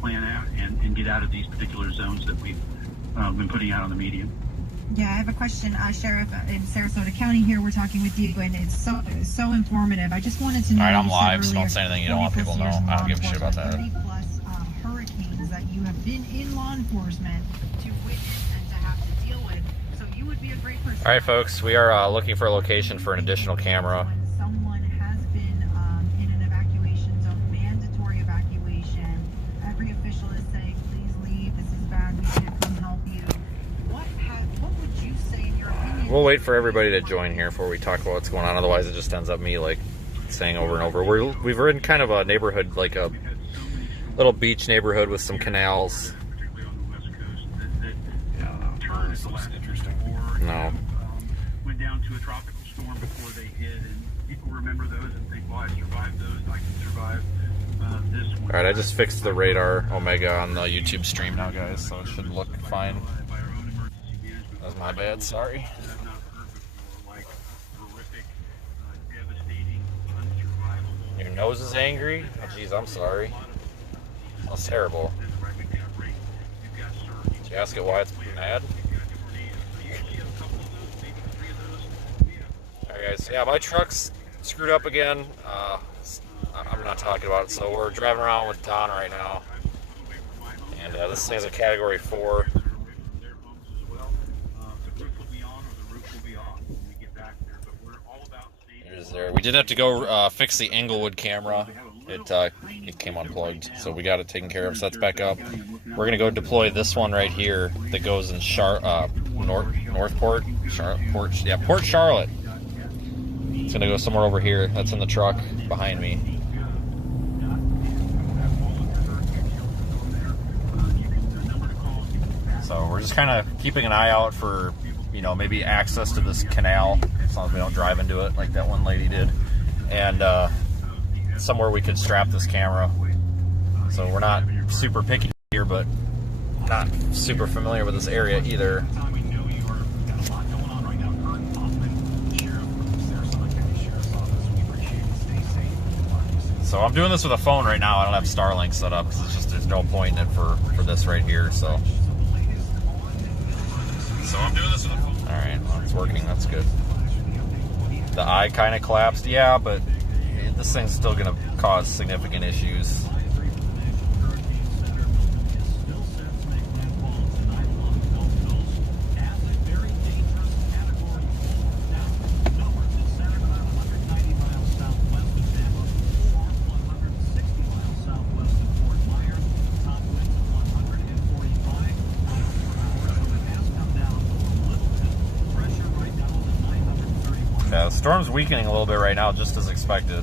Plan out and get out of these particular zones that we've been putting out on the medium. Yeah, I have a question, Sheriff, in Sarasota County here. We're talking with Diego, and it's so informative. I just wanted to know. All right, I'm live, so don't say anything you don't want people to know. I don't give a shit about that. 30+ hurricanes that you have been in law enforcement to witness and to have to deal with. So you would be a great person. All right, folks, we are looking for a location for an additional camera. Someone has been in an evacuation zone, mandatory evacuation. Every official is saying, please leave, this is bad, we can't come help you. What would you say in your opinion? We'll wait for everybody to join here before we talk about what's going on. Otherwise, it just ends up me like saying over and over. We're in kind of a neighborhood, like a little beach neighborhood with some canals. No. Went down to a tropical storm before they hit, and people remember those and think, well, I survived those, I can survive this one. Alright, I just fixed the RadarOmega on the YouTube stream now, guys, so it should look fine. That was my bad, sorry. Your nose is angry? Oh, jeez, I'm sorry. That's terrible. Did you ask it why it's mad? Alright, guys, yeah, my truck's screwed up again. I'm not talking about it, so we're driving around with Don right now. And this thing's a Category 4. We did have to go fix the Englewood camera. It came unplugged, so we got it taken care of, so that's back up. We're going to go deploy this one right here that goes in Northport? Port Charlotte. It's going to go somewhere over here. That's in the truck behind me. So we're just kind of keeping an eye out for, maybe access to this canal, as long as we don't drive into it like that one lady did. And somewhere we could strap this camera. So we're not super picky here, but not super familiar with this area either. So I'm doing this with a phone right now. I don't have Starlink set up because it's just there's no point in it for this right here. So I'm doing this with a phone. All right, well, it's working. That's good. The eye kind of collapsed, yeah, but this thing's still going to cause significant issues. Yeah, the storm's weakening a little bit right now, just as expected.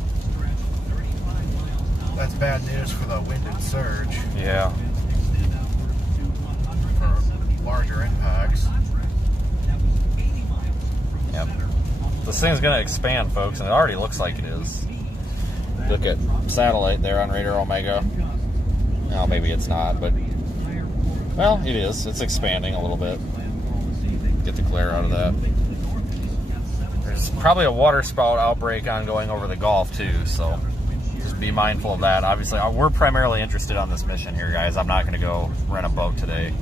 That's bad news for the wind and surge. Yeah. For larger impacts. Yep. This thing's going to expand, folks, and it already looks like it is. Look at satellite there on RadarOmega. Well, maybe it's not, but Well, it is. It's expanding a little bit. Get the glare out of that. There's probably a water spout outbreak ongoing over the Gulf too, so just be mindful of that. Obviously, we're primarily interested on this mission here, guys. I'm not going to go rent a boat today.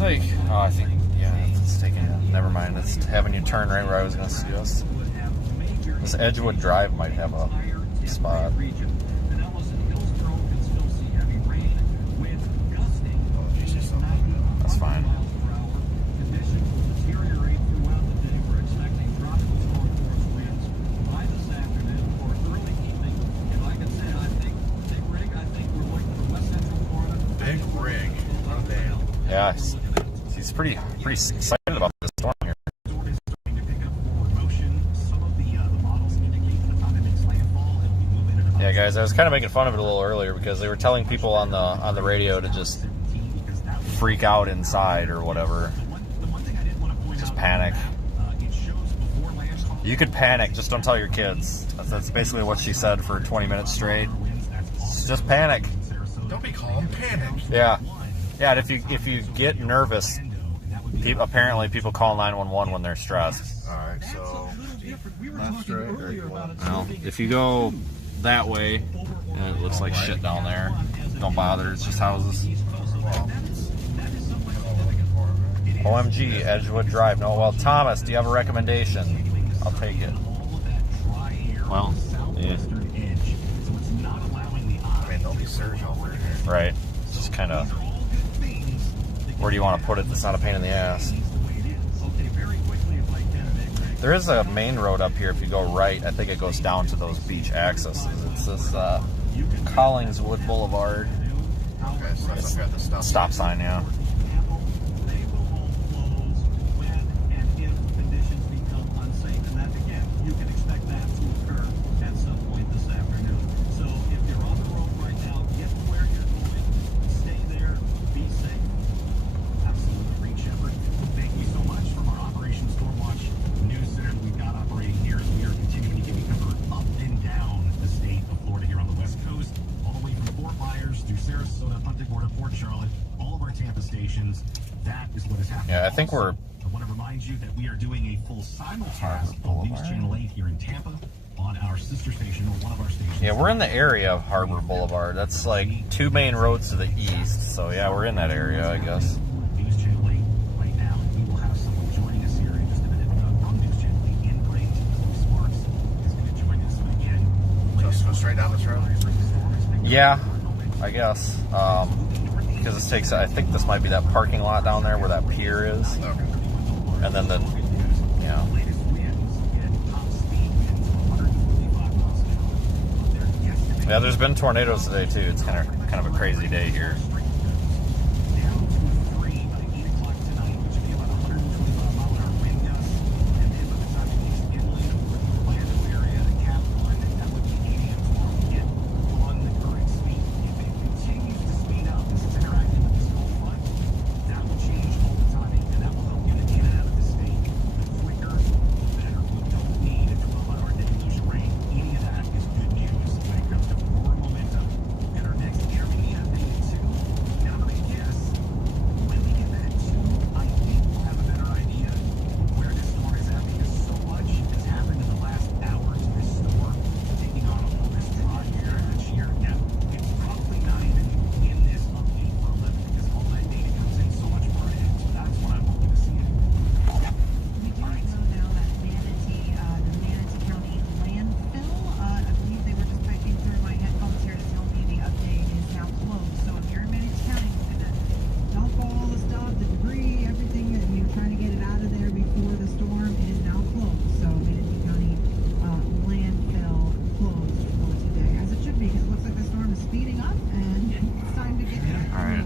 Like, oh, I think, yeah, it's taking, never mind, it's having you turn right where I was going to suggest. This Edgewood Drive might have a spot. That's fine. Big rig. Yeah, he's pretty excited about this storm here. Yeah, guys, I was kind of making fun of it a little earlier because they were telling people on the radio to just freak out inside or whatever. Just panic. You could panic, just don't tell your kids. That's basically what she said for 20 minutes straight. Just panic. Don't be calm, panic. Yeah. Yeah, and if you get nervous, apparently people call 911 when they're stressed. All right, so left, right, Well, if you go that way, and it looks like shit down there, don't bother. It's just houses. OMG, Edgewood Drive. No, well, Thomas, do you have a recommendation? I'll take it. Well, yeah. I mean, there'll be surge over here. Right. Just kind of. Where do you want to put it that's not a pain in the ass? There is a main road up here if you go right. I think it goes down to those beach accesses. It's this Collingswood Boulevard. Okay, so I've got the Stop sign, yeah. Yeah, I think we're. I want to remind you that we are doing a full simulcast on News Channel 8 here in Tampa on our sister station or one of our stations. Yeah, we're in the area of Harbor Boulevard. That's like 2 main roads to the east. So yeah, we're in that area, I guess. News Channel 8 right now. We will have someone joining us here in just a minute from News Channel 8 in Bradenton. Sparks is going to join us again. Just go straight down this road. Yeah, I guess. Because this takes, I think this might be that parking lot down there where that pier is. Okay. And then the, yeah. Yeah, there's been tornadoes today too. It's kind of a crazy day here.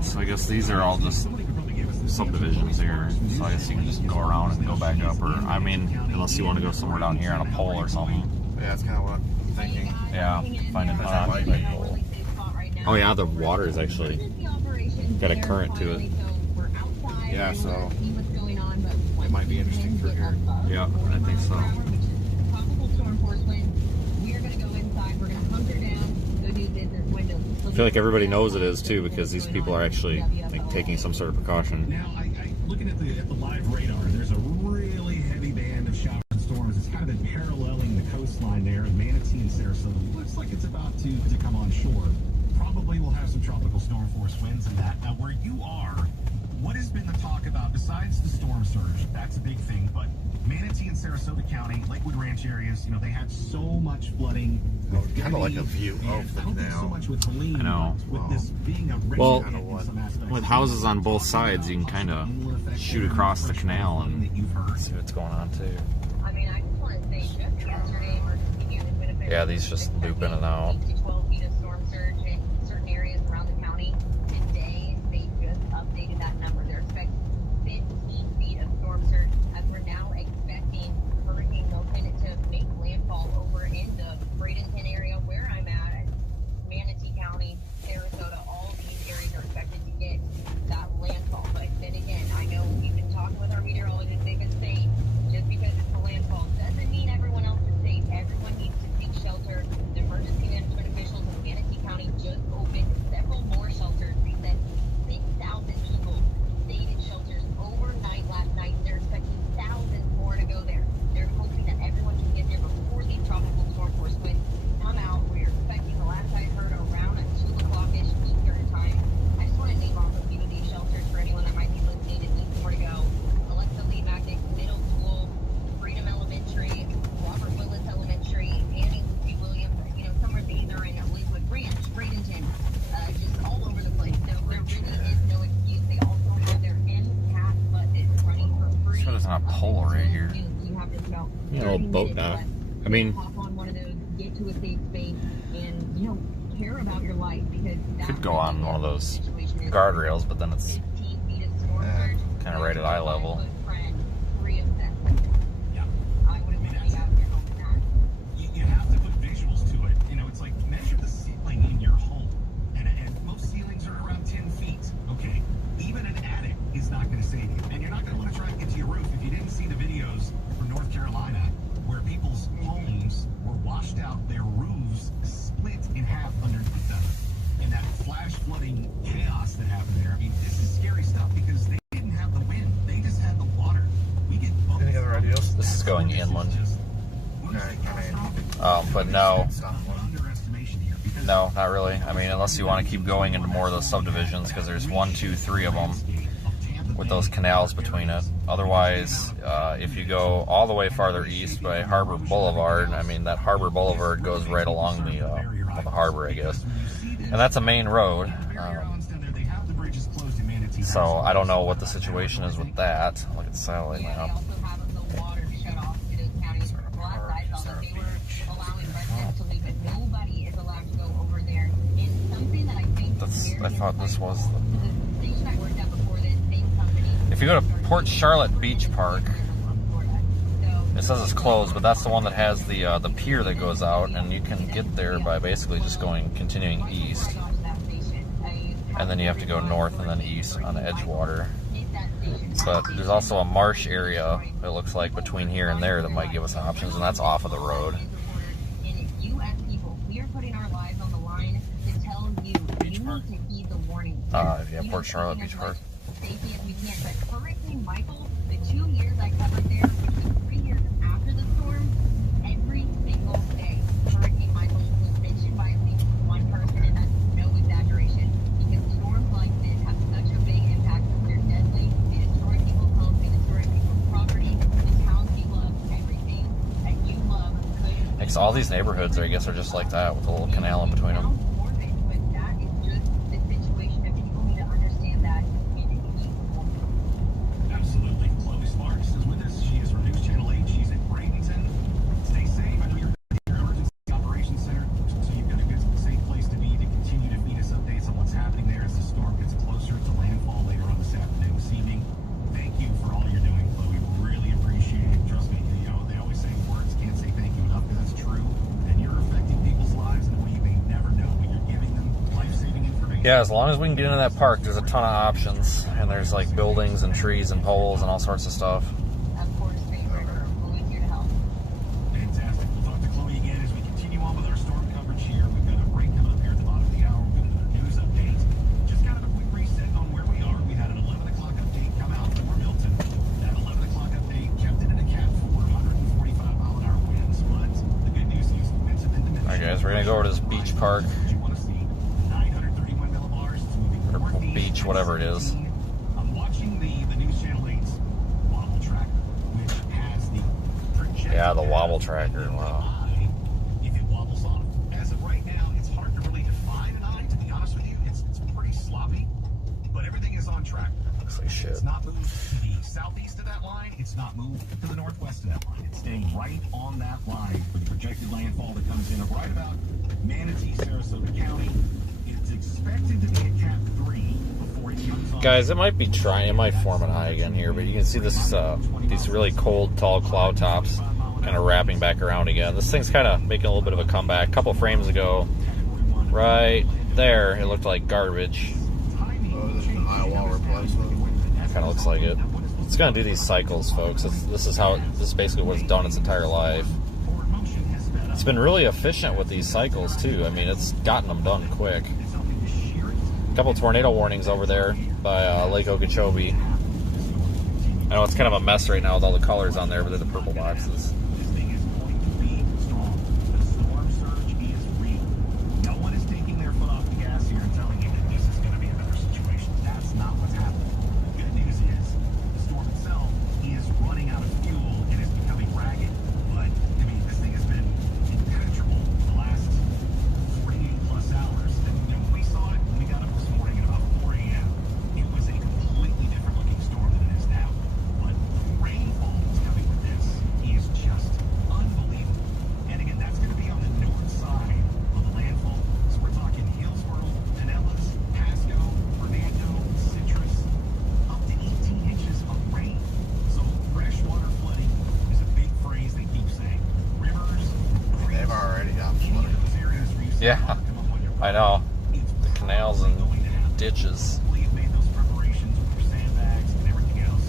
So I guess these are all just subdivisions here, so I guess you can just go around and go back up, or I mean, unless you want to go somewhere down here on a pole or something. Yeah, that's kind of what I'm thinking. Yeah, finding That might be cool. Oh yeah, the water is actually got a current to it. Yeah, so it might be interesting for here. Yeah, I think so. I feel like everybody knows it is too, because these people are actually like taking some sort of precaution. Now, looking at the live radar, there's a really heavy band of showers and storms. It's kind of been paralleling the coastline there, Manatee and Sarasota. Looks like it's about to come on shore. Probably we'll have some tropical storm force winds in that. Now, where you are, what has been the talk about besides the storm surge? That's a big thing, but Manatee and Sarasota County, Lakewood Ranch areas, you know, they had so much flooding. Kind of like a view of the I don't think so canal. much with Helene, I know. with this being a Well, in some aspects. with houses on both sides, you can kind of shoot across the canal and see what's going on too. I mean, I just want to say just yesterday, emergency management Winnipeg. Yeah, these just loop in and out. 8 to 12 feet of storm surge in certain areas around the county. Today, they just updated that number. They're expecting 15 feet of storm surge, as we're now expecting Hurricane Milton to make landfall over in the Bradenton area where I'm at, Manatee County, Sarasota. All these areas are expected to get that landfall. But then again, I know we've been talking with our meteorologists. They've been saying just because it's a landfall doesn't mean everyone else is safe. Everyone needs to seek shelter. The emergency management officials in Manatee County just opened several more shelters. They said 6,000 people stayed in shelters overnight last night. They're expecting thousands more to go there. They're hoping that everyone can get there before these tropical storm force winds come out. We're expecting, the last I heard, around a 2 o'clock-ish Eastern time. I just want to name off a few of these shelters for anyone that might be listening and needs more to go. Alexa Lee Magnick Middle School, Freedom Elementary, Robert Willis Elementary, Annie Lucy Williams. You know, some of these are in Lakewood Ranch, Bradenton, just all over the place. So there really is no excuse. They also have their MCAT buses running for free. Sure there's not a pole right here. You have just about You know, a 30 boat minutes dock. left. I mean, Hop on one of those, get to a safe space, and you know, care about your life, because that could go on one of those situation is guardrails, but then it's 15 feet of storm surge. kind of right at eye level. Friend, 3 of them. Yeah. I wouldn't want to be out here hoping that. You have to put visuals to it. You know, it's like measure the ceiling in your home. And most ceilings are around 10 feet. Okay. Even an attic is not going to save you. And you're not going to want to try to get to your roof. If you didn't see the videos from North Carolina where people's homes were washed out, their roofs split in half underneath them. And that flash flooding chaos that happened there. I mean, this is scary stuff because they didn't have the wind. They just had the water. We get both. Any other ideas? This is going inland. Okay, But no, Underestimation here because no, not really. I mean, unless you want to keep going into more of those subdivisions, because there's 1, 2, 3 of them with those canals between it. Otherwise, if you go all the way farther east by Harbor Boulevard, I mean, that Harbor Boulevard goes right along the harbor, I guess. And that's a main road. So I don't know what the situation is with that. Look at the satellite Yeah, map. they also have the water shut off to those counties. Last I saw that they were allowing residents to leave, but nobody is allowed to go over there. And something that I think I thought this was the station I worked at before this, same company. If you go to Port Charlotte Beach Park, it says it's closed, but that's the one that has the pier that goes out, and you can get there by basically just continuing east, and then you have to go north and then east on Edgewater. But there's also a marsh area, it looks like, between here and there that might give us options, and that's off of the road. And if you as people, we are putting our lives on the line to tell you, you need to heed the warning. Yeah, You know, Port Charlotte keeping Beach as Park. much safety as we can. But Hurricane Michael, the 2 years I covered there, which was 3 years after the storm, every single day, Hurricane Michael was mentioned by at least one person, and that's no exaggeration, because storms like this have such a big impact. They're deadly. They destroy people's homes. They destroy people's property. The towns you love, everything that you love could. Like, so all these neighborhoods, I guess, are just like that with a little canal in between them. But that is just the situation that people need to understand that and keep warm. absolutely. Chloe Sparks is with us. She is from News Channel 8. She's in Bradenton. Stay safe. I know you're at your emergency operations center, so you've got a good, safe place to be to continue to feed us updates on what's happening there as the storm gets closer to landfall later on this afternoon, this evening. Yeah, as long as we can get into that park, there's a ton of options. And there's like buildings and trees and poles and all sorts of stuff. Of course, favorite. Always here to help. Fantastic. We'll talk to Chloe again as we continue on with our storm coverage here. We've got a break coming up here at the bottom of the hour. We've got another news update. Just kind of a quick reset on where we are. We had an 11 o'clock update come out for Milton. That 11 o'clock update kept it in a cap for 145-mile-an-hour winds. But the good news is winds have been diminished. All right, guys, we're going to go over to this beach park. You want to see 931 millibars. It's moving Or northeast. beach, whatever it is. I'm watching the News Channel 8's wobble tracker, which has the projected Yeah, the wobble tracker. Wow. eye if it wobbles off. As of right now, it's hard to really define an eye, to be honest with you. It's pretty sloppy, but everything is on track. Looks like shit. It's not moved to the southeast of that line. It's not moved to the northwest of that line. It's staying right on that line for the projected landfall that comes in right about Manatee, Sarasota County. It's expected to be a Cat 3 before it comes on. Guys, it might be trying. It might form an eye again here, but you can see this these really cold, tall cloud tops kind of wrapping back around again. This thing's kind of making a little bit of a comeback. A couple frames ago, right there, it looked like garbage. This is an eye wall replacement. Kind of looks like it. It's gonna do these cycles, folks. This is basically what it's done its entire life. It's been really efficient with these cycles too. I mean, it's gotten them done quick. A couple tornado warnings over there by Lake Okeechobee. I know it's kind of a mess right now with all the colors on there, but they're the purple boxes. This thing is going to be strong. The storm surge is real. No one is taking their foot off the gas here and telling you that this is going to be a better situation. That's not what's happening. The good news is the storm itself is running out of fuel and is becoming ragged. But, I mean, this thing has been impenetrable the last 48 plus hours. And you know, when we saw it, when we got up this morning at about 4 a.m., it was a completely different looking storm than it is now. But the rainfall that's coming with this is just unbelievable. And again, that's going to be on the north side of the landfall. So we're talking Hillsborough, Pinellas, Pasco, Fernando, Citrus, up to 18 inches of rain. So freshwater flooding is a big phrase they keep saying. Rivers, They've already got any of flooded. those areas where you see Yeah, water come up on your I know. it's The canals and going to happen. ditches. Hopefully you've made those preparations with your sandbags and everything else,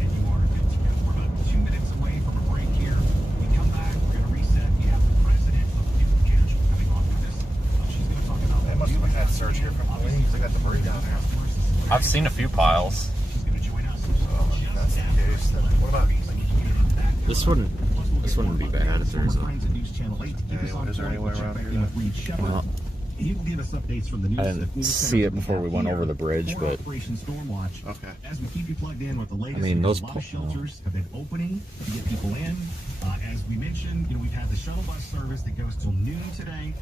and you are good to go. We're about 2 minutes away from a break here. We come back, we're going to reset. We have the president of Duke Energy coming on with us. She's going to talk about They must have had search here from Queens. They got debris down there. I've seen a few piles. She's going to join us. So if that's the case, then what about This wouldn't be bad if there's a. is there anywhere around here? Well, He will give us updates from the news. I didn't see it before we went over the bridge, but Operation Stormwatch. Okay. As we keep you plugged in with the latest, I mean, those a lot of shelters have been opening to get people in. As we mentioned, you know, we've had the shuttle bus service that goes till noon today.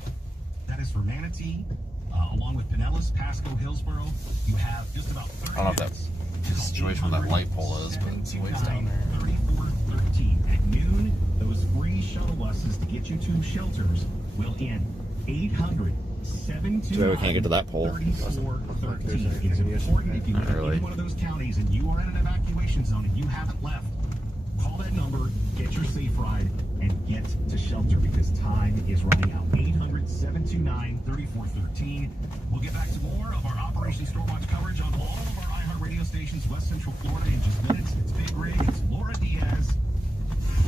That is for Manatee, along with Pinellas, Pasco, Hillsborough. You have just about 30 I don't know if that minutes. situation where that light pole is, but it's ways down there. 3413. At noon, those free shuttle buses to get you to shelters will end. 800-729-3413. Too bad we can't get to that pole. It is important if you live Not really. in one of those counties and you are in an evacuation zone and you haven't left, call that number, get your safe ride, and get to shelter because time is running out. 800-729-3413. We'll get back to more of our Operation Stormwatch coverage on all of our iHeart radio stations, West Central Florida, in just minutes. It's Big Rig. It's Laura Diaz.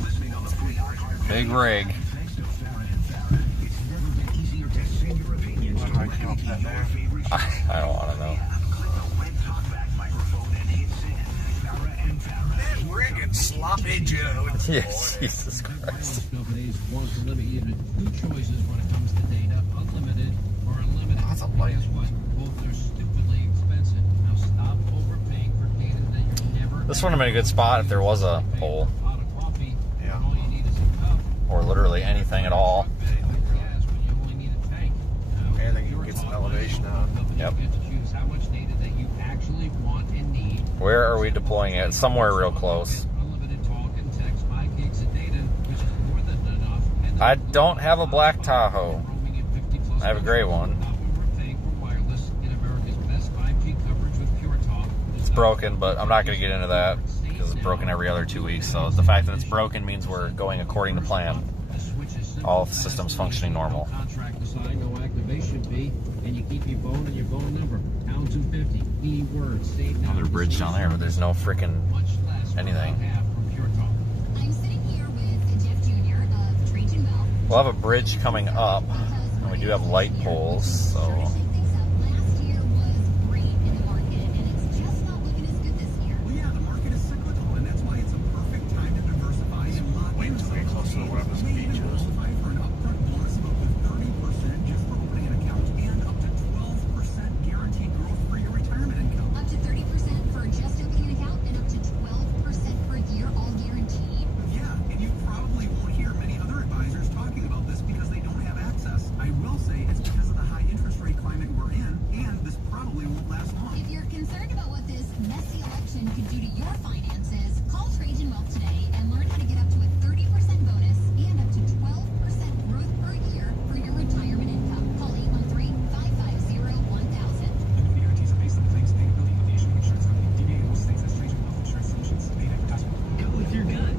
Listening on the free iHeart. Big rig. Thanks to Sarah and Sarah. It's never been easier to send your opinions Why do I come up that there? I don't want to know. Click the red talkback microphone and hit send. Sarah and Sarah. That rig and sloppy Joe. Yes, Jesus Christ. Companies want to limit you to two choices when it comes to data: unlimited or unlimited. That's a And light. guess what? Both are stupidly expensive. Now stop overpaying for data that you're never. This would have been a good spot if there was a pole, Pot of coffee. Yeah. And all you need is a cup. or literally anything at all. Gas when you only need a tank. Now, Anything you your can get some talk elevation radio out. companies Yep. get to choose how much data that you actually want and need. Where are we deploying it? Somewhere real close. Unlimited talk and text, 5 gigs of data, which is more than enough. And I don't have a black Tahoe. I have a gray one. It's broken, but I'm not going to get into that because it's broken every other 2 weeks. So the fact that it's broken means we're going according to plan. The switch is All systems functioning normal. Contract assigned, no activation fee, and you keep your phone and your phone number. Pound 250, keywords, save now. Another bridge down there, but there's no freaking anything. I'm sitting here with Jeff Jr. of Trajan Well. We'll have a bridge coming up, and we do have light poles, so. Last year was great in the market, and it's just not looking as good this year. Well, yeah, the market is cyclical, and that's why it's a perfect time to diversify and lock in. Wait until we get close to whatever the beach is. Qualify for an upfront bonus of up to 30% just for opening an account, and up to 12% guaranteed growth for your retirement income. Up to 30% for just opening an account, and up to 12% per year, all guaranteed. Yeah, and you probably won't hear many other advisors talking about this because they don't have access. I will say it's because of the high interest rate climate we're in, and this probably won't last long. If you're concerned about what this messy election could do to your finances, call Trajan Wealth today and learn how to get up to a 30% bonus and up to 12% growth per year for your retirement income. Call 813-550-1000. The guarantees are based on the claims payability of the issuing insurance company. DBA Wall States as Trajan Wealth Insurance Solutions. Paid advertisement. Go with your gut.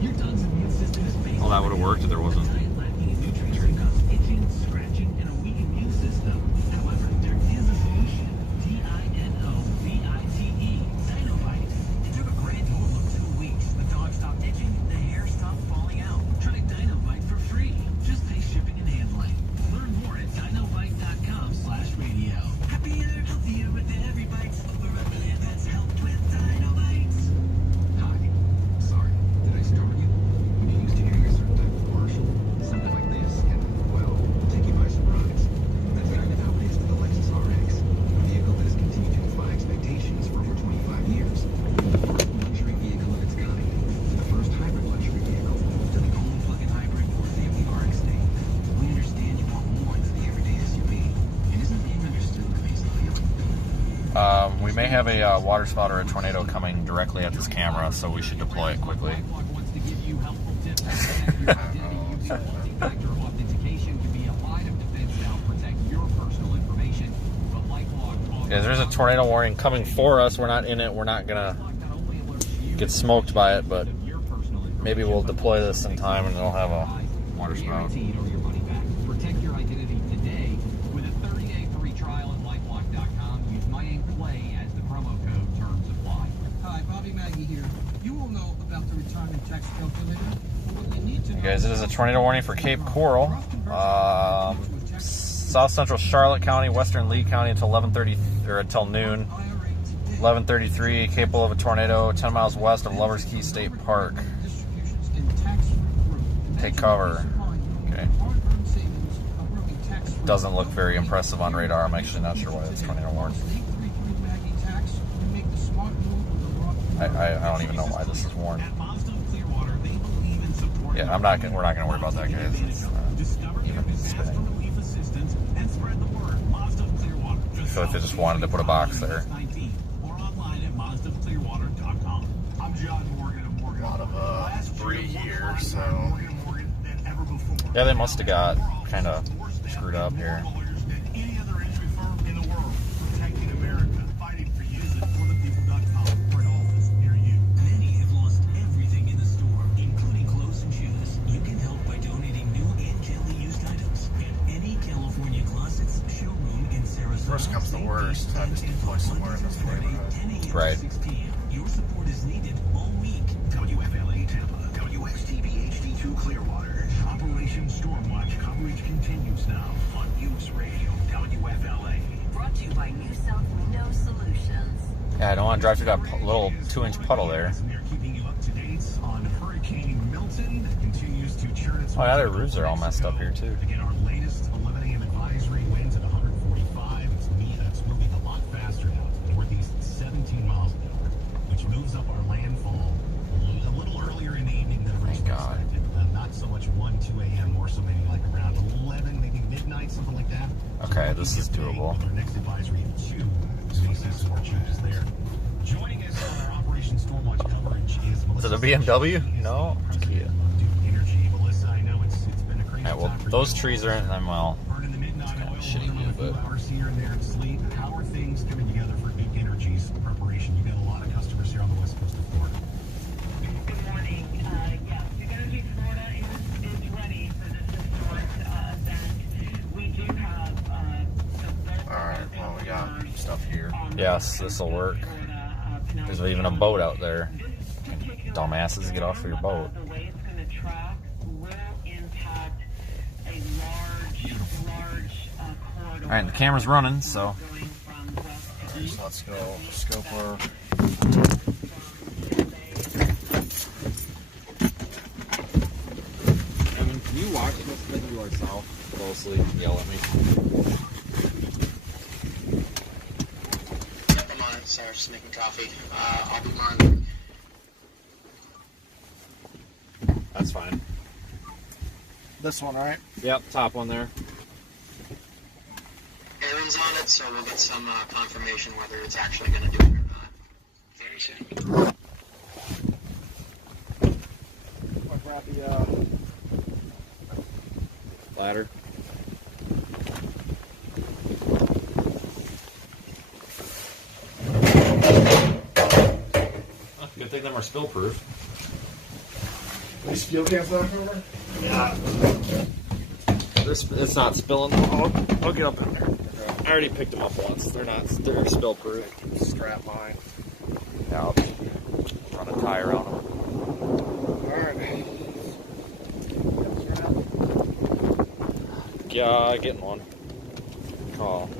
Your dog's immune system is based Well, that would have worked if there wasn't. lacking in nutrients that cause itching, scratching, and a weak immune system. However, there is a solution. DINOVITE. Dinovite. It took a grand total of 2 weeks. The dog stopped itching, the hair stopped falling out. Try Dinovite for free. Just pay shipping and handling. Learn more at dinovite.com/radio. Happier, healthier with every bite. Over a million pets helped with Dinovite. Hi. Sorry. Did I startle you? When you used to hear a certain type of commercial, something like this can, well, take you by surprise. That's kind of how it is with the Lexus RX, a vehicle that has continued to defy expectations for over 25 years. The first luxury vehicle of its kind, the first hybrid luxury vehicle, to the only plug-in hybrid worthy of the RX name. We understand you want more than the everyday SUV. It isn't being understood that makes the feeling. We may have a water spout or a tornado coming directly at this camera, so we should deploy it quickly. LifeLock wants to give you helpful tips to protect your identity using multi-factor authentication to be a line of defense to help protect your personal information. But LifeLock Yeah, there's a tornado warning coming for us. We're not in it. We're not gonna not only alerts you get smoked by it, but of your personal information, maybe we'll deploy this in time and it'll have a water spout. guaranteed or your money back. Protect your identity today with a 30-day free trial at LifeLock.com. Use MyAimPlay as the promo code. Terms apply. Hi, Bobby Maggie here. You all know about the retirement tax calculator. What you need to You know guys, it is a tornado warning for Cape Coral, South Central Charlotte County, Western Lee County until 11:30 or until noon. 11:33, capable of a tornado 10 miles west of Lovers Key State Park. Take cover. Okay. Doesn't look very impressive on radar. I'm actually not sure why it's tornado warned. I don't even know why this is warned. At Mazda of Clearwater, they believe in supporting Yeah, we're not gonna worry about that, guys. It's discover their even disaster spinning. relief assistance and spread the word. Mazda of Clearwater. I feel like they just wanted to put a box there. 19 or online at MazdaofClearwater.com. I'm John Morgan of Morgan. A lot of debris here, so. Morgan than ever before. Yeah, they must have got kind of screwed up here. More lawyers than any other injury firm in the world. Protecting America. Fighting for you. ForThePeople.com for an office near you. Many have lost everything in the store, including clothes and shoes. You can help by donating new and gently used items at any California Closets showroom in Sarasota. Worst comes to worst, I just deploy somewhere in this neighborhood. 10 a.m. Right. to 6 p.m. Your support is needed all week. WFLA Tampa, WXTV HD2 Clearwater. Operation Stormwatch coverage continues now on News Radio WFLA. Brought to you by New South Window Solutions. Yeah, I don't want to drive through that little 2-inch puddle there. We are keeping you up to date on Hurricane Milton that continues to churn its Oh yeah, their roofs are all messed up here too. Again, our latest 11 a.m. advisory winds at 145. It's moving a lot faster now to the northeast, 17 miles an hour, which moves up our landfall a little earlier in the evening than originally God. expected. Not so much 1, 2 a.m. more so maybe like around 11, maybe midnight, something like that. Okay, this is doable. Our next advisory 2, so we see some more changes there. Joining us on our Operation Stormwatch coverage is Is it a Melissa BMW? Sanchez, No, it's president Kia. of Duke Energy. Melissa, I know it's been a crazy Alright, well, time for those you. trees are in, and well, Burning the midnight kinda oil, shitty working on a view, few but- hours here and there of sleep. How are things coming together for Duke Energy's preparation? You've got a lot of customers here on the west coast of Florida. Good morning. Yes, Duke Energy Florida is ready for this Yes, this will work. There's even a boat out there. Dumbasses, get off of your boat. The way it's going to track will impact a large corridor. Alright, the camera's running, so. So let's go scope her. Evan, can you watch this thing to our south closely and yell at me? Yep, I'm on it. Sorry, just making coffee. I'll be monitoring. That's fine. This one, right? Yep, top one there. Aaron's on it, so we'll get some confirmation whether it's actually going to do it or not very soon. I'll grab the Ladder. Oh, good thing them are spill proof. These fuel cans left over? Yeah. It's not spilling. I'll get up in there. I already picked them up once. They're spill proof. Strap mine. Yeah, I'll just run a tire on them. Alright. Yeah, getting one. Call.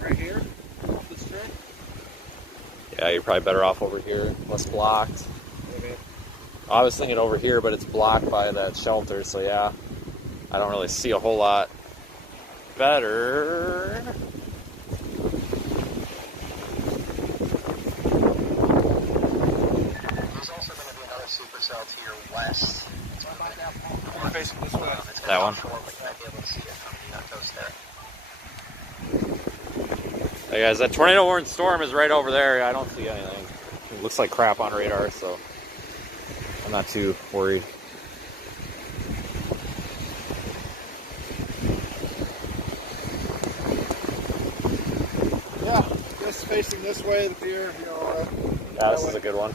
Right here? Off the strip? Yeah, you're probably better off over here. Less blocked. Maybe. I was thinking over here, but it's blocked by that shelter, so yeah. I don't really see a whole lot better. There's also going to be another supercell to your west. We're facing this way. That one? Shore, but you might be able to see it from the coast there. Hey guys, that tornado warning storm is right over there. I don't see anything. It looks like crap on radar, so I'm not too worried. Yeah, just facing this way, the pier, you know. Yeah, this is a good one.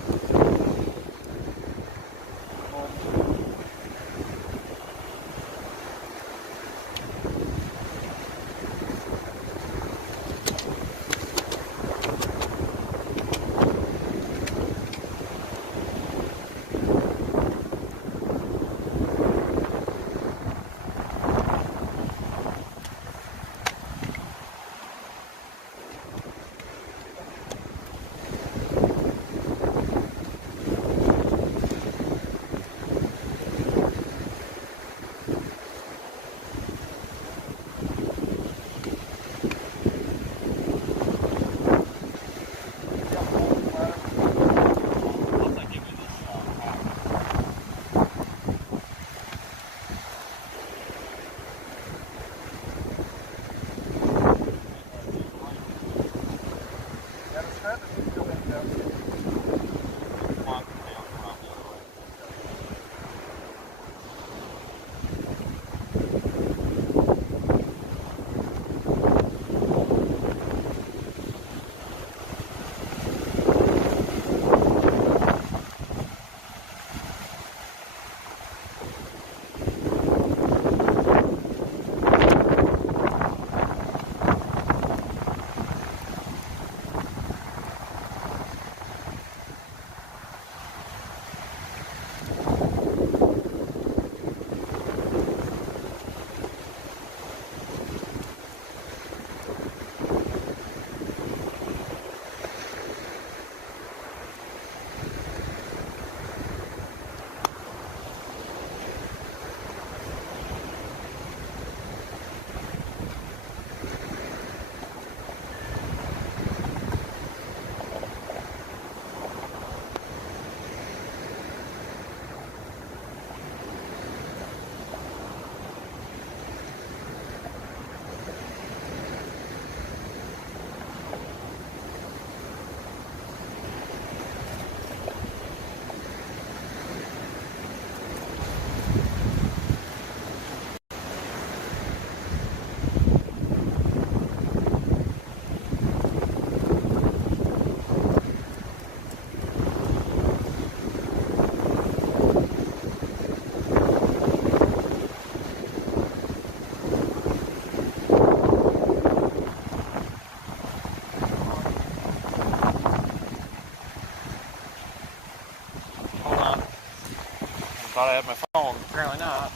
Thought I had my phone. Apparently not.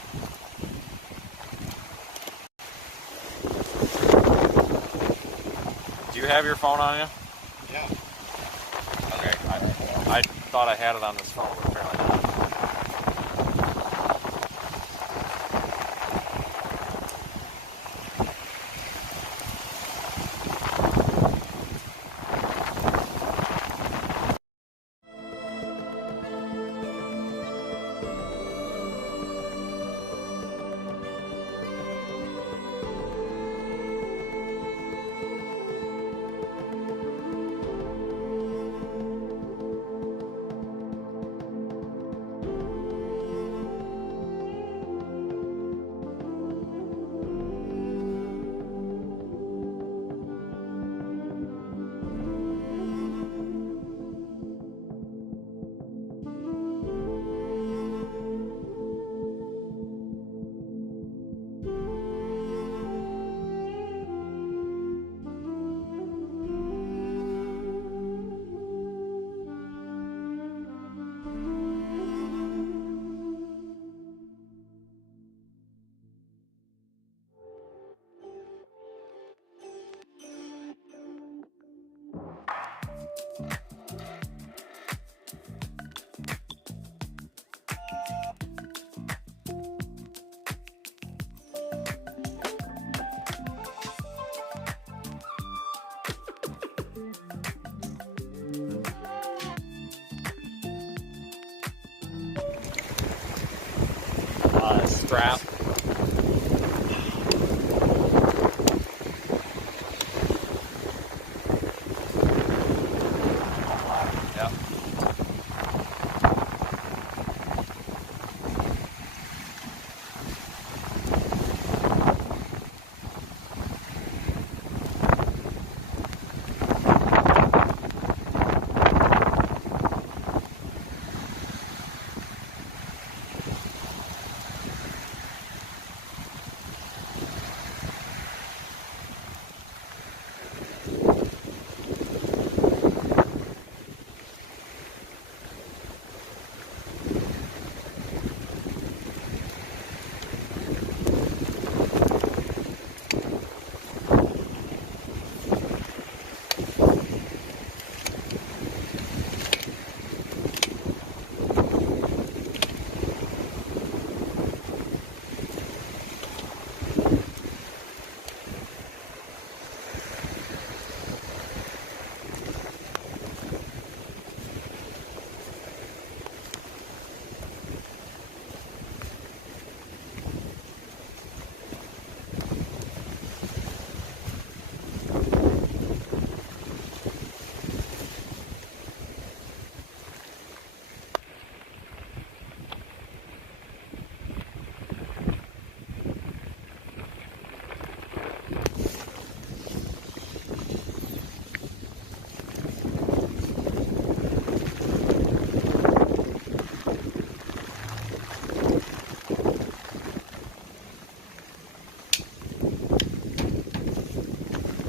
Do you have your phone on you? Yeah. Okay. I thought I had it on this phone, but apparently not. Strap. Yep.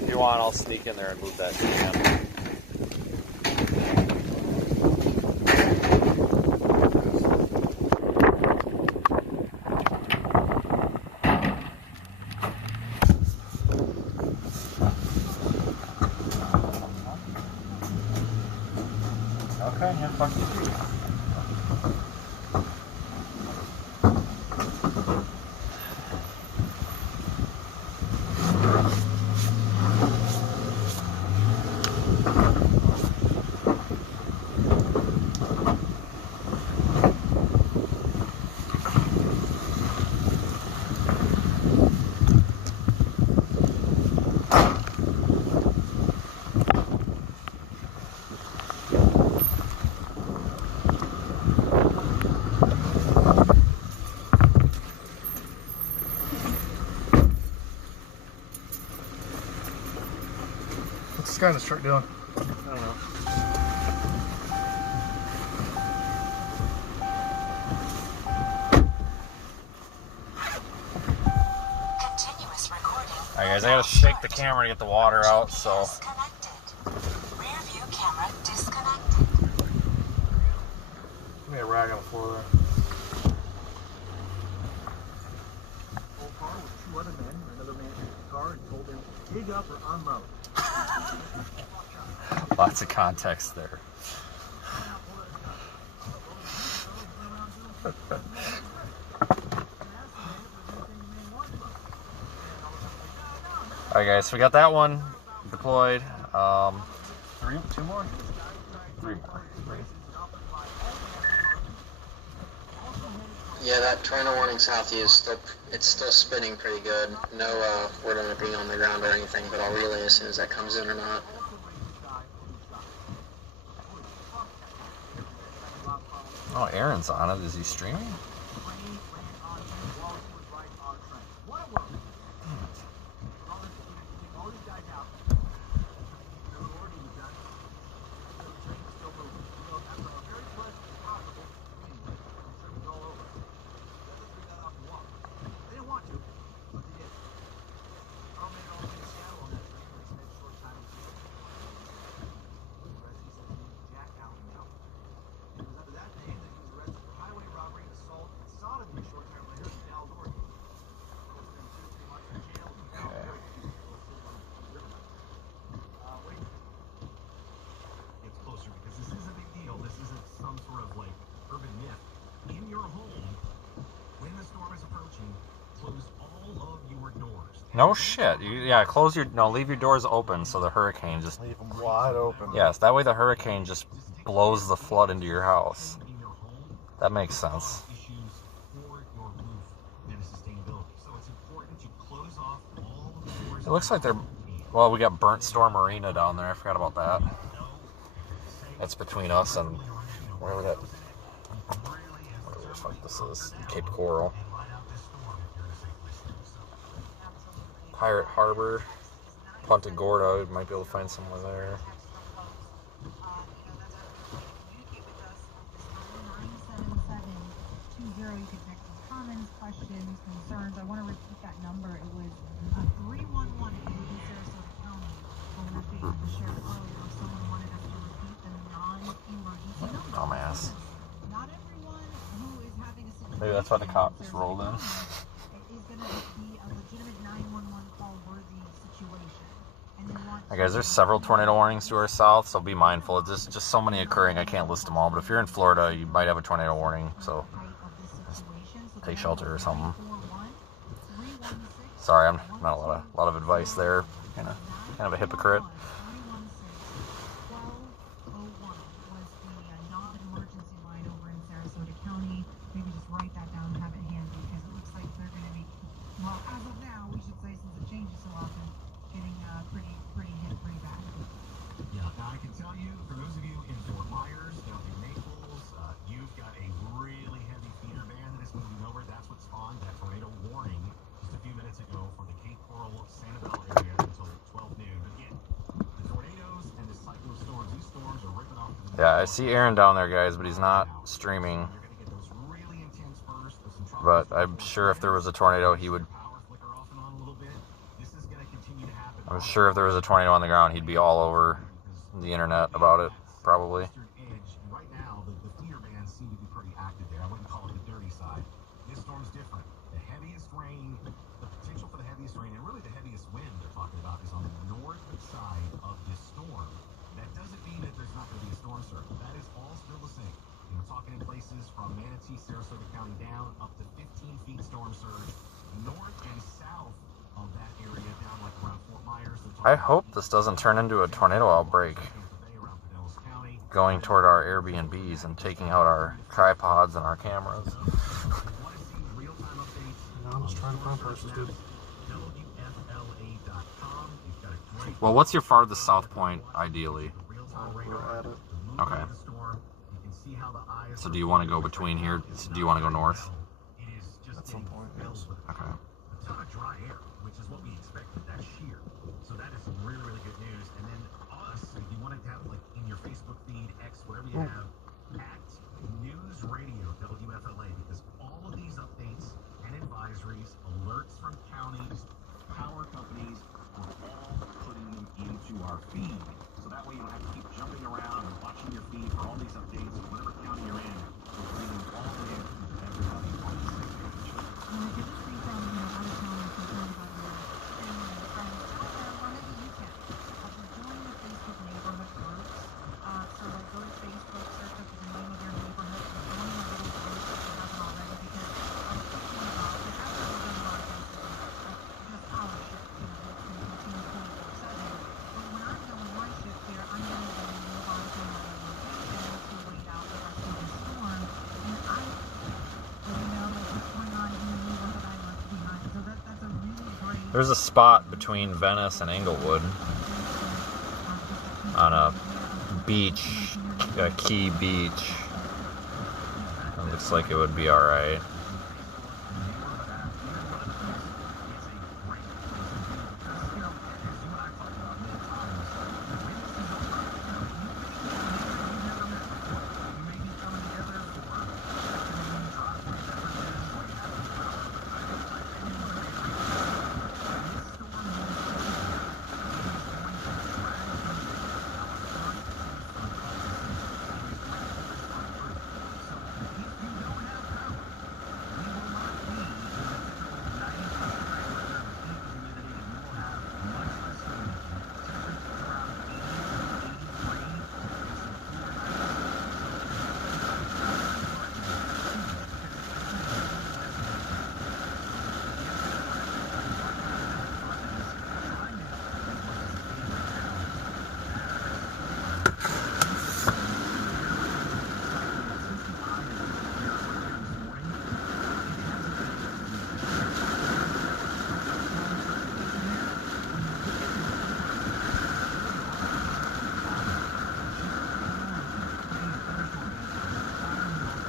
If you want, I'll sneak in there and move that jam. Okay, yeah, fuck you. What's this guy in this truck doing? I don't know. Continuous recording. Alright guys, I gotta shake the camera to get the water out, so. Rear view camera disconnected. Give me a rag on the floor there. Lots of context there. Alright guys, so we got that one deployed. Two more? Three more. Yeah, that tornado warning south is still spinning pretty good. No word on it being on the ground or anything, but I'll relay as soon as that comes in or not. Oh, Aaron's on it. Is he streaming? No shit. Yeah, leave your doors open so the hurricane just... Leave them wide open. Yes, that way the hurricane just blows the flood into your house. That makes sense. It looks like they're... Well, we got Burnt Store Marina down there. I forgot about that. That's between us and... Wherever that... Whatever the fuck this is. Cape Coral. Pirate Harbor, Punta Gorda, we might be able to find somewhere there. You can text us comments, questions, concerns. I want to repeat that number. It was 311 in Sarasota County. When I shared earlier, someone wanted us to repeat the non-emergency number. Dumbass. Not everyone who is having a situation. Maybe that's why the cop just rolled in. Is going to be a legitimate 911 call worthy situation. Alright guys, there's several tornado warnings to our south, so be mindful. There's just so many occurring, I can't list them all. But if you're in Florida, you might have a tornado warning, so take shelter or something. Sorry, I'm not a lot of advice there. Kind of a hypocrite. Maybe just write that down and have it handy, because it looks like they're going to be, well, as of now, we should say, since it changes so often, getting pretty hit pretty bad. Yeah, now I can tell you, for those of you in Fort Myers, down in Naples, you've got a really heavy feeder band that is moving over. That's what spawned that tornado warning just a few minutes ago for the Cape Coral, Sanibel area until 12 noon. But again, the tornadoes and the cyclostorms, these storms are ripping off. Yeah, I see Aaron down there, guys, but he's not streaming. But I'm sure if there was a tornado, he would... I'm sure if there was a tornado on the ground, he'd be all over the internet about it, probably. Right now, the feeder bands seem to be pretty active there. I wouldn't call it the dirty side. This storm's different. The heaviest rain, the potential for the heaviest rain, and really the heaviest wind they're talking about is on the north side of this storm. That doesn't mean that there's not going to be a storm surge. That is all still the same. We're talking in places from Manatee, Sarasota County down up to 15 feet storm surge. North and south of that area down like around Fort Myers. I hope this doesn't turn into a tornado outbreak going toward our Airbnbs and taking out our tripods and our cameras. I'm just trying to find persons, dude. Well, what's your farthest south point, ideally? We're at it. Okay. So do you want to go between here? Do you want to go north? At some point, yes. Okay. A ton of dry air, which is what we expected. That's sheer. So that is some really, really good news. And then us, if you wanted to have like in your Facebook feed, X, whatever you have, at News Radio WFLA, because all of these updates and advisories, alerts from counties, power companies, we're all putting them into our feed. So that way you don't have to keep jumping around and watching your feed for all these updates, whatever county you're in. We're bringing them all in to everybody on the same page. And if you're just free from, out of town or concerned about your family or friends, or maybe you can. There's a spot between Venice and Englewood on a beach, a key beach. It looks like it would be alright.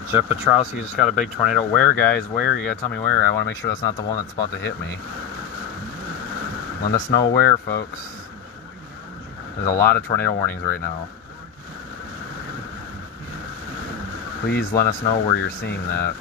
Jeff Petrowski just got a big tornado. Where, guys? Where? You gotta tell me where. I want to make sure that's not the one that's about to hit me. Let us know where, folks. There's a lot of tornado warnings right now. Please let us know where you're seeing that.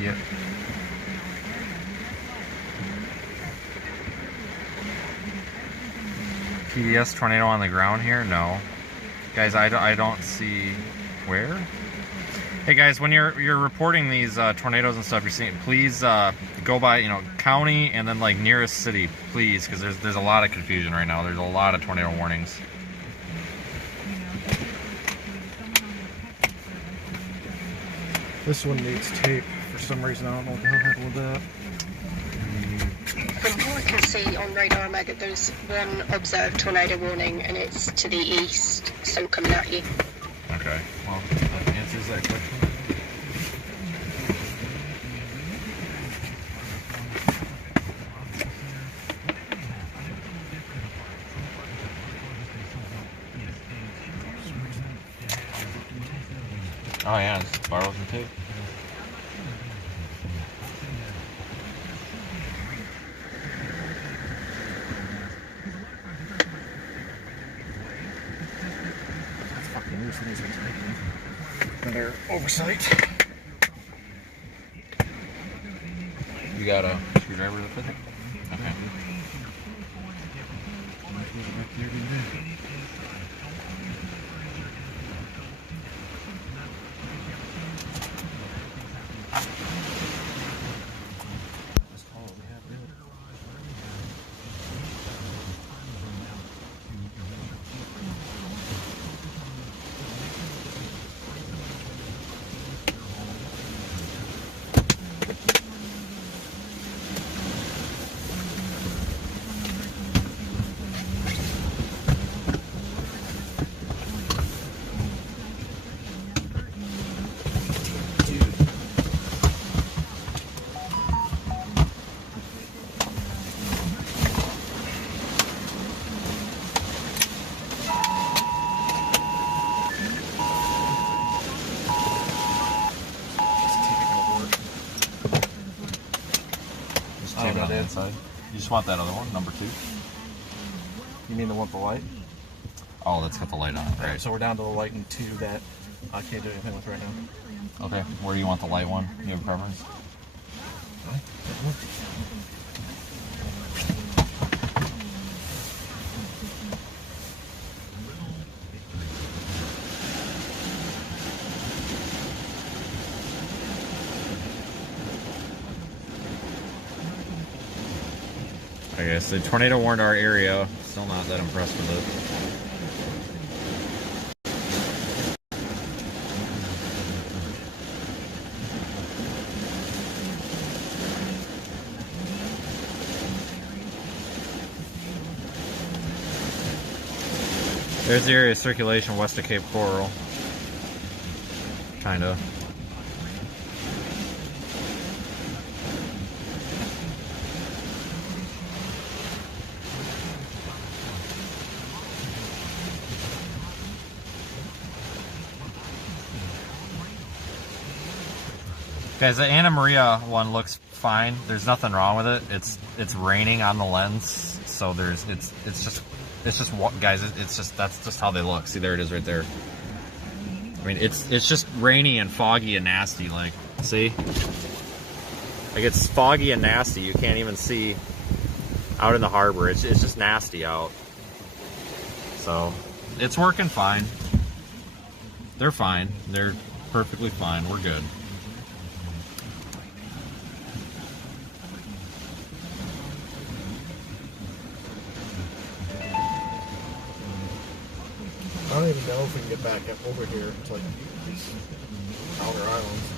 Yep. PDS tornado on the ground here? No. Guys, I don't see... Where? Hey guys, when you're reporting these tornadoes and stuff you're seeing, please go by, you know, county and then like nearest city, please, because there's a lot of confusion right now. There's a lot of tornado warnings. This one needs tape for some reason. I don't know what the hell happened with that. From what I can see on RadarOmega, there's one observed tornado warning, and it's to the east, still coming at you. Okay, well, that answers that question. Oh yeah, just borrow some tape. Another oversight. You got a screwdriver to fit it? Okay. Inside. You just want that other one, number 2? You mean the one with the light? Oh, that's got the light on it, right? So we're down to the light and 2 that I can't do anything with right now. Okay, where do you want the light one? You have a preference? Okay, so tornado warned our area. Still not that impressed with it. There's the area of circulation west of Cape Coral. Kinda. Guys, the Anna Maria one looks fine. There's nothing wrong with it. It's raining on the lens, so there's it's just guys. It's just that's just how they look. See, there it is right there. I mean, it's just rainy and foggy and nasty. Like, see, like it's foggy and nasty. You can't even see out in the harbor. It's just nasty out. So it's working fine. They're fine. They're perfectly fine. We're good. I don't even know if we can get back up over here to like Outer Islands.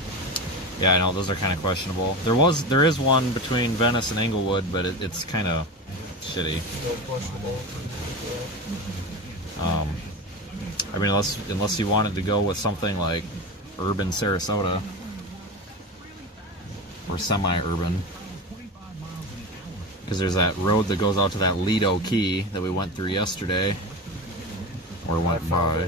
Yeah, I know those are kind of questionable. There is one between Venice and Englewood, but it's kind of shitty. Still questionable. I mean, unless you wanted to go with something like urban Sarasota or semi-urban, because there's that road that goes out to that Lido Key that we went through yesterday. Or went by.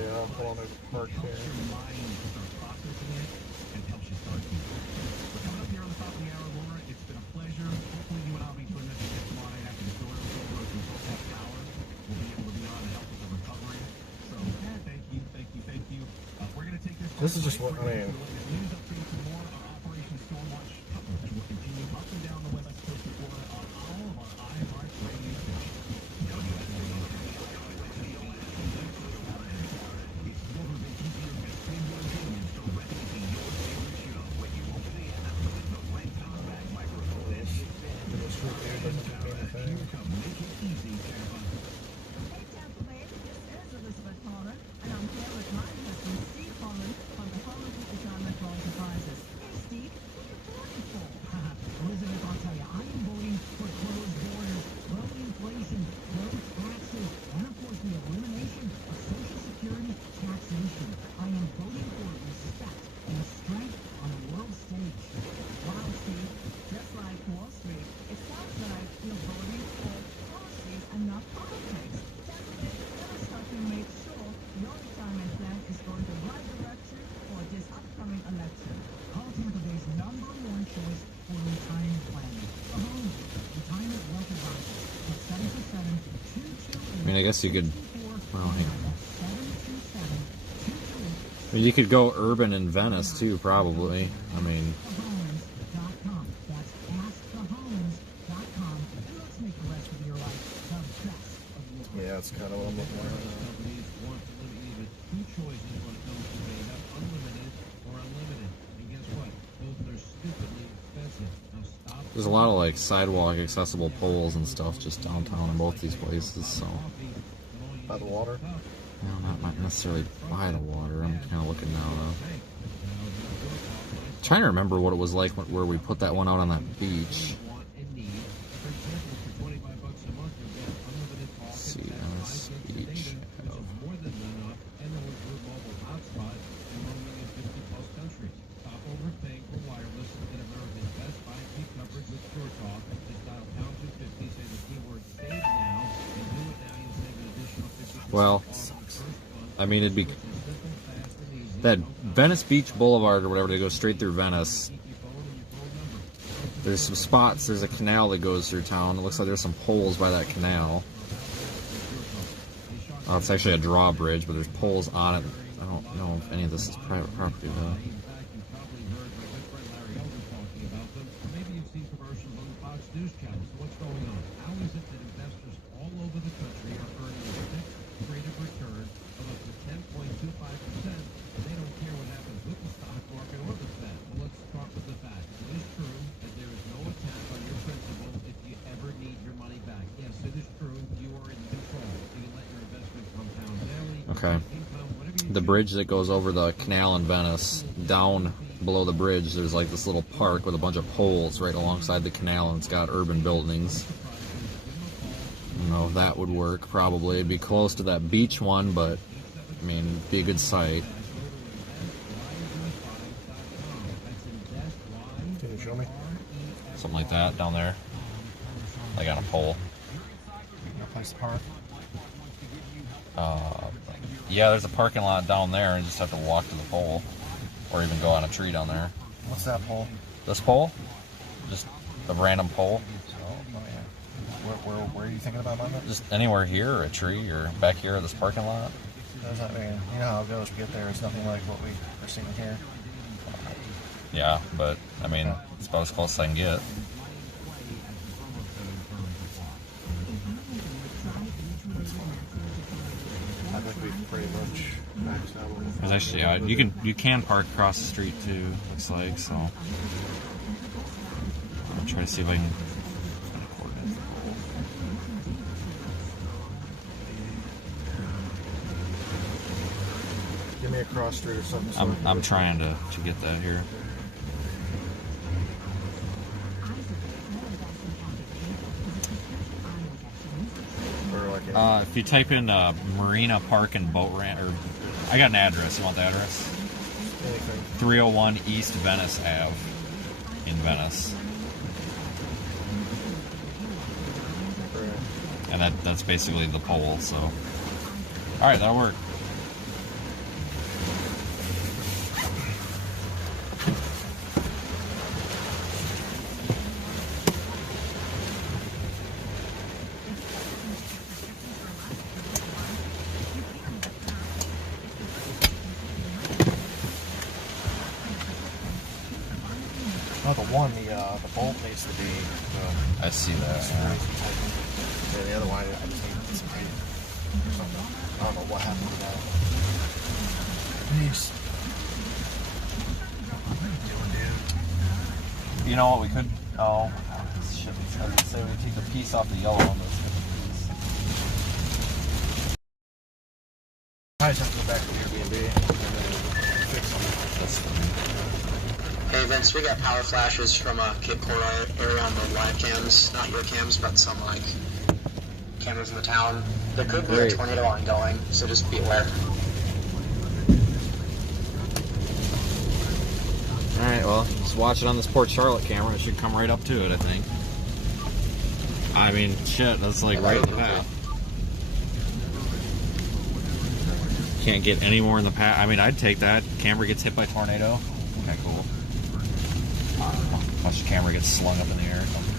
This is just what I mean. I mean, I guess you could. Well, hang on. I mean, you could go urban in Venice too, probably. I mean. Yeah, that's kind of what I'm looking at. There's a lot of like sidewalk accessible poles and stuff just downtown in both these places. So. By the water? No, not necessarily by the water. I'm kind of looking now though. Trying to remember what it was like where we put that one out on that beach. Let's see, this beach. Well, I mean, it'd be that Venice Beach Boulevard or whatever, they go straight through Venice. There's some spots, there's a canal that goes through town. It looks like there's some poles by that canal. It's actually a drawbridge, but there's poles on it I don't know if any of this is private property though. Maybe you've seen commercials on the Fox News channel. So what's going on? How is it that investors all over the country are earning a fixed rate of return of up to 10.25%? They don't care what happens with the stock market or the Fed. Well, let's start with the facts. It is true that there is no attack on your principal if you ever need your money back. Yes, it is true. You are in control. So you let your investment compound daily. Okay. The bridge that goes over the canal in Venice, down below the bridge, there's like this little park with a bunch of poles right alongside the canal, and it's got urban buildings. I don't know if that would work. Probably it'd be close to that beach one, but I mean, it'd be a good site. Can you show me? Something like that down there, like on a pole. No place to park. Yeah, there's a parking lot down there, and you just have to walk to the pole, or even go on a tree down there. What's that pole? This pole? Just a random pole. Where are you thinking about moving? Just anywhere here, or a tree, or back here at this parking lot. Does that mean, you know how it goes? We get there, it's nothing like what we are seeing here. Yeah, but I mean, it's about as close as I can get. I think we pretty much maxed out. There's actually, you can park across the street too. Looks like so. I'll try to see if I can. Give me a cross street or something. So I'm trying to get that here. If you type in Marina Park and Boat Ranch, or I got an address. You want the address? 301 East Venice Ave in Venice. And that's basically the pole. So, all right, that'll work. Oh, the one, the bolt needs to be. I see that. Yeah, the other one, I just need some tape or something. I don't know what happened to that. Peace. What are you doing, dude? You know what we could? Oh, shit! I was gonna say we take the piece off the yellow one. I just have to go back to the Airbnb and then fix them. That's fine. Hey Vince, we got power flashes from Cape Coral area on the live cams, not your cams, but some like cameras in the town. There could be a tornado ongoing, so just be aware. Alright, well, just watch it on this Port Charlotte camera. It should come right up to it, I think. I mean, shit, that's like right in the path. Can't get any more in the path. I mean, I'd take that. Camera gets hit by tornado. Okay, cool. Watch the camera get slung up in the air or something.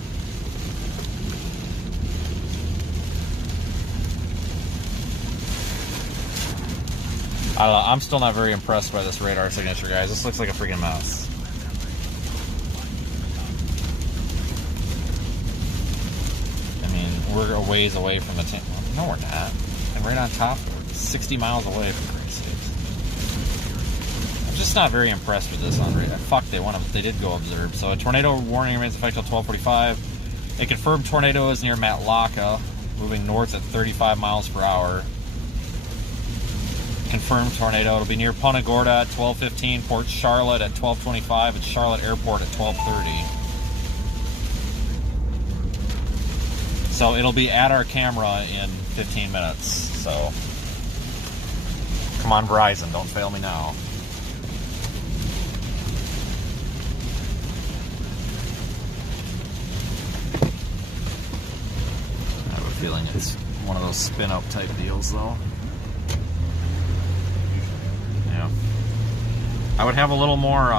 I don't know, I'm still not very impressed by this radar signature, guys. This looks like a freaking mess. I mean, we're a ways away from the tank. No, we're not. And right on top, we're 60 miles away from Great States. I'm just not very impressed with this on radar. Fuck, they did go observe. So a tornado warning remains effective till 12:45. A confirmed tornado is near Matlaca, moving north at 35 miles per hour. Confirmed tornado. It'll be near Punta Gorda at 12:15, Port Charlotte at 12:25, and Charlotte Airport at 12:30. So it'll be at our camera in 15 minutes. So come on, Verizon, don't fail me now. I have a feeling it's one of those spin-up type deals, though. Yeah. I would have a little more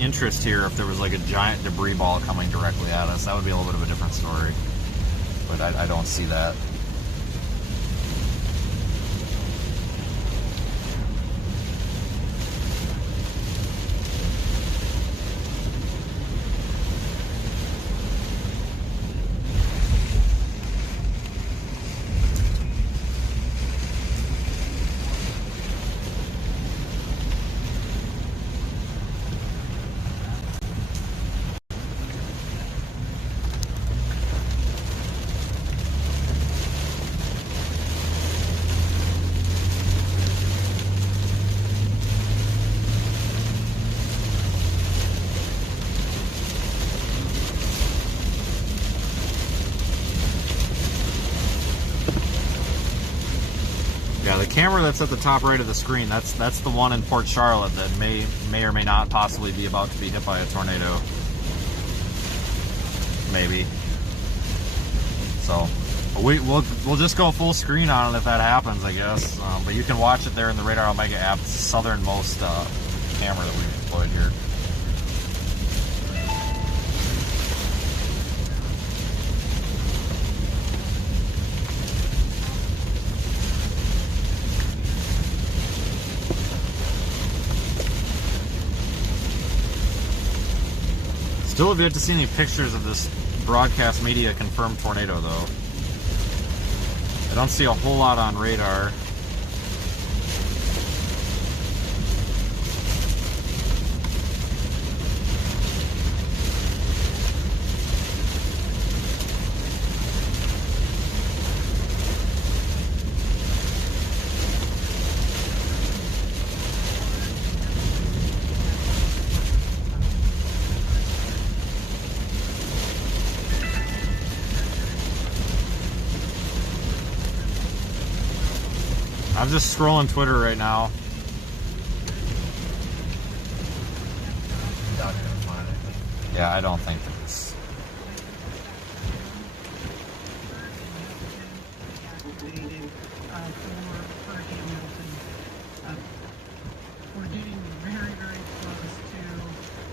interest here if there was like a giant debris ball coming directly at us. That would be a little bit of a different story. But I don't see that. Yeah, the camera that's at the top right of the screen, that's the one in Port Charlotte that may or may not possibly be about to be hit by a tornado. Maybe. So we'll just go full screen on it if that happens, I guess. But you can watch it there in the RadarOmega app. It's the southernmost camera that we've deployed here. Still have yet to see any pictures of this broadcast media confirmed tornado, though. I don't see a whole lot on radar. I'm just scrolling Twitter right now. Not gonna find anything. Yeah, I don't think there's. Activated for Hurricane Milton. We're getting very, very close to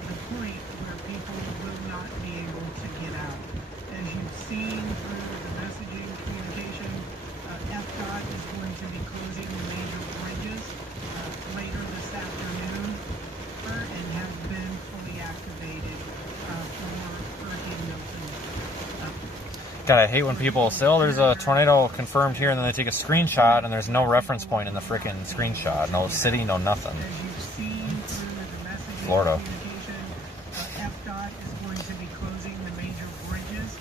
the point where people will not be able to get out. As you've seen through the messaging communication, FDOT is going to be closing the major bridges later this afternoon and have been fully activated for Hurricane Milton. God, I hate when people say, oh, there's a tornado confirmed here, and then they take a screenshot, and there's no reference point in the frickin' screenshot. No city, no nothing. As you've seen through the messaging Florida. communication, FDOT is going to be closing the major bridges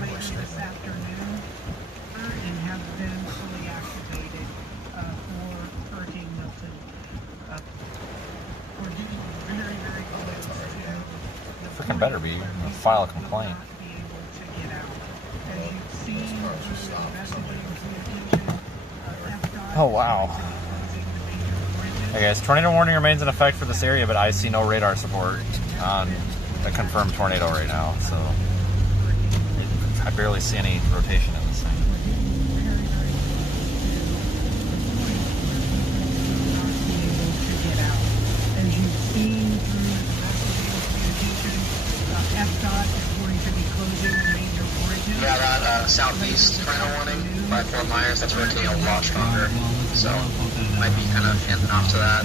later this afternoon and have been fully activated for Hurricane Milton. We're getting very, very close to the Frickin' better be. File a complaint. Oh, wow. Hey guys, tornado warning remains in effect for this area, but I see no radar support on a confirmed tornado right now, so I barely see any rotation in this thing. As you've seen through the messaging communication, FDOT is going to be closing the major bridges. Yeah, that southeast tornado warning by Fort Myers, that's rotating a lot stronger. So, might be kind of handing off to that.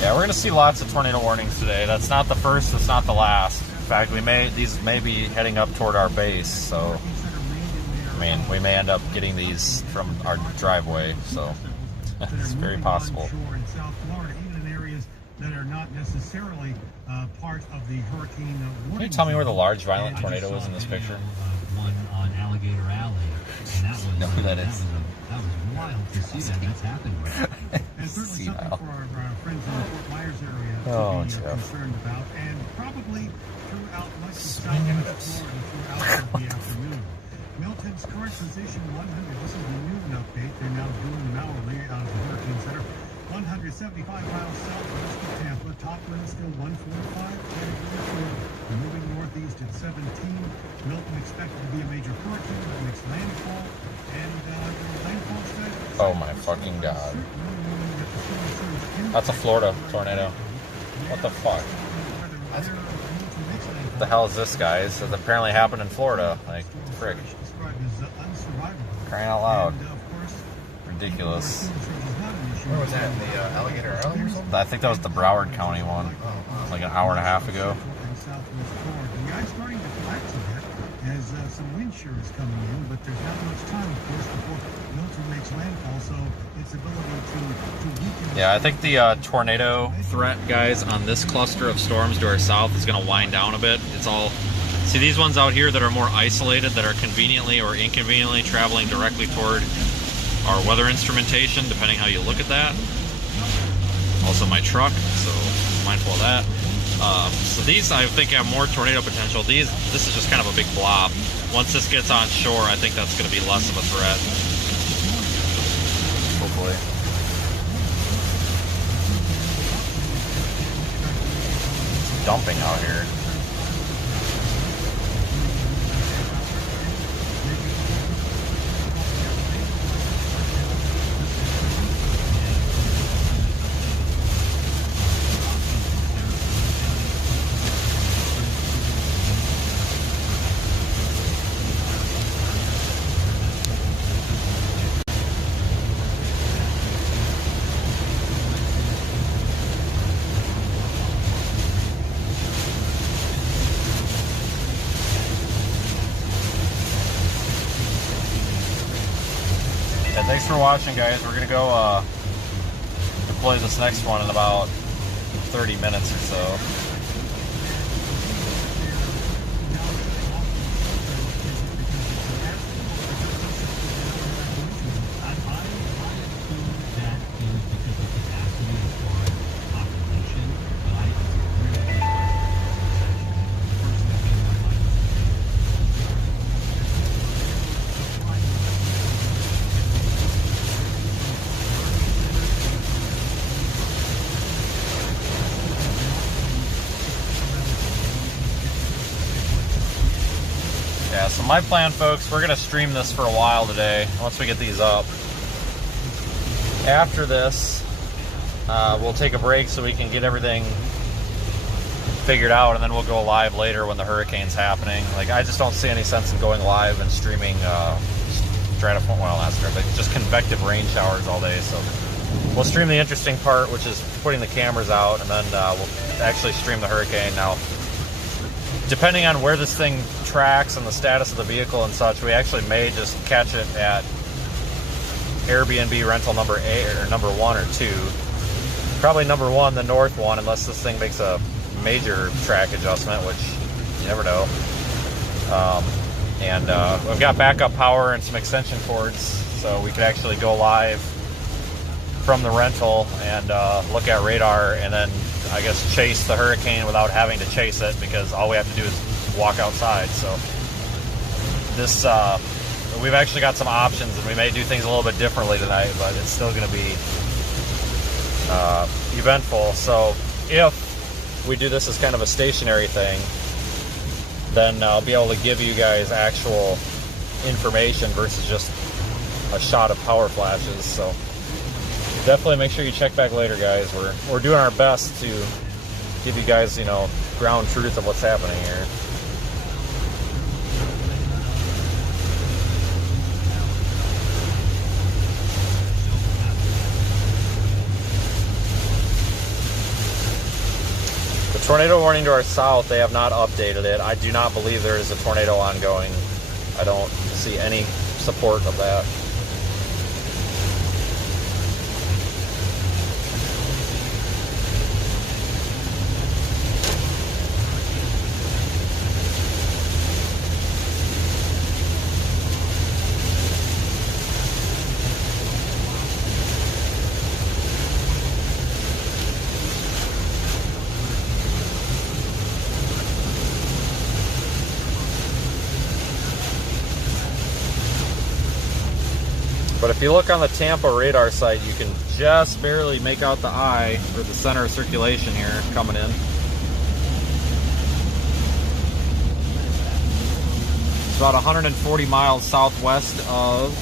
Yeah, we're going to see lots of tornado warnings today. That's not the first, that's not the last. In fact, these may be heading up toward our base, so I mean, we may end up getting these from our driveway, so it's very possible. In South Florida, even in areas that are not necessarily part of the hurricane warning. Can you tell me where the large violent tornado is in this picture? One on Alligator Alley, and that was No, that is. That was wild to see that. That's happened. And certainly something for our friends in the Fort Myers area to be concerned about, and probably throughout much of southwest Florida throughout the afternoon. Milton's current position 100. This is the noon update. They're now doing an hourly out of the Hurricane Center. 175 miles southwest of Tampa. Top wind still 145. Category 4. Moving northeast at 17. Milton expected to be a major hurricane with its landfall. And landfall says. Oh my fucking god. That's a Florida tornado. What the fuck? What the hell is this, guys? It apparently happened in Florida. Like, frick. Crying out loud. Ridiculous. Where was that? The Alligator Alley or something? I think that was the Broward County one. Like an hour and a half ago. The ice starting to collapse a bit as some wind shear is coming in, but there's not much time, of course, before Milton makes landfall, so its ability to weaken. Yeah, I think the tornado threat, guys, on this cluster of storms to our south is going to wind down a bit. It's all See these ones out here that are more isolated, that are conveniently or inconveniently traveling directly toward our weather instrumentation, depending how you look at that. Also my truck, so mindful of that. So these I think have more tornado potential. This is just kind of a big blob. Once this gets on shore, I think that's going to be less of a threat. Hopefully. It's dumping out here. Yeah, thanks for watching, guys. We're gonna go deploy this next one in about 30 minutes or so. Yeah, so my plan, folks, we're going to stream this for a while today, once we get these up. After this, we'll take a break so we can get everything figured out, and then we'll go live later when the hurricane's happening. Like, I just don't see any sense in going live and streaming stratiform, well, not stratiform, but just convective rain showers all day. So we'll stream the interesting part, which is putting the cameras out, and then we'll actually stream the hurricane. Now, depending on where this thing tracks and the status of the vehicle and such, we actually may just catch it at Airbnb rental number 8 or number 1 or 2. Probably number 1, the north one, unless this thing makes a major track adjustment, which you never know. We've got backup power and some extension cords, so we could actually go live from the rental and look at radar, and then I guess chase the hurricane without having to chase it, because all we have to do is walk outside. So this we've actually got some options, and we may do things a little bit differently tonight, but it's still going to be eventful. So if we do this as kind of a stationary thing, then I'll be able to give you guys actual information versus just a shot of power flashes. So definitely make sure you check back later, guys. We're doing our best to give you guys, you know, ground truth of what's happening here. The tornado warning to our south, they have not updated it. I do not believe there is a tornado ongoing. I don't see any support of that. But if you look on the Tampa radar site, you can just barely make out the eye, or the center of circulation here coming in. It's about 140 miles southwest of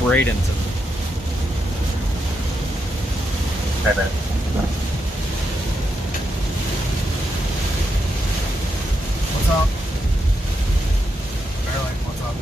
Bradenton. What's up? Barely, what's up?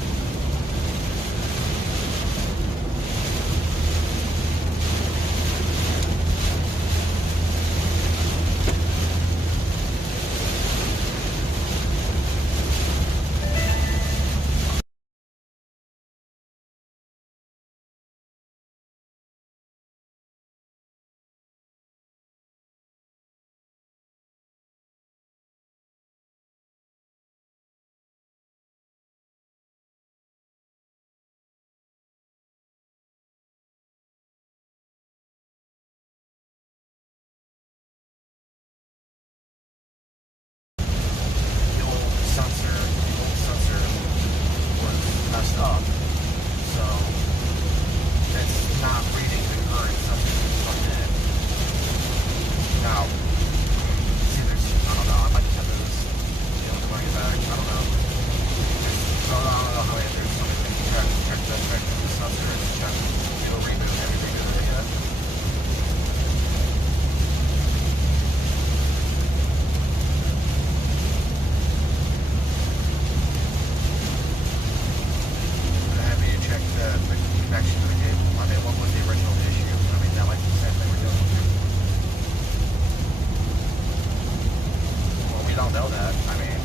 know that. I mean,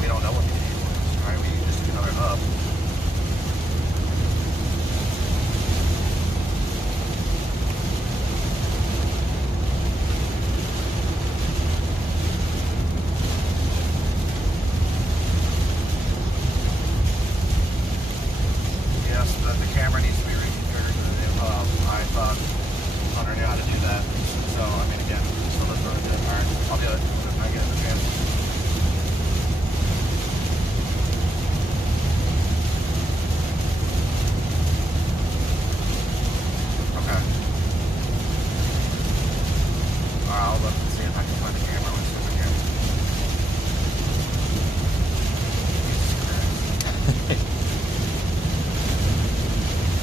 we don't know what the issue was, right? We just took another hub. Yes, the camera needs to be reconfigured to the new hub. I thought Hunter knew how to do that. So, I mean, again, so let's really do it. Alright, I'll do it when I get the chance. Okay. Alright, I'll look and see if I can find the camera when it's again.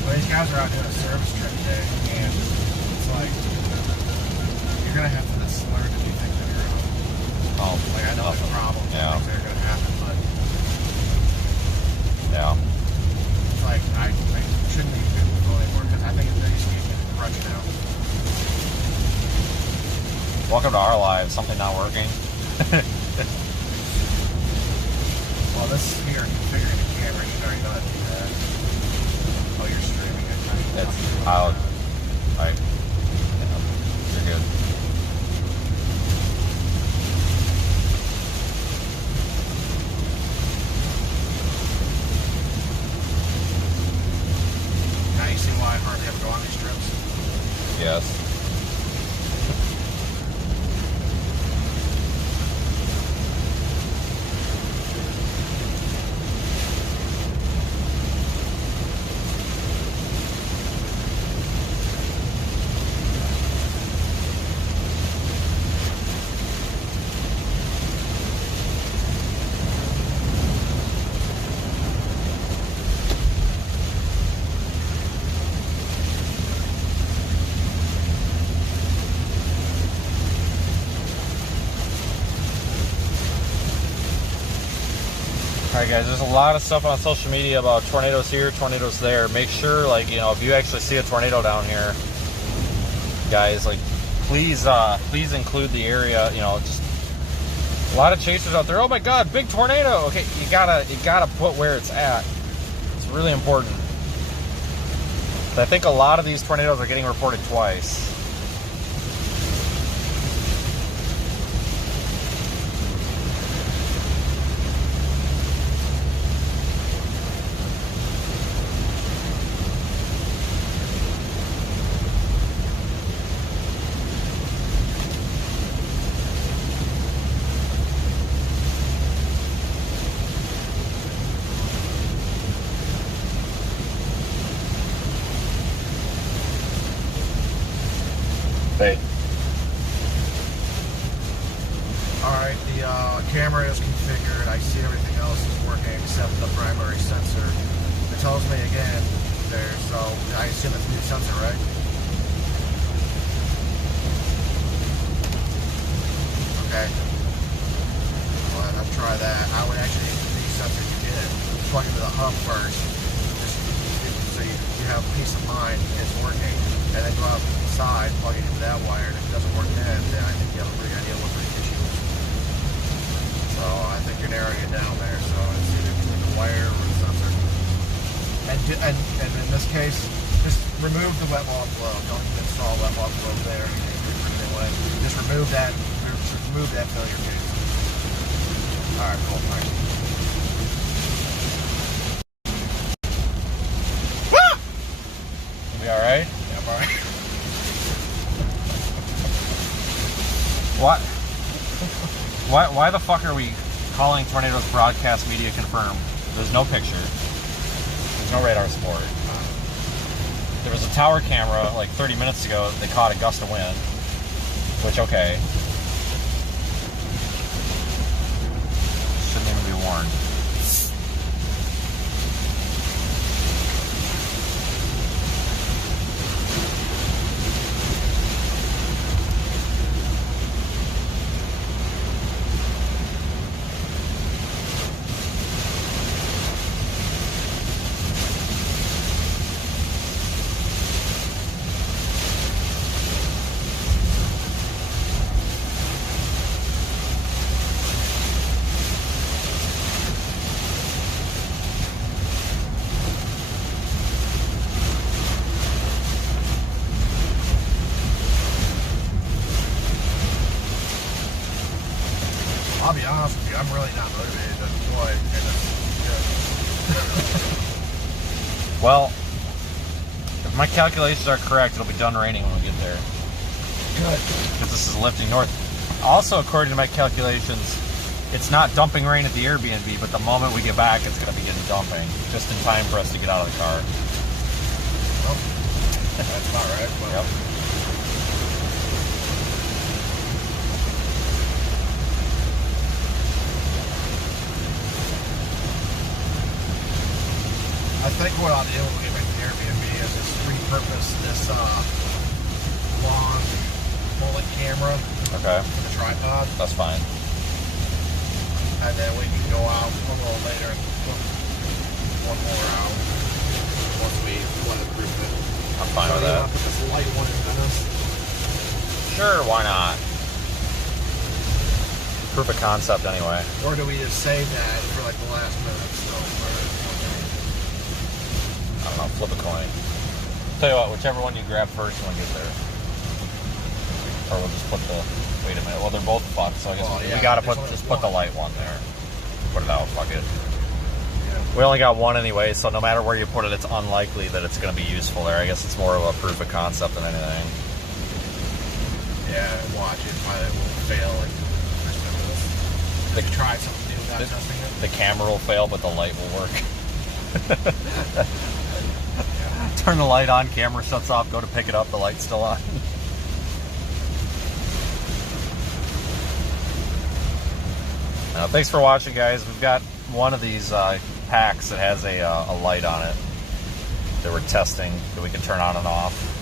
Well, these guys are out doing a service trip today, and it's like, you're gonna have to just learn to do things on your own. Oh, Like, I know there's problems, yeah. things that are gonna happen, but Yeah. it's like, I shouldn't be doing the phone anymore, because I think they're just getting a crutch now. Welcome to our lives. Something not working. Well, this here, configuring the camera, you already know how to do that. Oh, you're streaming it. It's out. Alright. Yeah, you're good. Now you see why I hardly ever go on these trips? Yes. Alright guys, there's a lot of stuff on social media about tornadoes here, tornadoes there. Make sure, like, you know, if you actually see a tornado down here, guys, like, please include the area. You know, just a lot of chasers out there. Oh my god, big tornado. Okay, you gotta put where it's at. It's really important. But I think a lot of these tornadoes are getting reported twice. Hey. Alright, the camera is configured. I see everything else is working except the primary sensor. It tells me again there, so I assume it's a new sensor, right? Okay. Well, I'll try that. I would actually use the new sensor you get. Plug into the hub first, just so you have peace of mind it's working, and then go outside, plug it into that wire, and if it doesn't work then I think you have a pretty idea what the issue is. So I think you're narrowing it down there. So it's either between the wire or the sensor. And in this case, just remove the wet wall globe. Don't even install wet wall globe there. Just remove that failure case. Alright, cool. Thanks. We alright? Yeah, I'm alright. Why the fuck are we calling tornadoes broadcast media confirmed? There's no picture. There's no radar support. There was a tower camera like 30 minutes ago that caught a gust of wind. Which, okay. Shouldn't even be warned. I'll be honest with you, I'm really not motivated to deploy. Well, if my calculations are correct, it'll be done raining when we get there. Good. Because this is lifting north. Also, according to my calculations, it's not dumping rain at the Airbnb, but the moment we get back, it's going to begin dumping. Just in time for us to get out of the car. Well, that's about right. But yep. I think what I'll do when we get back to the Airbnb is just repurpose this long mullet camera for the tripod. That's fine. And then we can go out a little later and put one more out once we weatherproof it. I'm fine with that. Put this light one in Venice. Sure, why not? Proof of concept anyway. Or do we just save that for like the last minute? So I don't know, flip a coin. Tell you what, whichever one you grab first when we get there. Or we'll just put the, wait a minute, well they're both fucked, so I guess we gotta just put the light one there. Put it out, fuck it. Yeah. We only got one anyway, so no matter where you put it, it's unlikely that it's gonna be useful there. I guess it's more of a proof of concept than anything. Yeah, watch it, probably will fail like the first time. Try something new without testing it. The camera will fail, but the light will work. Turn the light on, camera shuts off, go to pick it up, the light's still on. Thanks for watching, guys. We've got one of these packs that has a light on it that we're testing that we can turn on and off.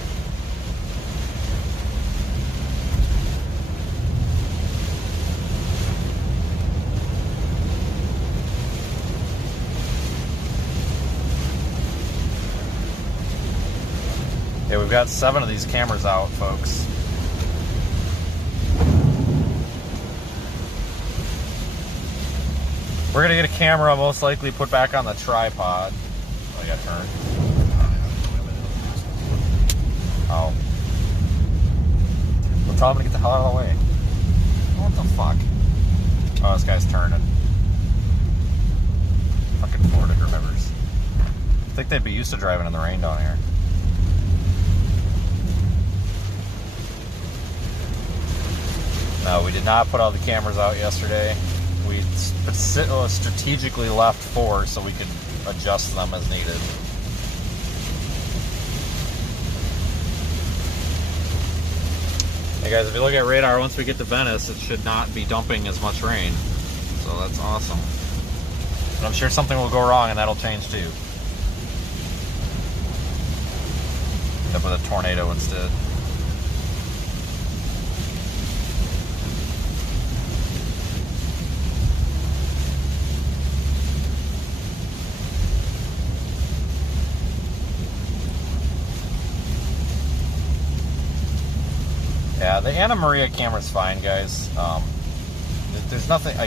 Yeah, we've got 7 of these cameras out, folks. We're gonna get a camera, most likely put back on the tripod. Oh, I got turned. Oh. Well, tell him to get the hell out of the way. What the fuck? Oh, this guy's turning. Fucking Florida drivers. I think they'd be used to driving in the rain down here. No, we did not put all the cameras out yesterday. We strategically left 4 so we could adjust them as needed. Hey guys, if you look at radar, once we get to Venice, it should not be dumping as much rain. So that's awesome. But I'm sure something will go wrong and that'll change too. End up with a tornado instead. Yeah, the Anna Maria camera's fine, guys. There's nothing.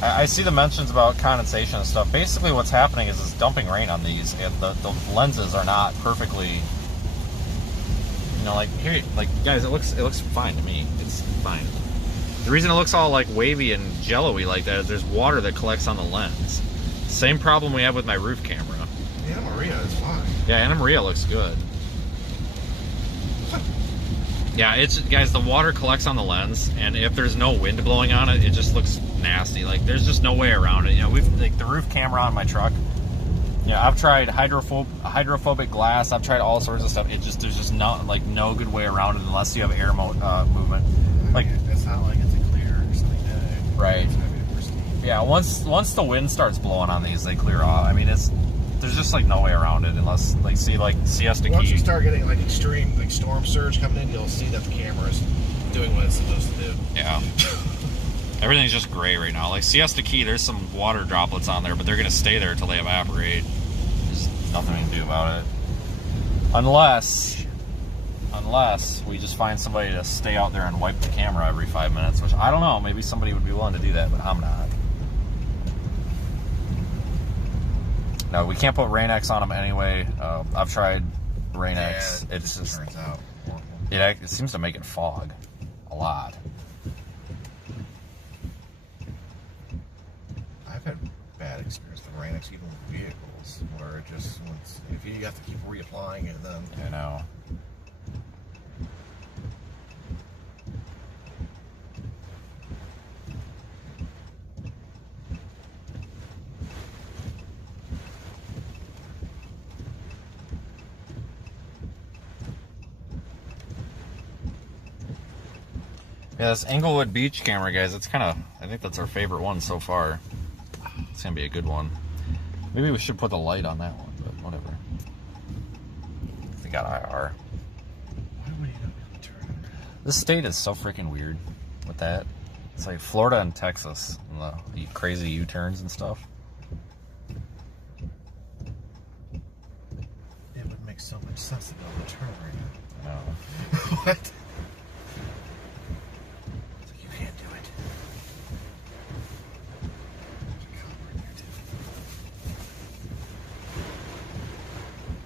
I see the mentions about condensation and stuff. Basically, what's happening is it's dumping rain on these, and the lenses are not perfectly. You know, like here, like guys, it looks fine to me. It's fine. The reason it looks all like wavy and jello-y like that is there's water that collects on the lens. Same problem we have with my roof camera. The Anna Maria is fine. Yeah, Anna Maria looks good. Yeah, it's, guys, the water collects on the lens, and if there's no wind blowing on it, it just looks nasty. Like, there's just no way around it. You know, we've, like, the roof camera on my truck, yeah, I've tried hydrophobic glass, I've tried all sorts of stuff. It just, there's just no good way around it unless you have air movement. Like, it's not like it's a clear or something day. Right. Yeah, once the wind starts blowing on these, they clear off. I mean, there's just like no way around it unless like Siesta Key. Once you start getting like extreme like storm surge coming in, you'll see that the camera's doing what it's supposed to do. Yeah. Everything's just gray right now. Like Siesta Key, there's some water droplets on there, but they're gonna stay there until they evaporate. There's nothing we can do about it. Unless we just find somebody to stay out there and wipe the camera every 5 minutes, which I don't know, maybe somebody would be willing to do that, but I'm not. No, we can't put Rain-X on them anyway. I've tried Rain-X. Yeah, it just turns out it seems to make it fog a lot. experienced the rain even with vehicles, where it just, if you have to keep reapplying it, then... I know. Yeah, this Englewood Beach camera, guys, it's kind of, I think that's our favorite one so far. It's going to be a good one. Maybe we should put the light on that one, but whatever. They got IR. Why would you not turn it? This state is so freaking weird with that. It's like Florida and Texas, and the crazy U-turns and stuff. It would make so much sense to be able to turn right now. I know. What? You can't do it.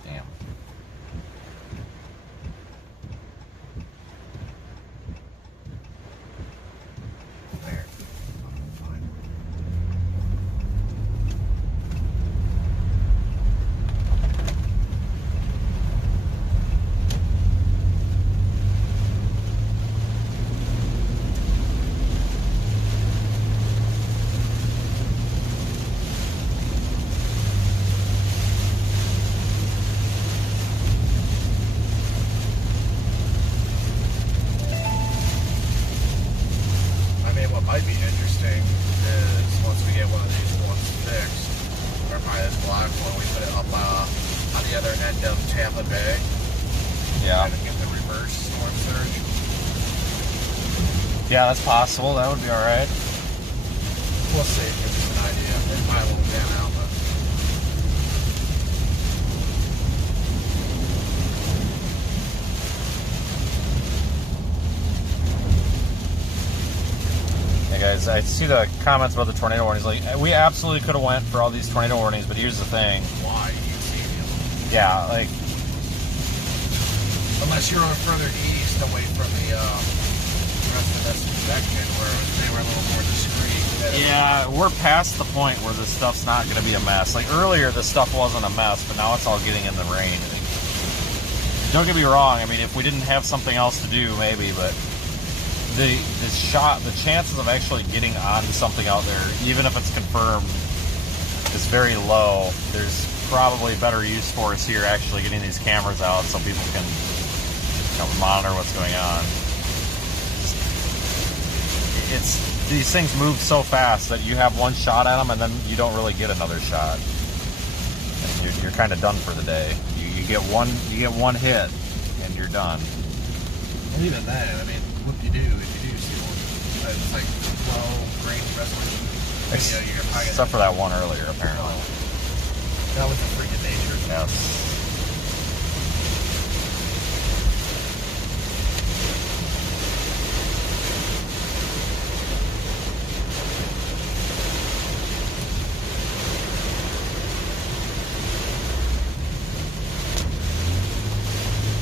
Damn. There. Fine. I mean, what might be interesting is once we get one of these ones fixed, or probably this black one, we put it up on the other end of Tampa Bay. Yeah. And get the reverse storm surge. Yeah, that's possible. That would be alright. We'll see. It's just an idea. It probably won't pan out, but. Hey guys, I see the comments about the tornado warnings. Like, we absolutely could have went for all these tornado warnings, but here's the thing. Why? You can see them. Yeah, like, unless you're on further east away from the rest of this section where they were a little more discreet. yeah, we're past the point where this stuff's not going to be a mess. Like, earlier this stuff wasn't a mess, but now it's all getting in the rain. Don't get me wrong, I mean, if we didn't have something else to do, maybe, but the chances of actually getting on something out there, even if it's confirmed, is very low. There's probably better use for us here actually getting these cameras out so people can monitor what's going on. These things move so fast that you have one shot at them and then you don't really get another shot. And you're kind of done for the day. You get one hit and you're done. And even then, I mean, what do you do if you do see one that's like low grain resolution? Except for that one earlier, apparently. That was a freak of nature. Yes.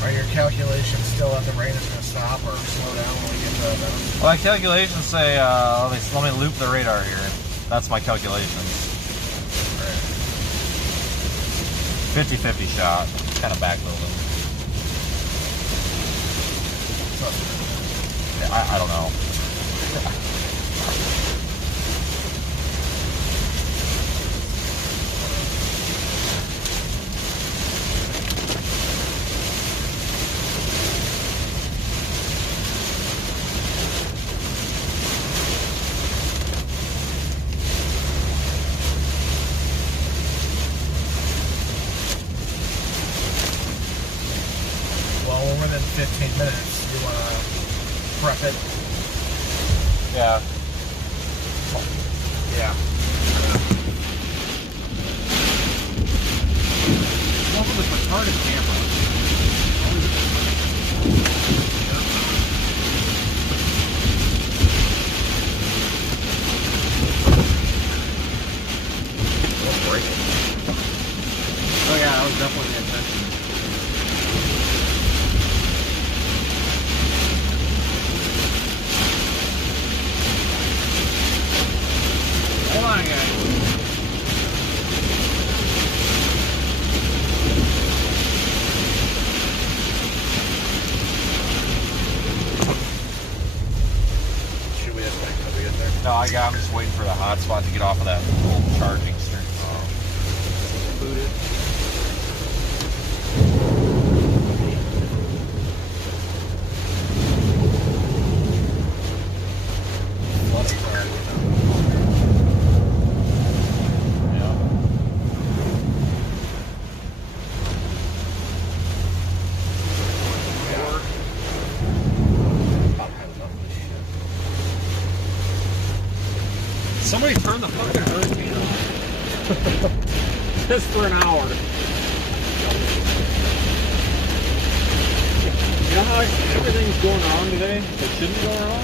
Are your calculations still that the rain is going to stop or slow down when we get to that? Well, my calculations say, let me loop the radar here. That's my calculations. Right. 50-50 shot. Kind of backloading. Yeah, I don't know. Well, we're within 15 minutes. You want to prep it? Yeah. Yeah. What was the retarded camera? We'll break it. Oh yeah, that was definitely the intention. No, I'm just waiting for the hotspot to get off of that old charging stream. Boot it. Somebody turn the fucking hurricane on. Just for an hour. You know how everything's going wrong today that shouldn't go wrong?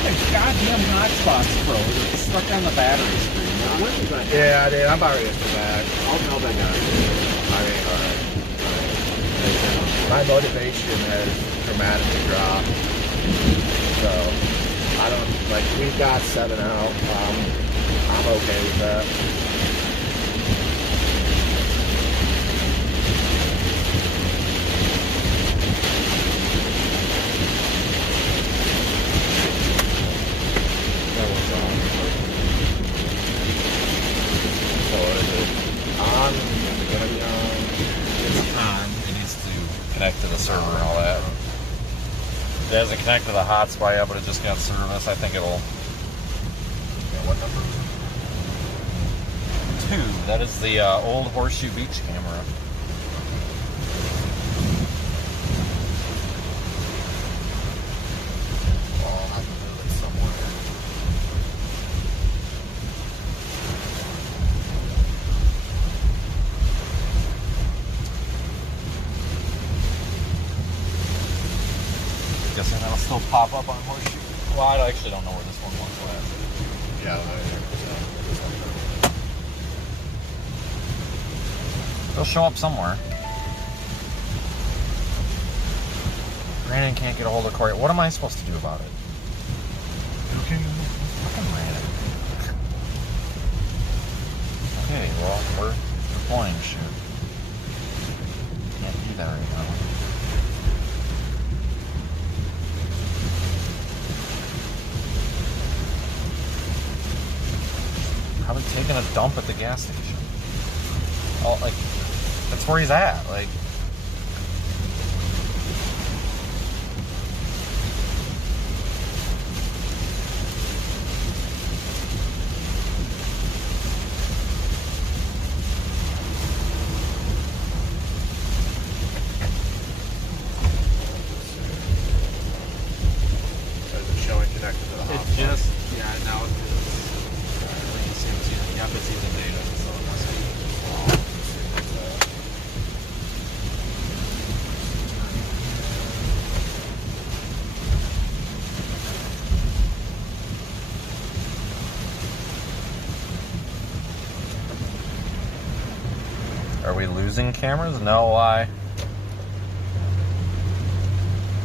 That goddamn hotspots froze. It's stuck on the battery screen. When was that? Yeah, dude, I'm about ready to go back. I'll tell that guy. I mean, alright. My motivation has dramatically dropped. So, I don't, like, we've got 7 out. I'm okay with that. That one's on. So, is it on? Is it gonna be on? It's on. It needs to connect to the server and all that. It hasn't connected to the hotspot yet, but it just got service. I think it'll. Yeah, what number is it? 2. That is the old Horseshoe Beach camera. Well, I'll have to move it somewhere. Guessing that'll still pop up on Horseshoe. Well, I actually don't know where this one was last. Yeah, It'll show up somewhere. Brandon can't get a hold of Corey. What am I supposed to do about it? Okay. Fucking Brandon. Okay, well, we're deploying shit. Can't do that right now. Probably taking a dump at the gas station. Oh, like, that's where he's at. Like, So is it showing connected to the hotspot? it just, yeah, now it is. Yep, it's using data, so it must be. Are we losing cameras? No, why?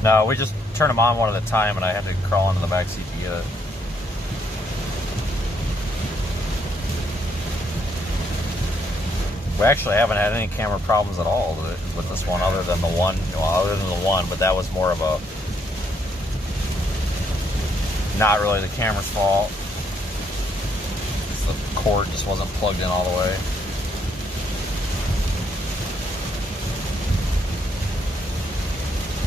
No, we just turn them on one at a time, and I have to crawl into the back seat to get it. We actually haven't had any camera problems at all with this one, other than the one. Well, other than the one, but that was more of a not really the camera's fault. The cord just wasn't plugged in all the way.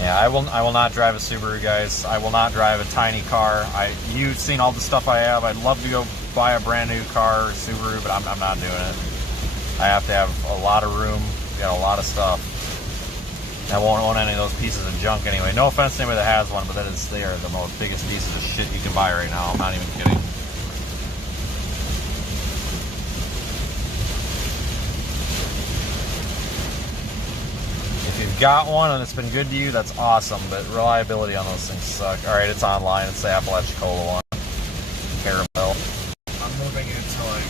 Yeah, I will not drive a Subaru, guys. I will not drive a tiny car. You've seen all the stuff I have. I'd love to go buy a brand new car or Subaru, but I'm not doing it. I have to have a lot of room, got a lot of stuff. I won't own any of those pieces of junk anyway. No offense to anybody that has one, but they are the most biggest pieces of shit you can buy right now. I'm not even kidding. If you've got one and it's been good to you, that's awesome, but reliability on those things suck. Alright, it's online. It's the Apalachicola one. Caramel. I'm moving into like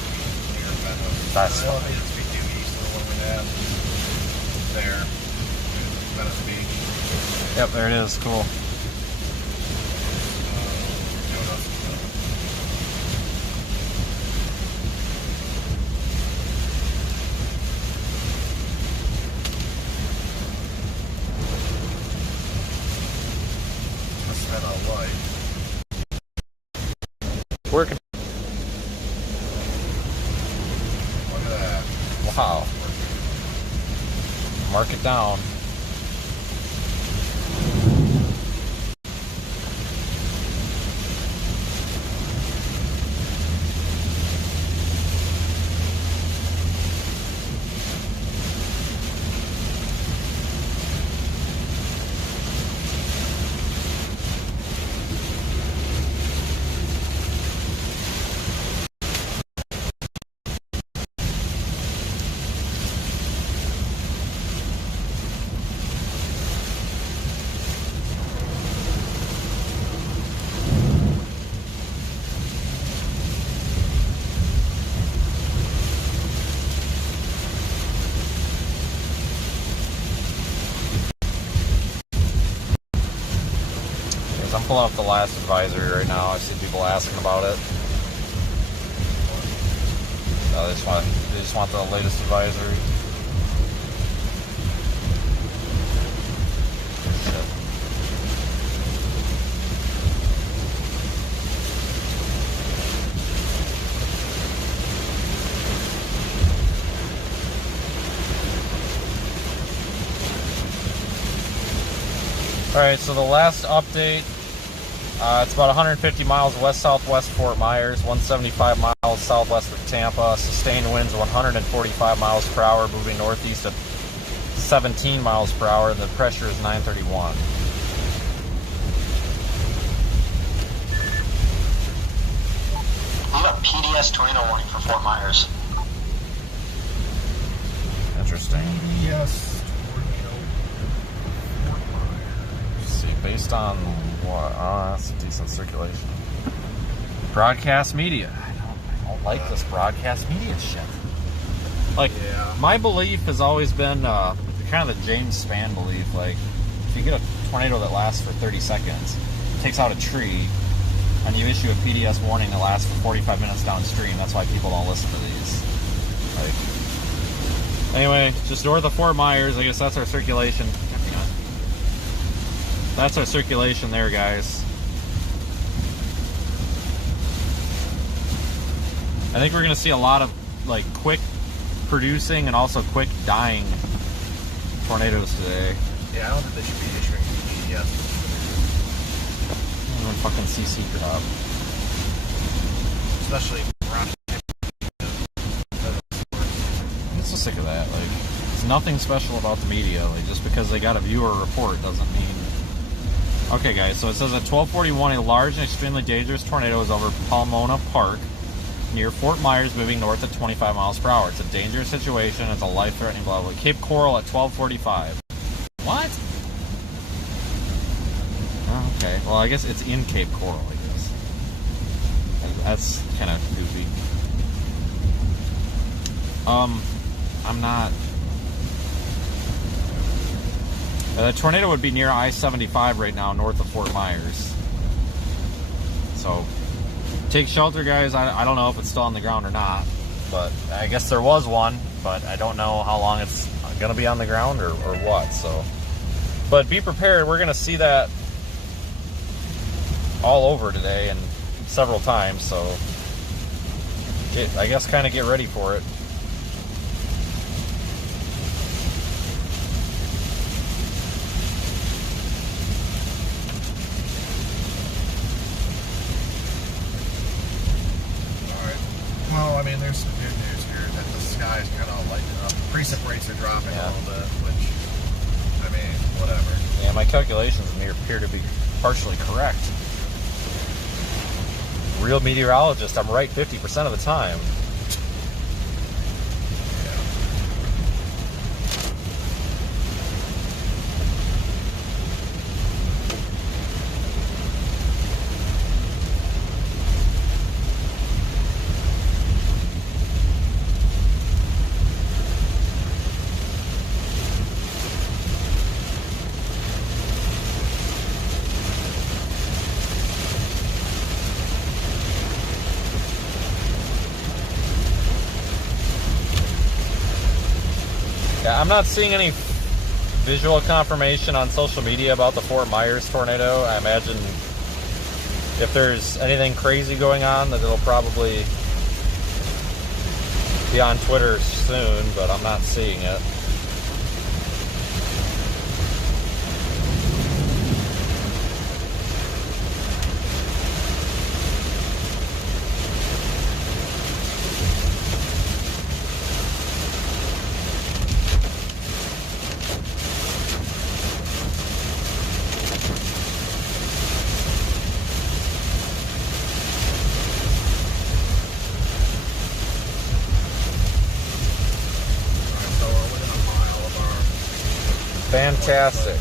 near Meadows. That's It'll fine. just be due east of the one we have there. Meadows Beach. Yep, there it is. Cool. Working. Pow. Mark it down. I'm pulling up the last advisory right now. I see people asking about it. They just want the latest advisory. Alright, so the last update, it's about 150 miles west-southwest Fort Myers, 175 miles southwest of Tampa, sustained winds 145 miles per hour, moving northeast at 17 miles per hour, and the pressure is 931. We got a PDS tornado warning for Fort Myers. Interesting. Yes. Based on what? Oh, that's a decent circulation. Broadcast media. I don't like this broadcast media shit. Like, my belief has always been kind of the James Spann belief. Like, if you get a tornado that lasts for 30 seconds, takes out a tree, and you issue a PDS warning that lasts for 45 minutes downstream, that's why people don't listen to these. Like, anyway, just north of Fort Myers, I guess that's our circulation. That's our circulation there, guys. I think we're going to see a lot of like quick producing and also quick dying tornadoes today. Yeah, I don't think they should be issuing PDS. And fucking CC drop. Especially around. I'm so sick of that. Like, there's nothing special about the media. Like, just because they got a viewer report doesn't mean. Okay, guys, so it says at 12:41, a large and extremely dangerous tornado is over Pomona Park near Fort Myers, moving north at 25 miles per hour. It's a dangerous situation. It's a life-threatening blah, blah. Cape Coral at 12:45. What? Oh, okay. Well, I guess it's in Cape Coral, I guess. That's kind of goofy. I'm not... The tornado would be near I-75 right now, north of Fort Myers. So, take shelter, guys. I don't know if it's still on the ground or not, but I guess there was one, but I don't know how long it's going to be on the ground or what, so. But be prepared. We're going to see that all over today and several times, so I guess kind of get ready for it. Well, I mean, there's some good news here that the sky is kind of lighting up. Precip rates are dropping a little bit, which, I mean, whatever. Yeah, my calculations appear to be partially correct. Real meteorologist, I'm right 50% of the time. I'm not seeing any visual confirmation on social media about the Fort Myers tornado. I imagine if there's anything crazy going on, that it'll probably Be on Twitter soon, but I'm not seeing it. Fantastic.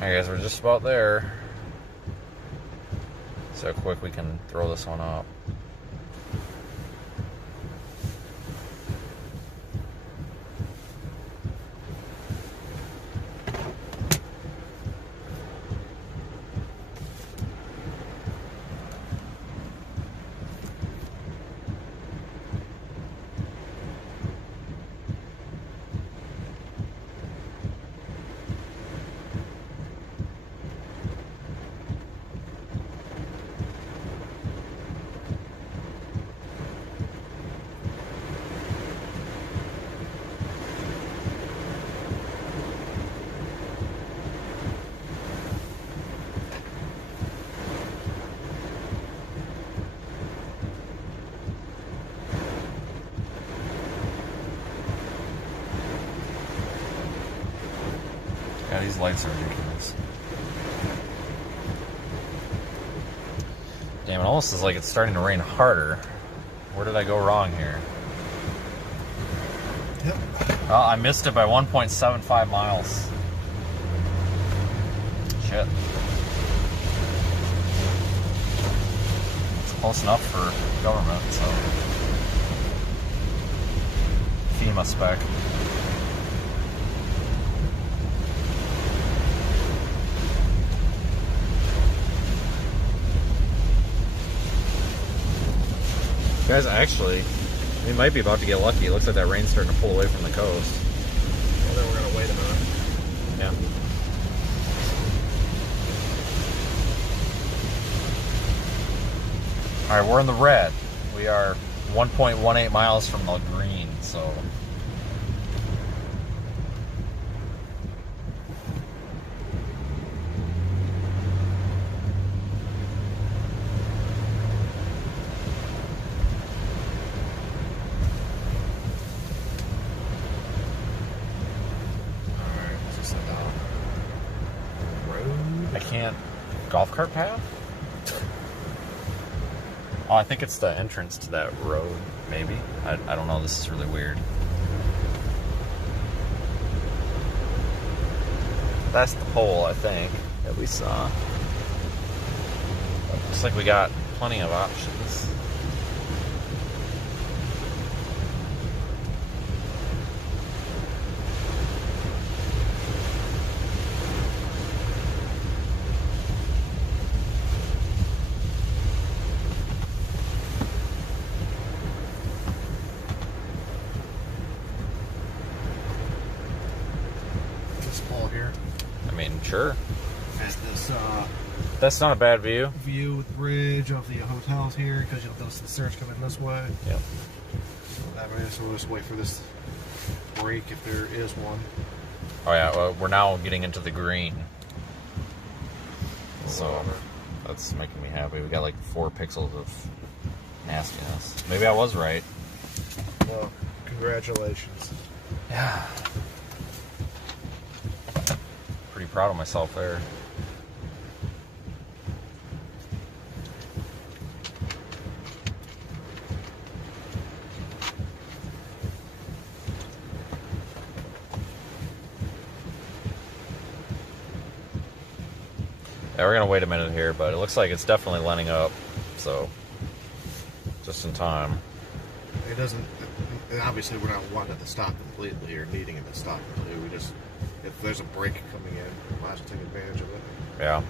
Alright guys, we're just about there. See how quick we can throw this one up. Yeah, these lights are ridiculous. Damn, it almost is like it's starting to rain harder. Where did I go wrong here? Yep. Well, I missed it by 1.75 miles. Shit. It's close enough for government, so. FEMA spec. Guys, actually, we might be about to get lucky. It looks like that rain's starting to pull away from the coast. Well, then we're going to wait a minute. Yeah. Alright, we're in the red. We are 1.18 miles from the green, so... Golf cart path? Oh, I think it's the entrance to that road, maybe. I don't know, this is really weird. That's the pole, I think, that we saw. Looks like we got plenty of options. Sure. At this, that's not a bad view. View with the bridge of the hotels here, because you'll notice the surge coming this way. Yep. So that way, so we'll just wait for this break if there is one. Oh yeah, well, we're now getting into the green. So that's making me happy. We got like 4 pixels of nastiness. Maybe I was right. Well, congratulations. Yeah. Pretty proud of myself there. Yeah, we're gonna wait a minute here, but it looks like it's definitely lining up. So, just in time. It doesn't. And obviously, we're not wanting it to stop completely or needing it to stop completely. We just, if there's a break coming in, we'll have to take advantage of it. Yeah.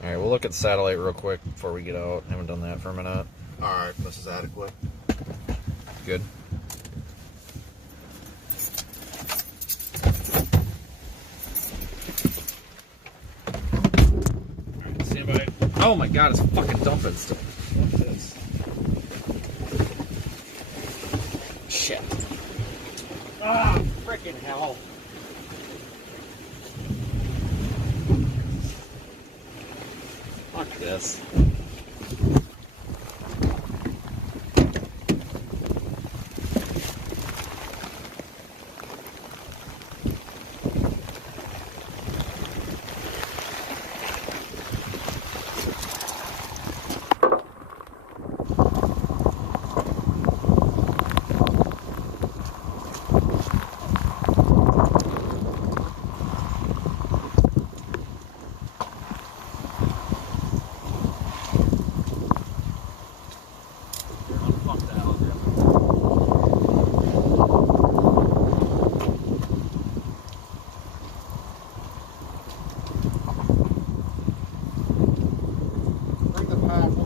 Alright, we'll look at the satellite real quick before we get out. Haven't done that for a minute. Alright, this is adequate. Good. Stand by. Oh my god, it's fucking dumping still. What is this? Shit. Ah, freaking hell. Fuck this.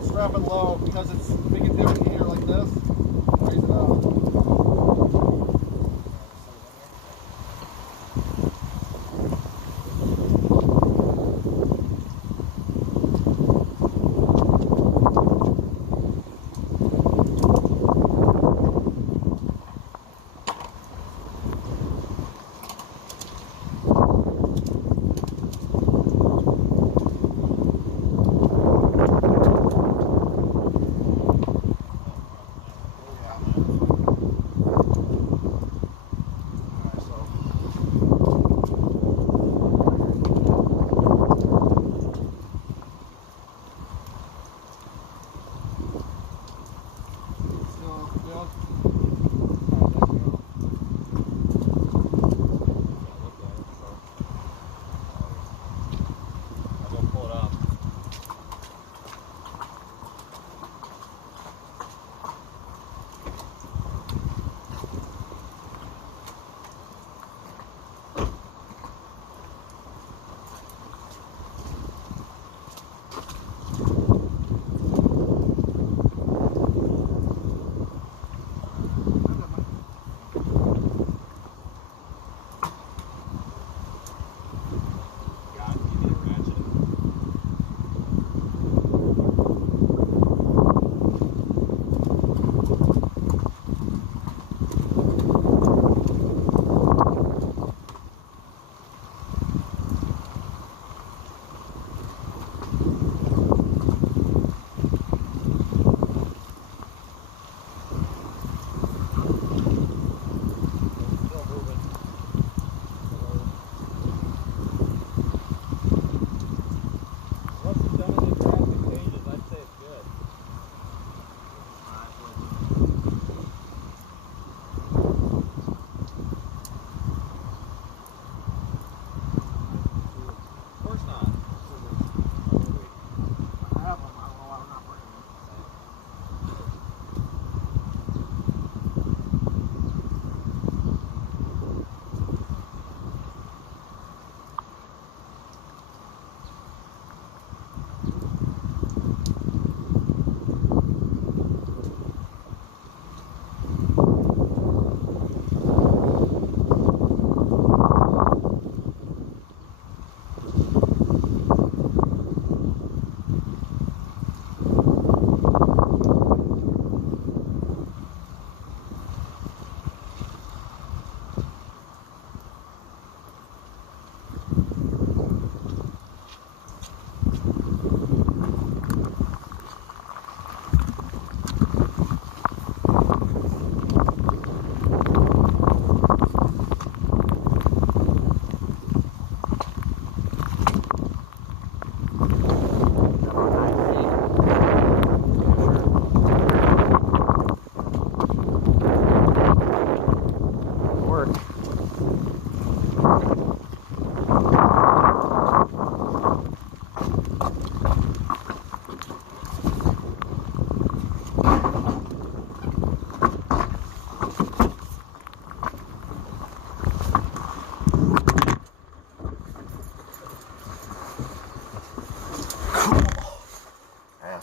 Strap it low because it's make it different here like this. Raise it up.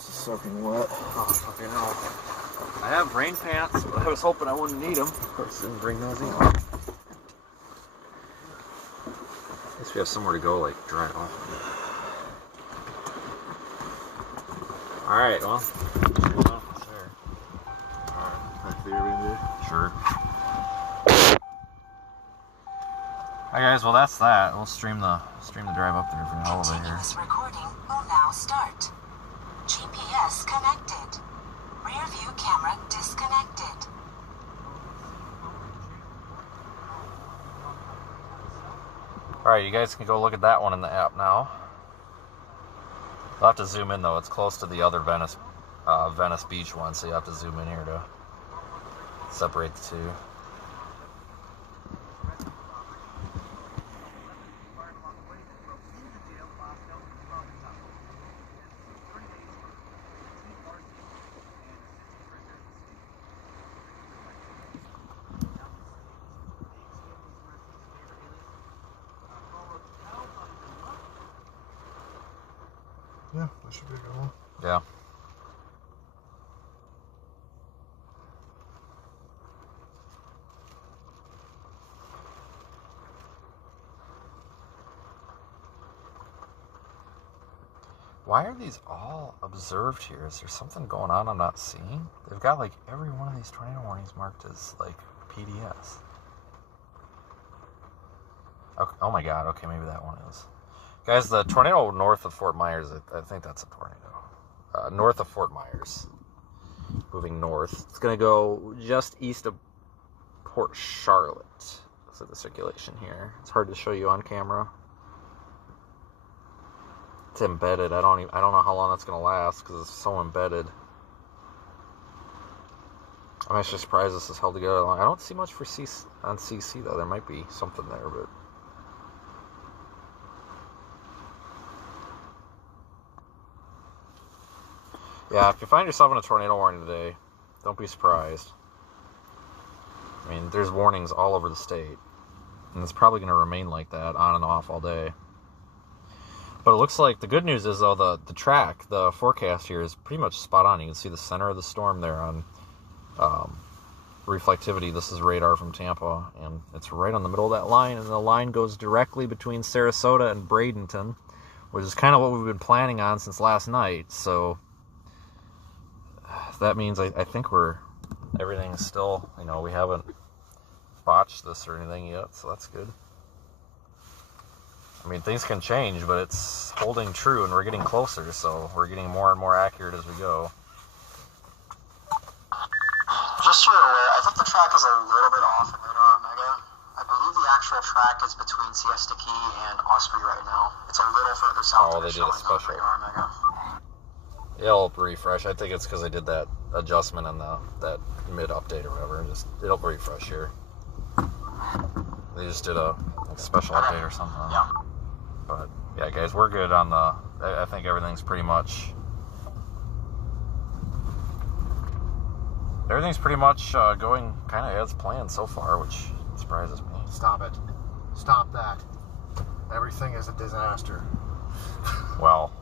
Soaking wet. Oh, fucking hell. I have rain pants, but I was hoping I wouldn't need them. Of course, didn't bring those either. At least we have somewhere to go, like, dry it off. Alright, well. Sure. Alright guys, well that's that. We'll stream the drive up there from the elevator. Continuous recording will now start. GPS connected. Rear view camera disconnected. Alright, you guys can go look at that one in the app now. I'll have to zoom in though, it's close to the other Venice Beach one, so you have to zoom in here to separate the two. Yeah, that should be a good one. Yeah. Why are these all observed here? Is there something going on I'm not seeing? They've got like every one of these tornado warnings marked as like PDS. Okay, oh my god, okay, maybe that one is. Guys, the tornado north of Fort Myers, I think that's a tornado. North of Fort Myers. Moving north. It's going to go just east of Port Charlotte. Looks like the circulation here. It's hard to show you on camera. It's embedded. I don't know how long that's going to last because it's so embedded. I'm actually surprised this is held together long. I don't see much for on CC though. There might be something there, but yeah, if you find yourself in a tornado warning today, don't be surprised. I mean, there's warnings all over the state, and it's probably going to remain like that on and off all day. But it looks like the good news is, though, the forecast here is pretty much spot on. You can see the center of the storm there on reflectivity. This is radar from Tampa, and it's right on the middle of that line, and the line goes directly between Sarasota and Bradenton, which is kind of what we've been planning on since last night. So that means I think everything's still, we haven't botched this or anything yet, so that's good. I mean, things can change, but it's holding true, and we're getting closer, so we're getting more and more accurate as we go. Just so you're aware, I think the track is a little bit off in RadarOmega. I believe the actual track is between Siesta Key and Osprey right now. It's a little further south. Oh, they did a special. It'll refresh. I think it's because I did that adjustment in that mid-update or whatever. It'll refresh here. They just did a special update or something. Yeah. But yeah, guys, we're good on I think everything's pretty much going kind of as planned so far, which surprises me. Stop it. Stop that. Everything is a disaster. Well,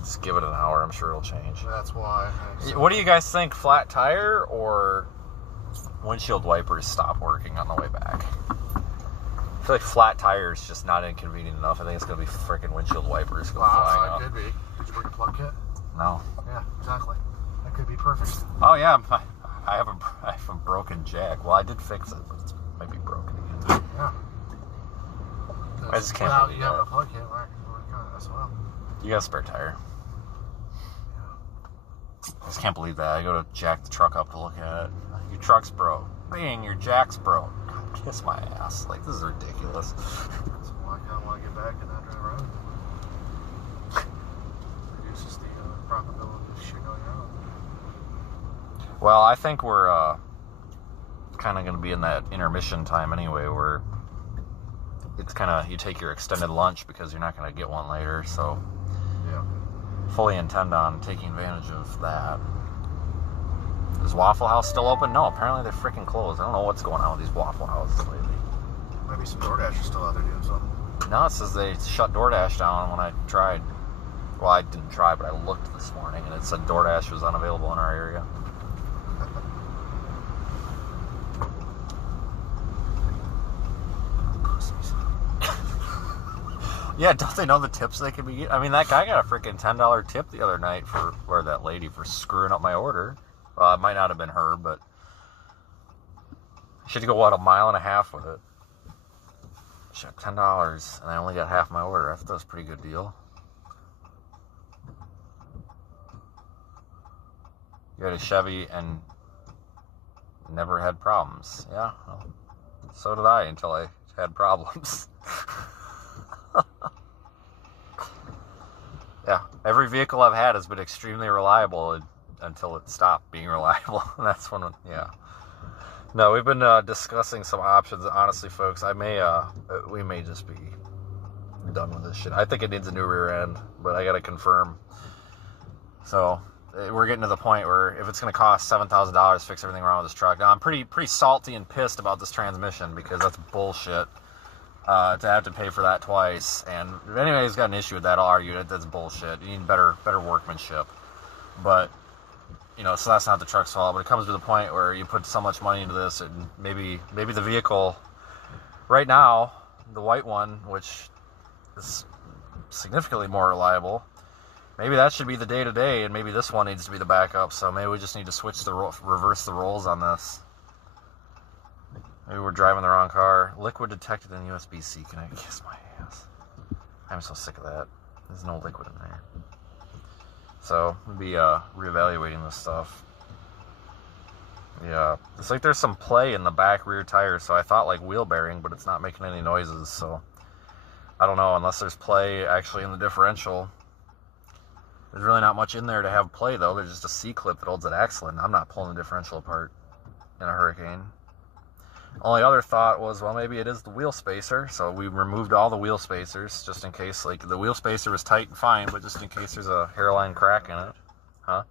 just give it an hour. I'm sure it'll change. That's why. What do you guys think? Flat tire or windshield wipers stop working on the way back? I feel like flat tire is just not inconvenient enough. I think it's going to be freaking windshield wipers going flying up. It could be. Did you bring a plug kit? No. Yeah, exactly. That could be perfect. Oh yeah, I have a broken jack. Well, I did fix it, but it might be broken again. Yeah. I just can't without believe you having that. a plug kit, we're kind of as well. You got a spare tire. I just can't believe that. I go to jack the truck up to look at it. Your truck's broke. Bang, your jack's broke. God, kiss my ass. Like, this is ridiculous. So I kind of want to get back and not drive around. Well, I think we're kind of going to be in that intermission time anyway, where it's kind of, you take your extended lunch because you're not going to get one later, so Yeah. fully intend on taking advantage of that. Is Waffle House still open? No, apparently they're freaking closed. I don't know what's going on with these Waffle Houses lately. Maybe some DoorDash is still out there doing something. No, it says they shut DoorDash down when I tried. Well, I didn't try, but I looked this morning, and it said DoorDash was unavailable in our area. Yeah, don't they know the tips they could be getting? I mean, that guy got a freaking $10 tip the other night or that lady for screwing up my order. Well, it might not have been her, but she had to go, what, a mile and a half with it. She had $10, and I only got half my order. I thought that was a pretty good deal. You had a Chevy and never had problems. Yeah, well, so did I until I had problems. Yeah, every vehicle I've had has been extremely reliable until it stopped being reliable. That's when, yeah. No, we've been discussing some options. Honestly, folks, we may just be done with this shit. I think it needs a new rear end, but I gotta confirm. So we're getting to the point where if it's gonna cost $7,000 to fix everything wrong with this truck, now I'm pretty salty and pissed about this transmission because that's bullshit. To have to pay for that twice, and if anybody's got an issue with that, I'll argue that that's bullshit. You need better workmanship. But so that's not the truck's fault. But it comes to the point where you put so much money into this, and maybe the vehicle right now, the white one, which is significantly more reliable, maybe that should be the day-to-day, and maybe this one needs to be the backup. So maybe we just need to reverse the roles on this. Maybe we're driving the wrong car. Liquid detected in USB-C. Can I kiss my ass? I'm so sick of that. There's no liquid in there. So, we'll be reevaluating this stuff. Yeah, it's like there's some play in the back rear tires, so I thought like wheel bearing, but it's not making any noises, so I don't know, unless there's play actually in the differential. There's really not much in there to have play, though. There's just a C-clip that holds an axle, and I'm not pulling the differential apart in a Hurricane. Only other thought was, well, maybe it is the wheel spacer, so we removed all the wheel spacers, just in case, like, the wheel spacer was tight and fine, but just in case there's a hairline crack in it. Huh?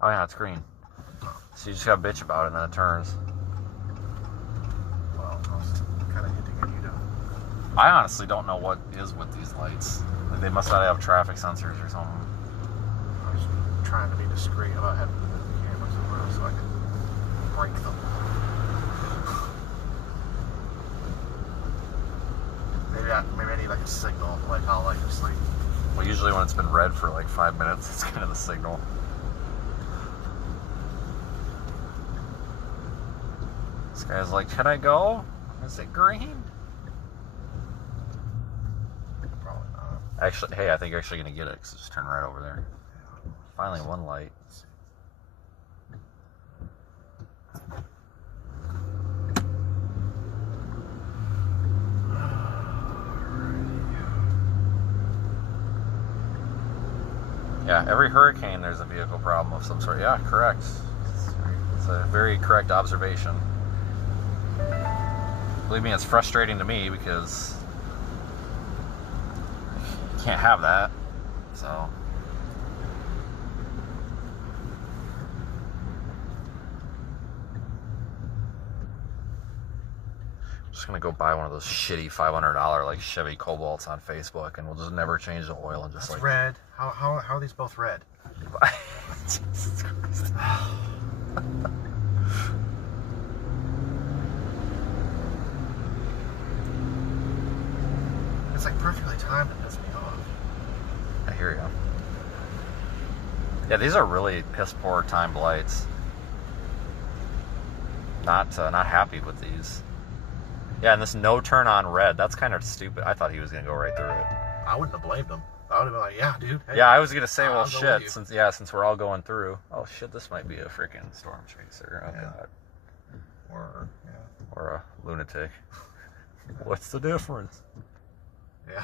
Oh, yeah, it's green. So you just gotta bitch about it, and then it turns. Well, I was kind of hinting at you to... I honestly don't know what is with these lights. Like, they must not have traffic sensors or something. I was trying to be discreet about having the cameras around so I could break them. Maybe I need like a signal, like I'll like just like... Well, usually when it's been red for like 5 minutes, it's kind of the signal. This guy's like, can I go? Is it green? Probably not. Actually, hey, I think you're actually going to get it, because it's just turned right over there. Finally, one light. Yeah, every Hurricane there's a vehicle problem of some sort. Yeah, correct. It's a very correct observation. Believe me, it's frustrating to me because you can't have that. So I'm just gonna go buy one of those shitty $500 like Chevy Cobalts on Facebook, and we'll just never change the oil and just That's like red. How are these both red? Jesus Christ. It's like perfectly timed to piss me off. I hear you. Yeah, these are really piss poor timed lights. Not happy with these. Yeah, and this no turn on red, that's kind of stupid. I thought he was gonna go right through it. I wouldn't have blamed him. I would have been like, yeah, dude. Hey, yeah, I was gonna say, well, I'll go with you. since we're all going through. Oh shit, this might be a freaking storm chaser. Oh Yeah. god. Or Or a lunatic. What's the difference? yeah.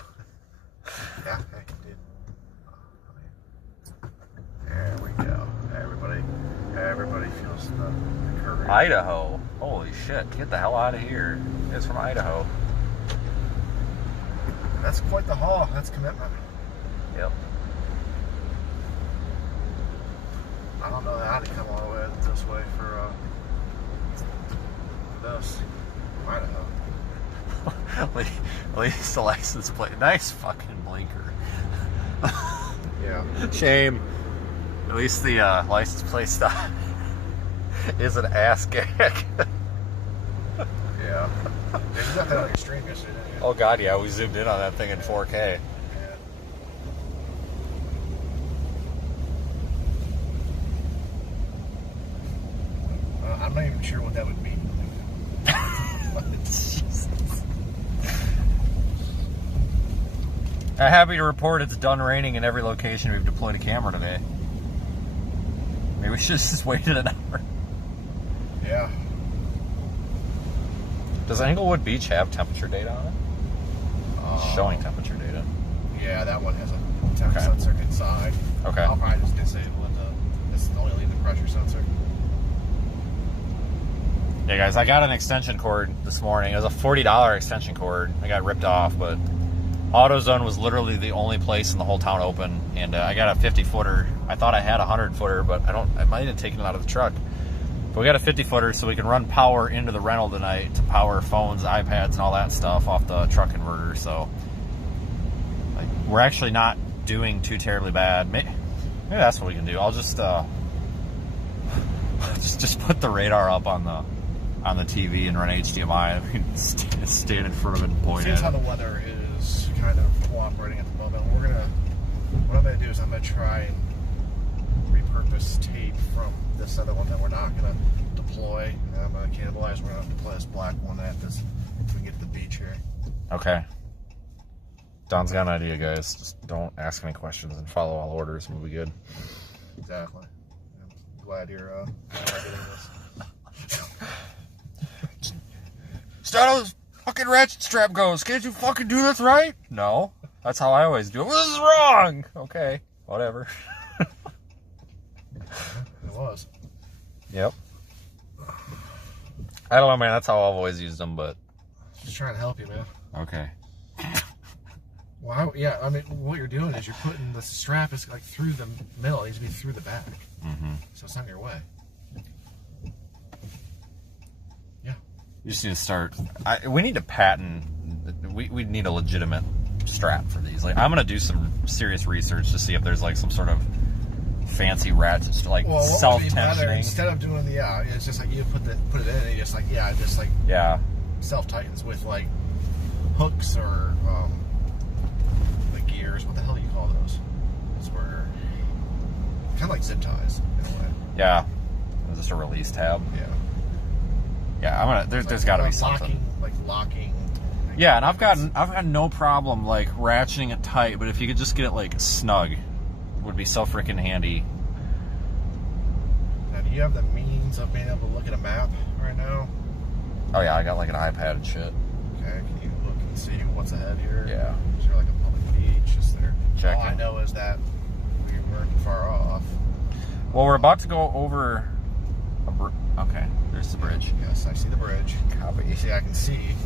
Yeah, hey, dude. There we Idaho. Holy shit. Get the hell out of here. It's from Idaho. That's quite the haul. That's commitment. Yep. I don't know how to come all the way this way for this. Idaho. At least the license plate. Nice fucking blinker. Yeah. Shame. At least the license plate stuff is an ass gag. Yeah. You got that on your stream yesterday, didn't you? Oh god, yeah, we zoomed in on that thing in 4K. I'm not even sure what that would mean. I'm happy to report it's done raining in every location we've deployed a camera today. Maybe we should just waited an hour. Yeah. Does Englewood Beach have temperature data on it? It's showing temperature data. Yeah, that one has a temperature sensor inside. Okay. I'll probably just disable it. It's only leave the pressure sensor. Yeah, guys, I got an extension cord this morning. It was a $40 extension cord. I got ripped off, but AutoZone was literally the only place in the whole town open, and I got a 50-footer. I thought I had a 100-footer, but I might have taken it out of the truck. But we got a 50-footer, so we can run power into the rental tonight to power phones, iPads, and all that stuff off the truck converter. So like, we're actually not doing too terribly bad. Maybe that's what we can do. I'll just just put the radar up on the TV and run HDMI. I mean, stand in front of it and point at it. Seems how the weather is kind of cooperating at the moment. What I'm gonna do is I'm gonna try and repurpose tape from this other one that we're not gonna deploy. And I'm gonna cannibalize. We're gonna deploy this black one at this. So we can get to the beach here. Okay. Don's got an idea, guys. Just don't ask any questions and follow all orders, and we'll be good. Exactly. I'm glad you're getting this. Start how this fucking ratchet strap goes. Can't you fucking do this right? No. That's how I always do it. This is wrong. Okay. Whatever. It was. Yep. I don't know, man. That's how I've always used them, but... Just trying to help you, man. Okay. Well, yeah, I mean, what you're doing is you're putting the strap is like through the middle. It needs to be through the back. Mm-hmm. So it's not in your way. You just need to start. We need to patent. We need a legitimate strap for these. Like, I'm gonna do some serious research to see if there's like some sort of fancy ratchet, like self-tensioning. Instead of doing it's just like you put it in and you just like self-tightens with like hooks or the gears. What the hell do you call those? It's where kind of like zip ties in a way. Yeah, it's just a release tab. Yeah. Yeah, I'm gonna. There's got to be something. Locking. Yeah, and I've got no problem like ratcheting it tight, but if you could just get it like snug, would be so freaking handy. Now, do you have the means of being able to look at a map right now? Oh yeah, I got like an iPad and shit. Okay, can you look and see what's ahead here? Yeah. Is there like a public beach? Is there? Checking. All I know is that we weren't far off. Well, we're about to go over. Okay, there's the bridge. Yes, I see the bridge. Copy. See, I can see in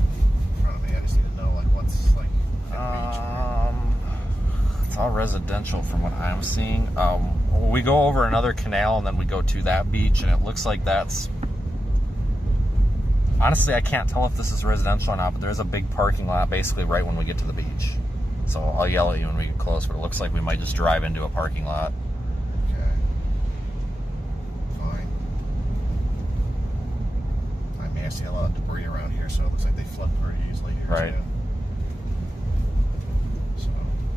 front of me. I just need to know like what's like in the beach. It's all residential from what I'm seeing. We go over another canal and then we go to that beach, and it looks like that's. Honestly, I can't tell if this is residential or not, but there's a big parking lot basically right when we get to the beach. So I'll yell at you when we get close, but it looks like we might just drive into a parking lot. I see a lot of debris around here, so it looks like they flood pretty easily here. Right. Too. So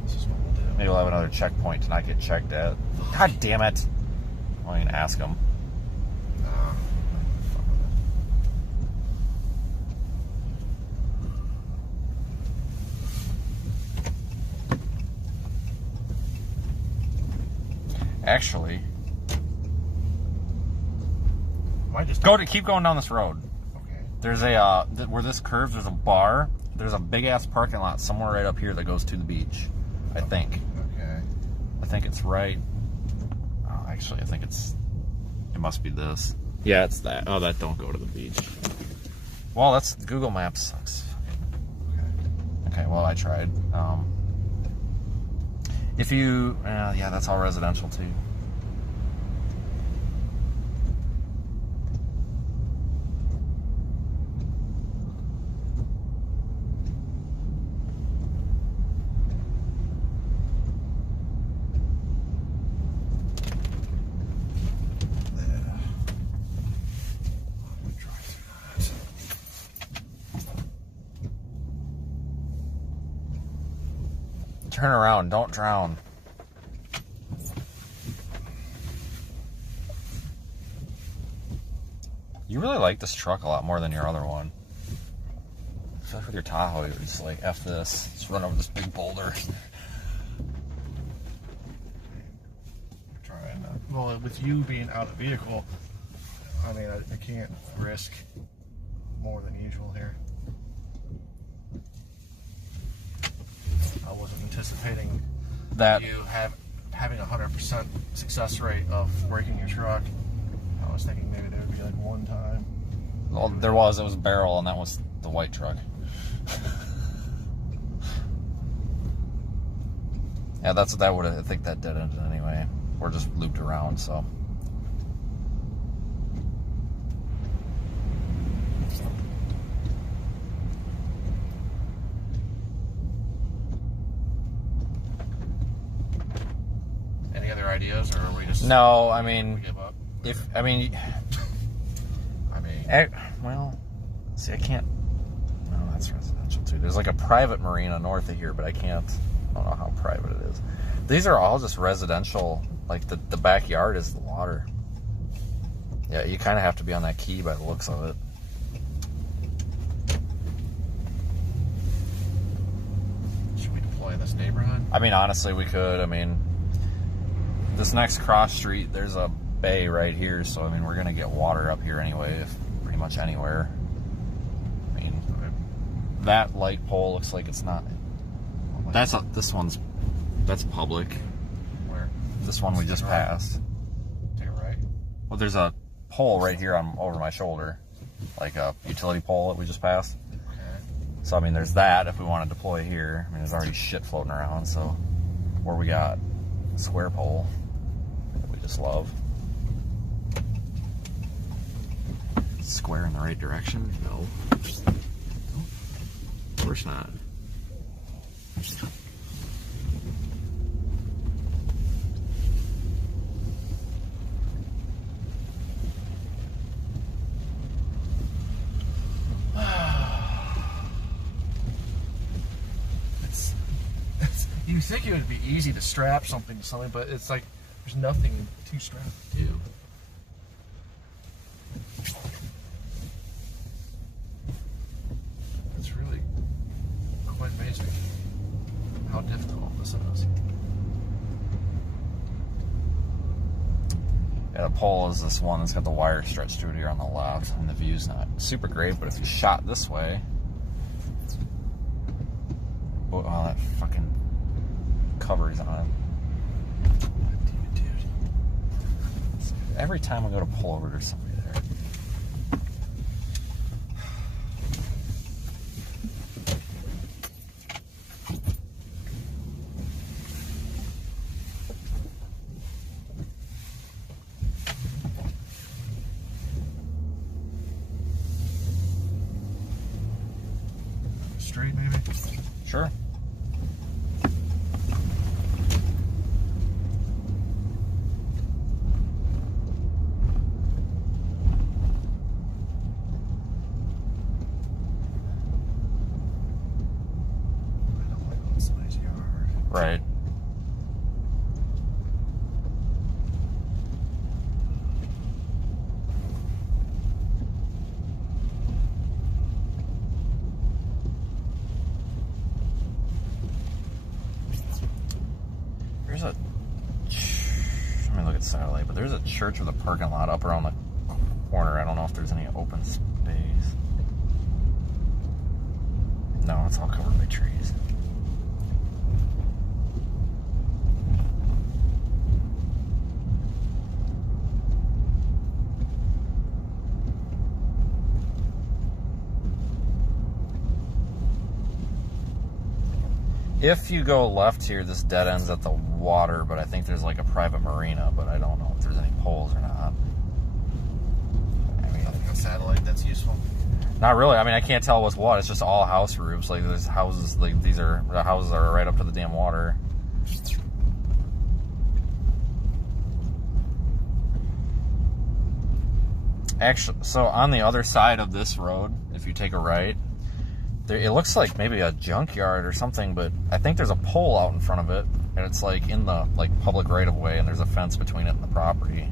this is what we'll do. Maybe we'll have another checkpoint to not get checked at. God damn it! I can ask them. Actually, keep going down this road. There's a where this curves. There's a bar. There's a big ass parking lot somewhere right up here that goes to the beach. I think. Okay. I think it's right. Oh, actually, I think it must be this. Yeah, it's that. Oh, that don't go to the beach. Well, that's Google Maps sucks. Okay, well, I tried. If you, yeah, that's all residential too. Turn around, don't drown. You really like this truck a lot more than your other one. I feel like with your Tahoe, you're just like, F this. Let's run over this big boulder. Trying to, well, with you being out of vehicle, I mean, I can't risk more than usual here. I wasn't anticipating that you having 100% success rate of breaking your truck. I was thinking maybe there would be like one time. Well, there was. It was a barrel, and that was the white truck. Yeah, that would. I think that dead ended anyway. We're just looped around, so. Any other ideas, or are we just? No, I mean, give up? Well, see, I can't. No, that's residential too. There's like a private marina north of here, but I don't know how private it is. These are all just residential. Like the backyard is the water. Yeah, you kind of have to be on that key by the looks of it. Should we deploy in this neighborhood? I mean, honestly, we could. I mean, this next cross street, there's a bay right here, so I mean, we're gonna get water up here anyway, pretty much anywhere. I mean, that light pole looks like it's not. That's public. Where? This one we just passed. Take it right. Well, there's a pole right here over my shoulder, like a utility pole that we just passed. Okay. So I mean, there's that if we want to deploy here. I mean, there's already shit floating around. So, where we got a square pole that we just love. Square in the right direction? No. Of course not. You think it would be easy to strap something to something, but it's like there's nothing to strap to. It's really quite amazing how difficult this is. Yeah, the pole is this one that's got the wire stretched through it here on the left, and the view's not super great, but if you shot this way, oh, that fucking cover's on it. Dude. Every time I go to pull over, there's somebody there. Straight, maybe? Sure. Right. There's a, let me look at satellite, but there's a church with a parking lot up around the corner. I don't know if there's any open space. No, it's all covered by trees. If you go left here, this dead ends at the water, but I think there's like a private marina, but I don't know if there's any poles or not. I mean, nothing on satellite that's useful. Not really. I mean, I can't tell what's what. It's just all house roofs. Like there's houses. Like these are the houses are right up to the damn water. Actually, so on the other side of this road, if you take a right, there, it looks like maybe a junkyard or something, but I think there's a pole out in front of it, and it's like in the public right of way, and there's a fence between it and the property.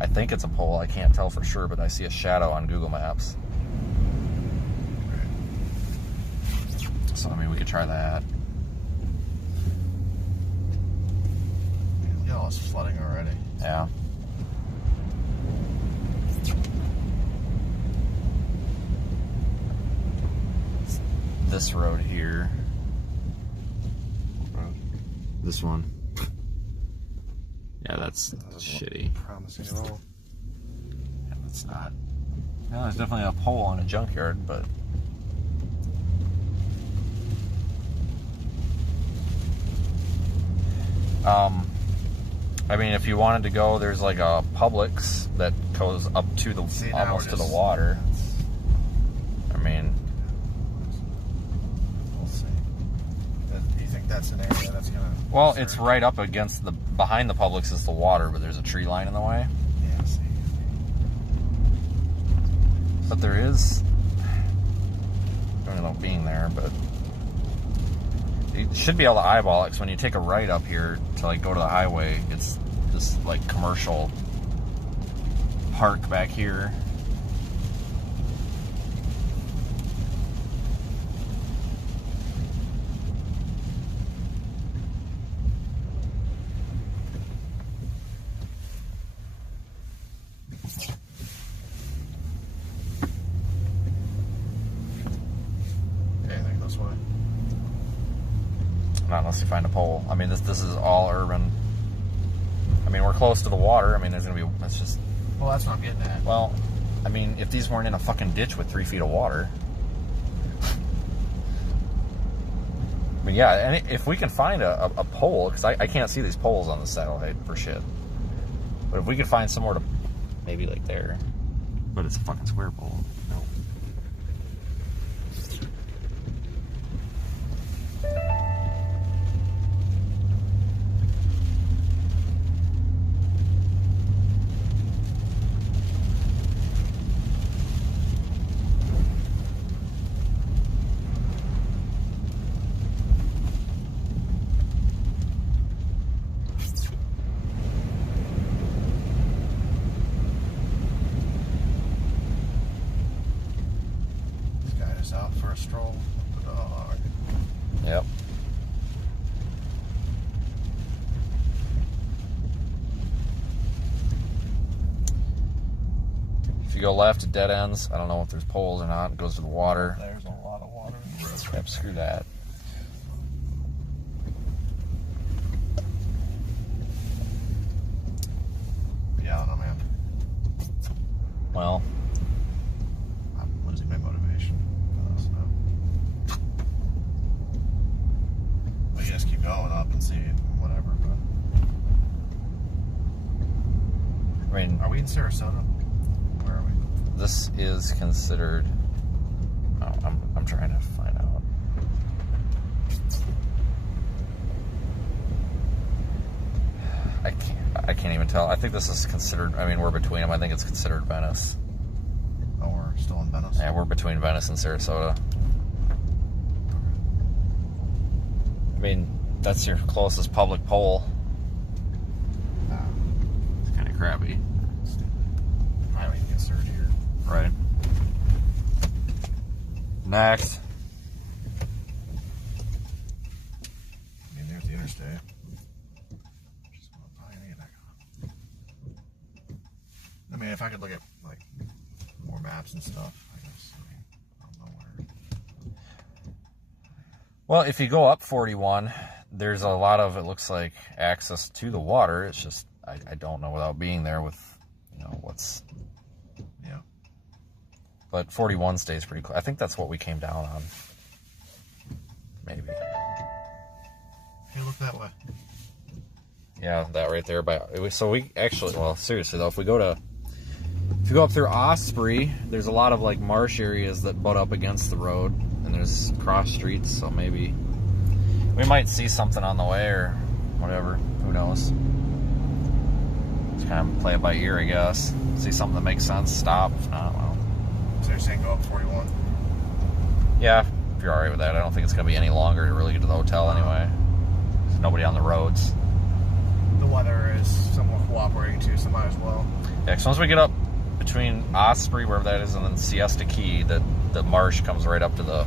I think it's a pole. I can't tell for sure, but I see a shadow on Google Maps. So I mean, we could try that. Yeah, it's flooding already. Yeah. This road here. This one. Yeah, that's shitty. Promising at all. Yeah, that's not. No, there's definitely a pole on a junkyard, but. I mean, if you wanted to go, there's like a Publix that goes up to the almost to the water. I mean, we'll see. Do you think that's an area that's gonna? Well, it's right up against the behind the Publix is the water, but there's a tree line in the way. Yeah, I see. But there is. I don't know being there, but. You should be able to eyeball it, because when you take a right up here to like go to the highway, it's this like commercial park back here. Anything this way? Not unless you find a pole. I mean, this is all urban. I mean, we're close to the water. I mean, there's gonna be. That's just. Well, that's what I'm getting at. Well, I mean, if these weren't in a fucking ditch with 3 feet of water. I mean, yeah, and if we can find a pole, because I can't see these poles on the satellite for shit. But if we could find somewhere to, maybe like there. But it's a fucking square pole. No. Out for a stroll with the dog. Yep. If you go left, it dead ends. I don't know if there's poles or not. It goes to the water. There's a lot of water in the road. Yep, screw that. Yeah, I don't know, man. Well, I'm losing my motivation. I guess keep going up and see whatever, but I mean, are we in Sarasota? Where are we? This is considered. Oh, I'm trying to find out. I can't even tell. I think this is considered. I mean, we're between them. I think it's considered Venice. Oh, we're still in Venice. Yeah, we're between Venice and Sarasota. I mean, that's your closest public pole. It's kind of crappy. I don't even get served here. Right. Next. I mean, there's the interstate. I mean, if I could look at like more maps and stuff, I guess. I mean, I don't know where. Well, if you go up 41, there's a lot of, it looks like, access to the water. It's just, I don't know without being there with, you know, what's... Yeah. But 41 stays pretty close. I think that's what we came down on. Maybe. That way. Yeah, that right there. So we actually, well, seriously though, if you go up through Osprey, there's a lot of like marsh areas that butt up against the road, and there's cross streets. So maybe we might see something on the way or whatever. Who knows? Just kind of play it by ear, I guess. See something that makes sense, stop. If not, well. So you're saying go up 41? Yeah, if you're alright with that. I don't think it's going to be any longer to really get to the hotel anyway. There's nobody on the roads. The weather is somewhat cooperating too, so might as well. Yeah, because once we get up between Osprey, wherever that is, and then Siesta Key, the marsh comes right up to the,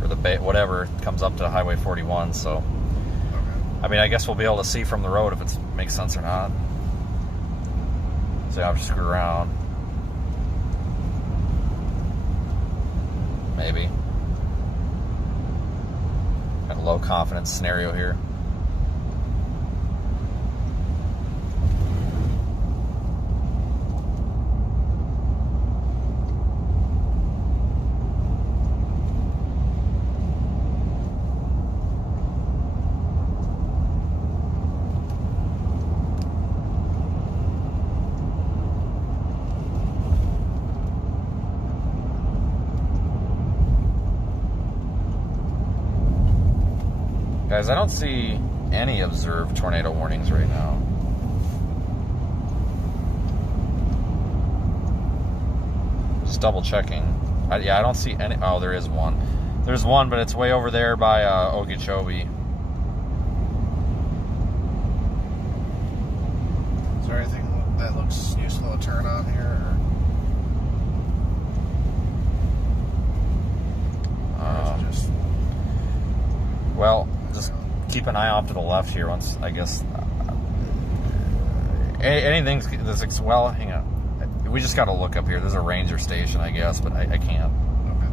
or the bay, whatever, comes up to Highway 41, so. Okay. I mean, I guess we'll be able to see from the road if it makes sense or not. So I'll just screw around. Maybe. Got a low confidence scenario here. Guys, I don't see any observed tornado warnings right now. Just double checking. Yeah, I don't see any. Oh, there is one. There's one, but it's way over there by Okeechobee. Is there anything that looks useful to turn on here? Well, just keep an eye off to the left here. Once, I guess, anything's this. Well, hang on. We just got to look up here. There's a ranger station, I guess, but I can't. Okay.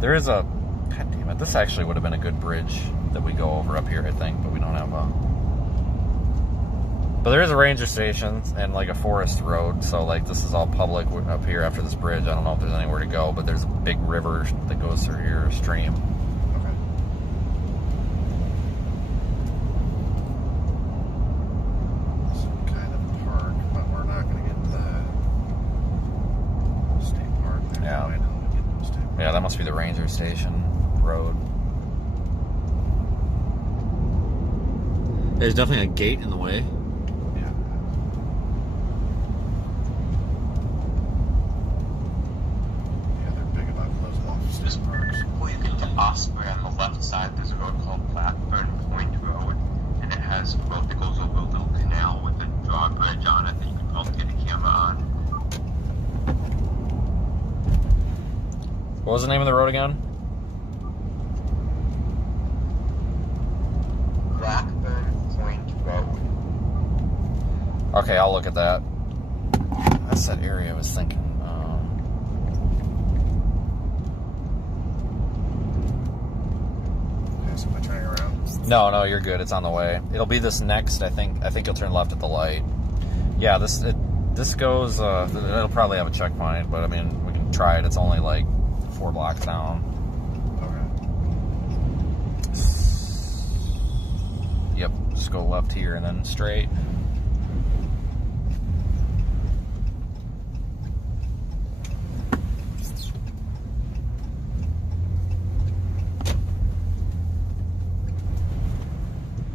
There is a. God damn it! This actually would have been a good bridge that we go over up here, I think, but we don't have a. But there is a ranger station and like a forest road, so like this is all public up here after this bridge. I don't know if there's anywhere to go, but there's a big river that goes through here, a stream. Yeah, that must be the ranger station road. There's definitely a gate in the way. Yeah. Yeah, they're big about closing off state parks. Before you get to Osprey on the left side, there's a road called Blackburn Point Road, and it has a road that goes over a little canal with a drawbridge on it that you can probably get a camera on. What was the name of the road again? Blackburn Point Road. Okay, I'll look at that. That's that area I was thinking. So am I turning around? No, you're good. It's on the way. It'll be this next. I think you'll turn left at the light. Yeah, this goes. It'll probably have a checkpoint, but I mean, we can try it. It's only like 4 blocks down. Okay. Yep, just go left here and then straight.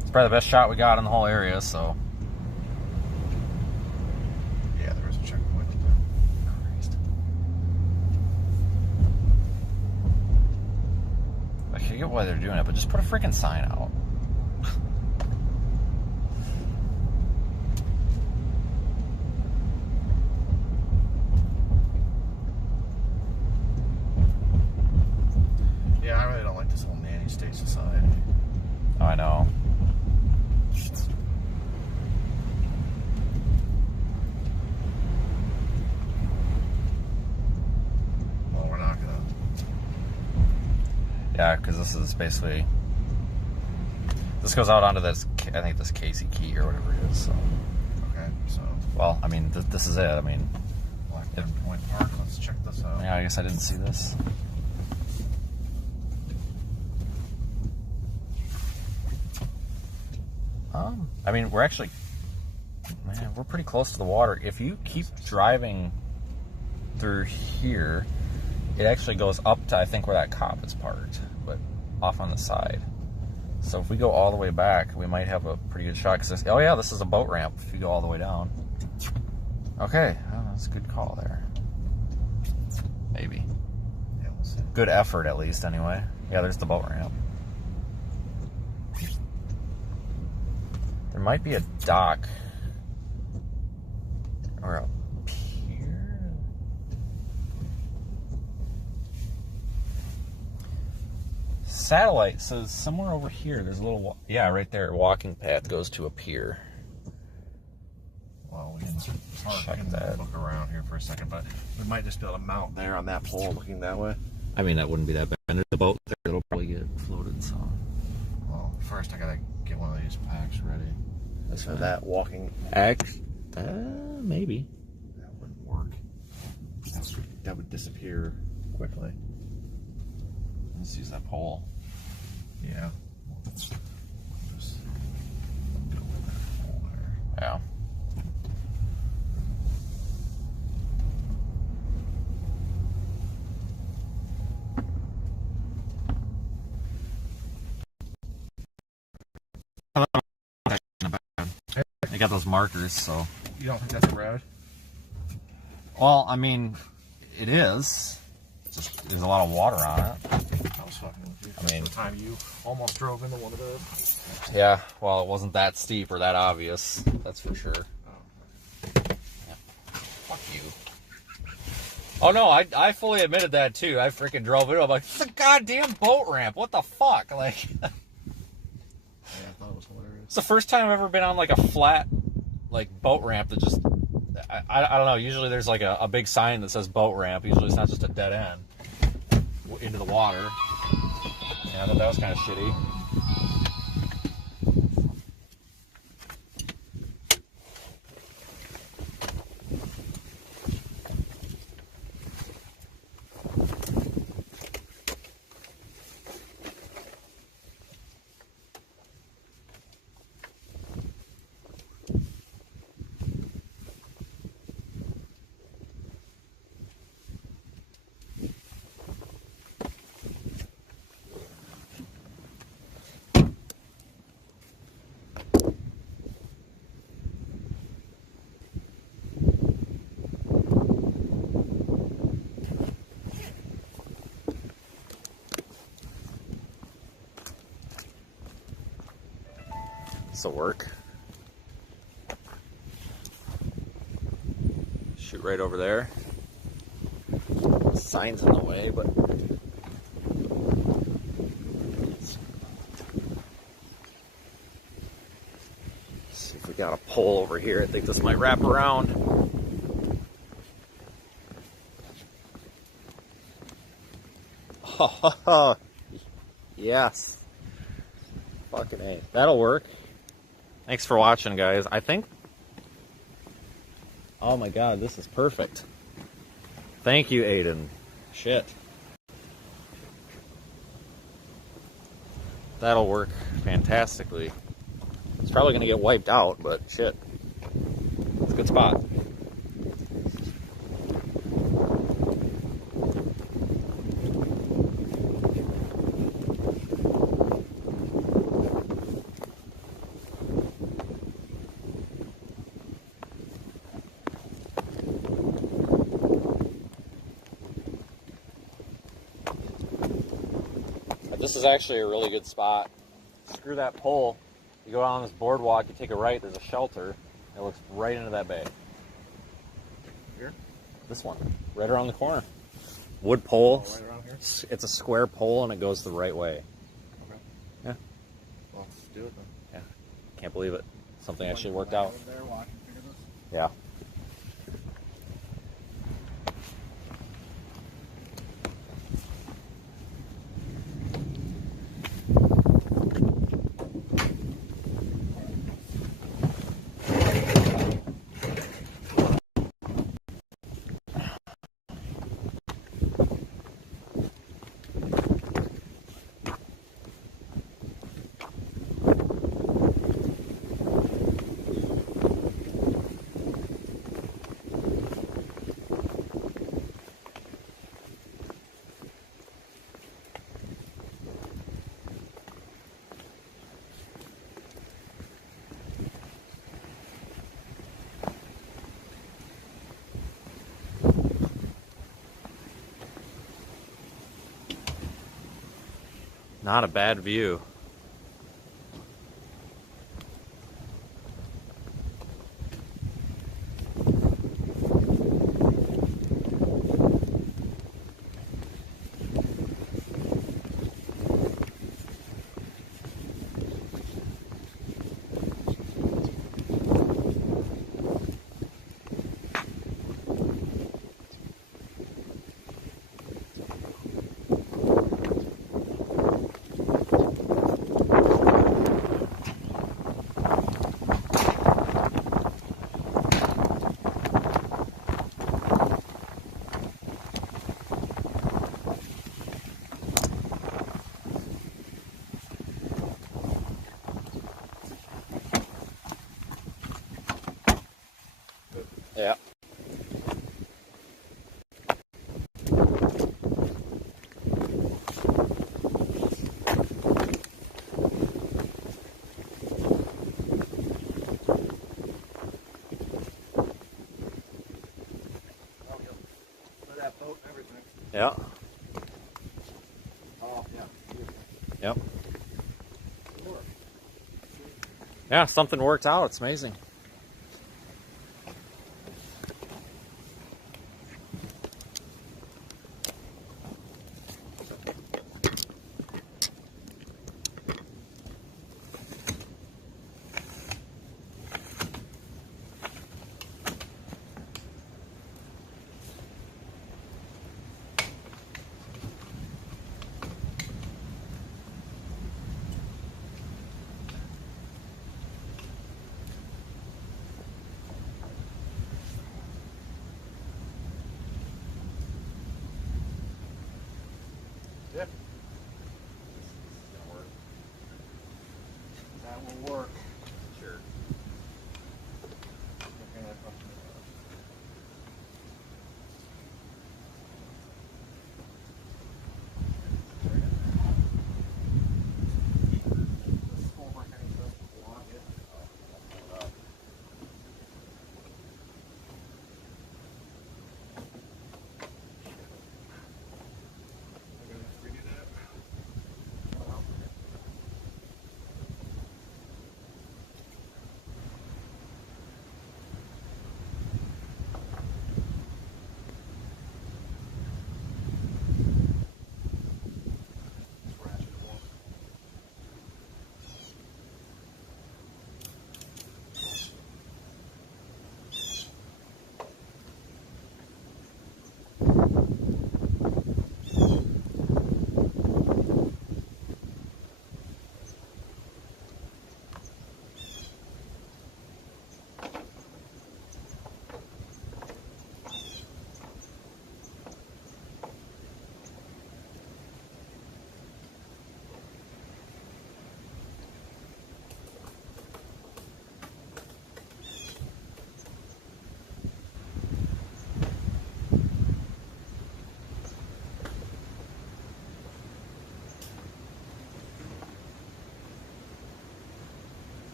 It's probably the best shot we got in the whole area, so. Yeah, there is a checkpoint. I forget why they're doing it, but just put a freaking sign out. Yeah, I really don't like this whole nanny state society. Oh, I know. Well, we're not gonna. Yeah, because this is basically, this goes out onto this, I think this Casey Key or whatever it is, so. Okay, so. Well, I mean, this is it, I mean. Blackburn Point Park, let's check this out. Yeah, I guess I didn't see this. I mean, we're actually, man, we're pretty close to the water. If you keep driving through here, it actually goes up to, I think, where that cop is parked, but off on the side. So if we go all the way back, we might have a pretty good shot. Cause oh yeah, this is a boat ramp if you go all the way down. Okay, oh, that's a good call there. Maybe. Yeah, we'll see. Good effort, at least, anyway. Yeah, there's the boat ramp. There might be a dock. Or a pier. Satellite says somewhere over here, there's a little, yeah, right there, walking path goes to a pier. Well, we can check that. Look around here for a second, but we might just be able to mount there on that pole looking that way. I mean, that wouldn't be that bad. And there's a boat there, it'll probably get floated, so. Well, first I gotta get one of these packs ready. So that walking maybe. That wouldn't work. That would disappear quickly. Let's use that pole. Yeah. Just go with that pole there. Yeah. They got those markers, so. You don't think that's a road? Well, I mean, it is. Just there's a lot of water on it. I was fucking with you. I mean, the time you almost drove into one of those. Yeah, well, it wasn't that steep or that obvious. That's for sure. Yeah. Fuck you. Oh no, I fully admitted that too. I freaking drove it. I'm like, it's a goddamn boat ramp. What the fuck? Like. Yeah, I thought it was hilarious. It's the first time I've ever been on like a flat, like boat ramp that just. I don't know. Usually there's like a big sign that says boat ramp. Usually it's not just a dead end into the water. Yeah, I thought that was kind of shitty. This'll work. Shoot right over there. Sign's in the way, but let's see if we got a pole over here. I think this might wrap around. Oh, yes. Fucking A. That'll work. Thanks for watching, guys. I think... Oh my god, this is perfect. Thank you, Aiden. Shit. That'll work fantastically. It's probably going to get wiped out, but shit. It's a good spot. This is actually a really good spot. Screw that pole. You go down this boardwalk, you take a right, there's a shelter. It looks right into that bay. Here? This one. Right around the corner. Wood pole. Oh, right around here? It's a square pole and it goes the right way. Okay. Yeah. Well, let's do it then. Yeah. Can't believe it. Something actually worked out. There, watch and figure this. Yeah. Not a bad view. Yeah. Yeah. Oh, yeah. Yep. Yeah, something worked out. It's amazing. Yep. That will work. Sure.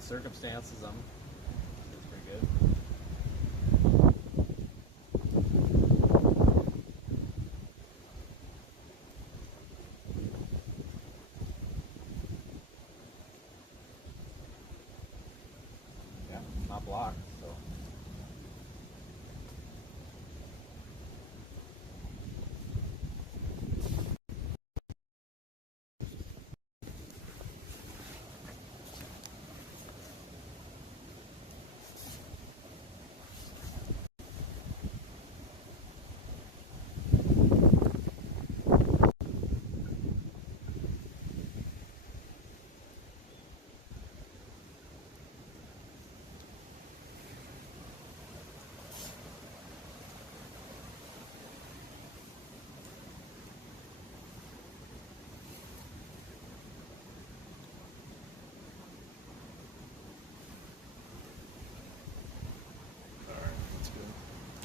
the circumstances, it's pretty good. Yeah, not blocked, so.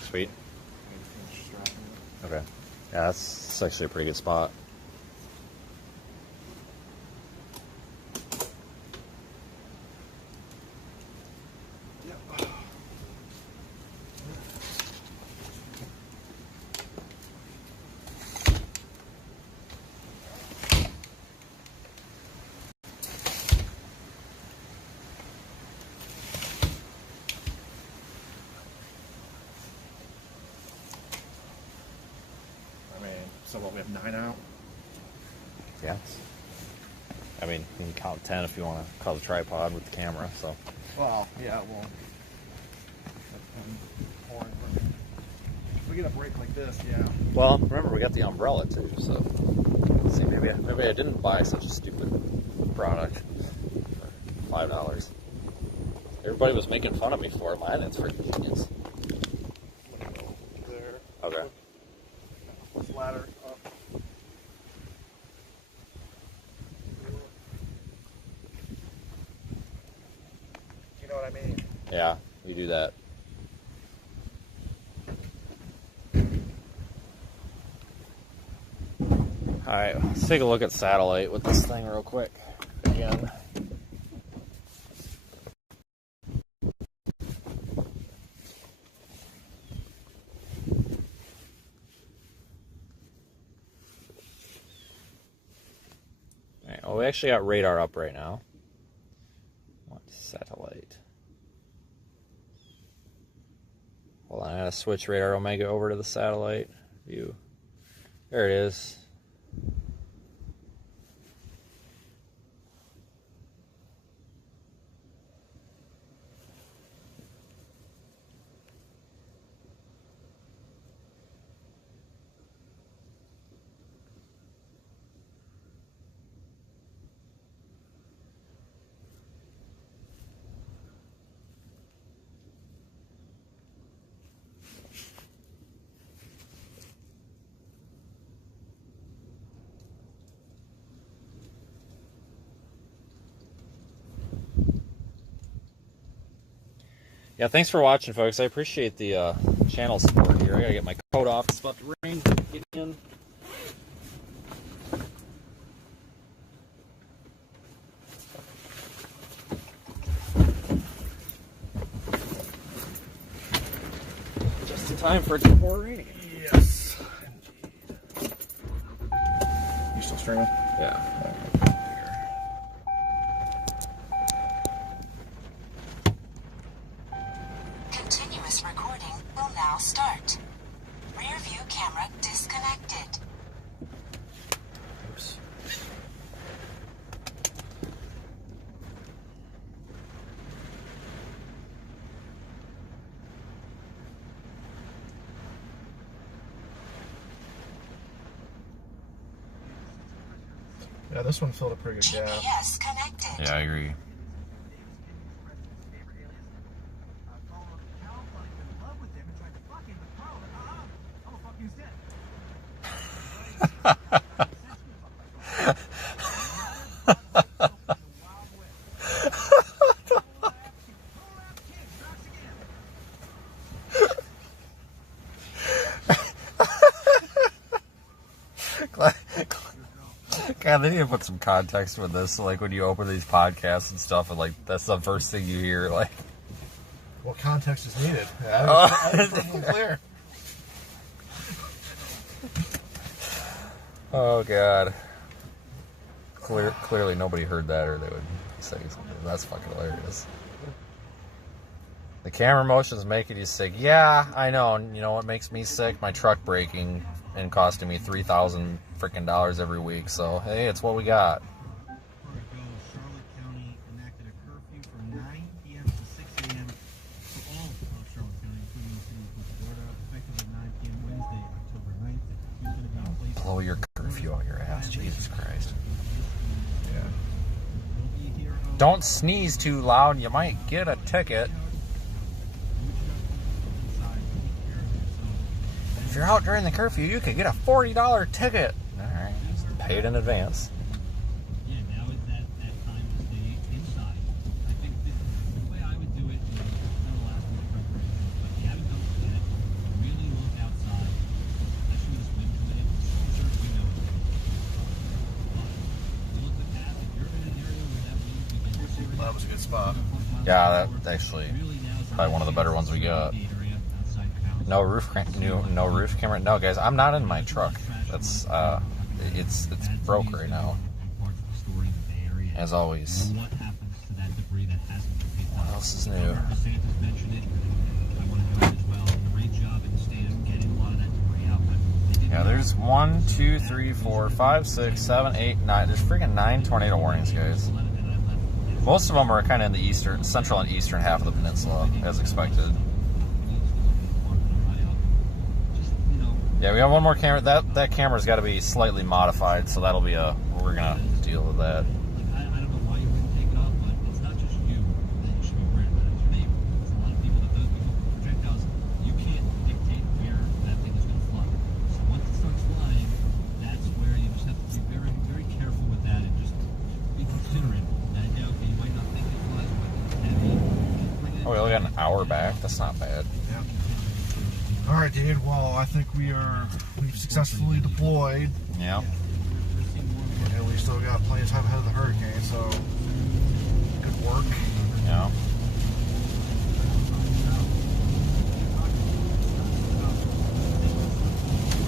Sweet. Okay. Yeah, that's actually a pretty good spot. So what, we have 9 out? Yeah. I mean, you can count 10 if you want to call the tripod with the camera, so. Well, yeah, well. If we get a break like this, yeah. Well, remember, we got the umbrella, too, so. Let's see, maybe I didn't buy such a stupid product for $5. Everybody was making fun of me for it. Mine, it's for genius. There. Okay. This ladder up. You know what I mean? Yeah, we do that. Alright, let's take a look at satellite with this thing real quick. Again. Alright, well, we actually got radar up right now. What satellite? Hold on, I gotta switch RadarOmega over to the satellite view. There it is. Yeah, thanks for watching, folks. I appreciate the channel support here. I gotta get my coat off. It's about to rain. Get in. Just in time for it to pour rain. Yes. You still streaming? Yeah. Continuous recording will now start. Rear view camera disconnected. Oops. Yeah, this one filled a pretty good gap. GPS connected. Yeah, I agree. God, they need to put some context with this. Like when you open these podcasts and stuff, and like that's the first thing you hear. Like, what context is needed? That is perfectly clear. Oh God. Clearly nobody heard that, or they would say something. That's fucking hilarious. The camera motion's making you sick. Yeah, I know. You know what makes me sick? My truck breaking and costing me $3,000 freaking dollars every week. So hey, it's what we got. Charlotte County enacted a curfew from 9 p.m. to 6 a.m. for all of Charlotte County, including the city of Florida, effective at 9 p.m. Wednesday, October 9th. The curfew is going to be in place. Blow your curfew out your ass, Jesus Christ. Yeah. Don't sneeze too loud, you might get a ticket. If you're out during the curfew, you could get a $40 ticket. Alright, pay it in advance. Yeah, now is that time to stay inside. I think the way I would do it is not last minute preparation, but if you haven't done it yet, really look outside, especially this wind coming in. Sure, we know it. You look at that, if you're in an area where that wind begins to That was a good spot. Yeah, that actually probably one of the better ones we got. No roof camera. No, guys, I'm not in my truck. That's it's broke right now. As always. What else is new? Yeah, there's 1, 2, 3, 4, 5, 6, 7, 8, 9. There's freaking 9 tornado warnings, guys. Most of them are kind of in the central and eastern half of the peninsula, as expected. Yeah, we have one more camera. That camera's got to be slightly modified, so that'll be we're gonna deal with that. I don't know why you wouldn't take it off, but it's not just you that you should be worried about. It's your neighbor. It's a lot of people that those people projectiles. You can't dictate where that thing is going to fly. So once it starts flying, that's where you just have to be very, very careful with that and just be considerate. That okay, you might not think it flies, but it's heavy. Oh, we only got an hour back. That's not bad. Yeah. All right, dude. Well, I think we've successfully deployed. Yeah. And we still got plenty of time ahead of the hurricane, so good work. Yeah.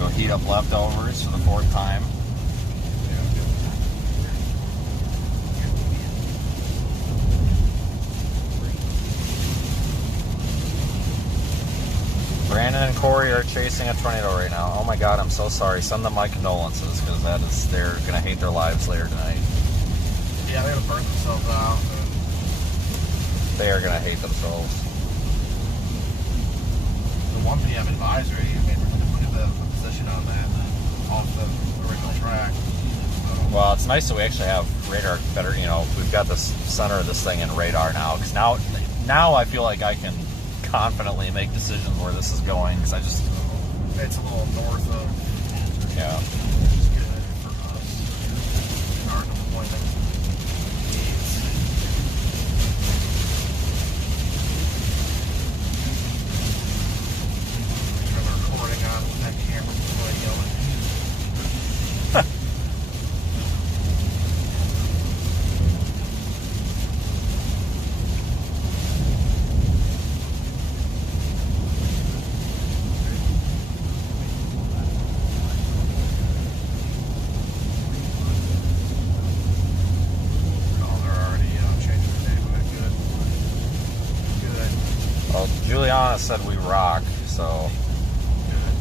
Go heat up leftovers for the 4th time. Brandon and Corey are chasing a tornado right now. Oh my God, I'm so sorry. Send them my condolences, because they're gonna hate their lives later tonight. Yeah, they're gonna burn themselves out. They are gonna hate themselves. The 1 p.m. advisory, I mean, look at the position on that off the original track. Well, it's nice that we actually have radar better, we've got the center of this thing in radar now, because now I feel like I can confidently make decisions where this is going, because it's a little north of, yeah, which is good for us in our deployment needs. I'm recording on that camera before I yell it. Juliana said we rock, so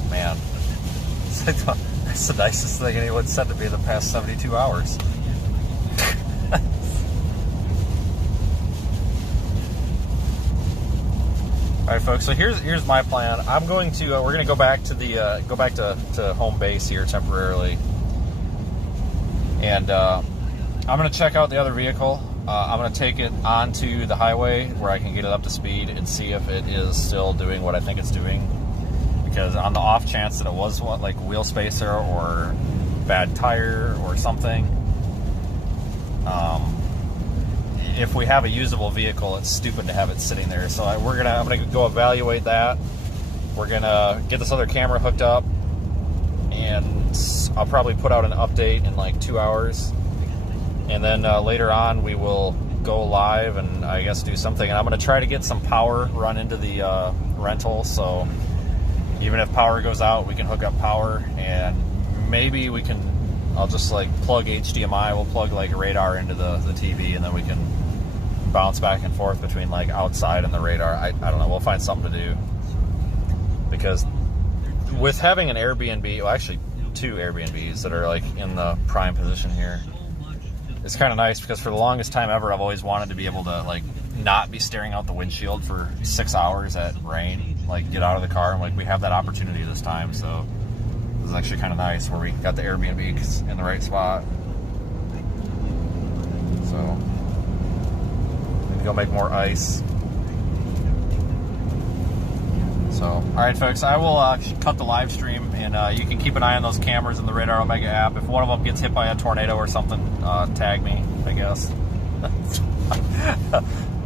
man, that's the nicest thing anyone said to me in the past 72 hours. All right, folks. So here's my plan. We're gonna go back to home base here temporarily, and I'm gonna check out the other vehicle. I'm going to take it onto the highway where I can get it up to speed and see if it is still doing what I think it's doing. Because on the off chance that it was like wheel spacer or bad tire or something, if we have a usable vehicle, it's stupid to have it sitting there. So I'm gonna go evaluate that. We're gonna get this other camera hooked up, and I'll probably put out an update in like 2 hours. And then later on we will go live and I guess do something. And I'm going to try to get some power run into the rental, so even if power goes out, we can hook up power, and maybe we can, I'll just like plug HDMI, we'll plug like radar into the TV, and then we can bounce back and forth between like outside and the radar. I don't know, we'll find something to do. Because with having an Airbnb, well actually 2 Airbnbs that are like in the prime position here, it's kind of nice because for the longest time ever, I've always wanted to be able to like not be staring out the windshield for 6 hours at rain, like get out of the car, and like we have that opportunity this time. So this is actually kind of nice where we got the Airbnb in the right spot. So maybe go make more ice. So, all right, folks, I will cut the live stream, and you can keep an eye on those cameras in the RadarOmega app. If one of them gets hit by a tornado or something, tag me, I guess.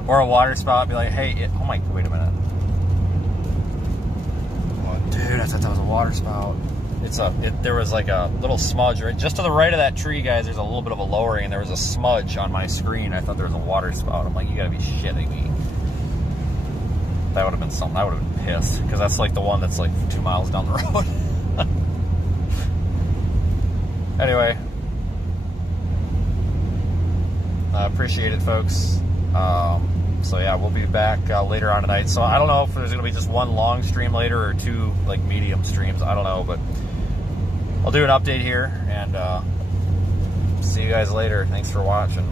Or a water spout, be like, hey, oh my, wait a minute. Oh, dude, I thought that was a water spout. There was like a little smudge right just to the right of that tree, guys. There's a little bit of a lowering, and there was a smudge on my screen. I thought there was a water spout. I'm like, you gotta be shitting me. That would have been something. I would have been pissed, because that's like the one that's like 2 miles down the road. Anyway, I appreciate it, folks. So yeah, we'll be back later on tonight. So I don't know if there's going to be just one long stream later or 2 like medium streams. I don't know, but I'll do an update here, and see you guys later. Thanks for watching.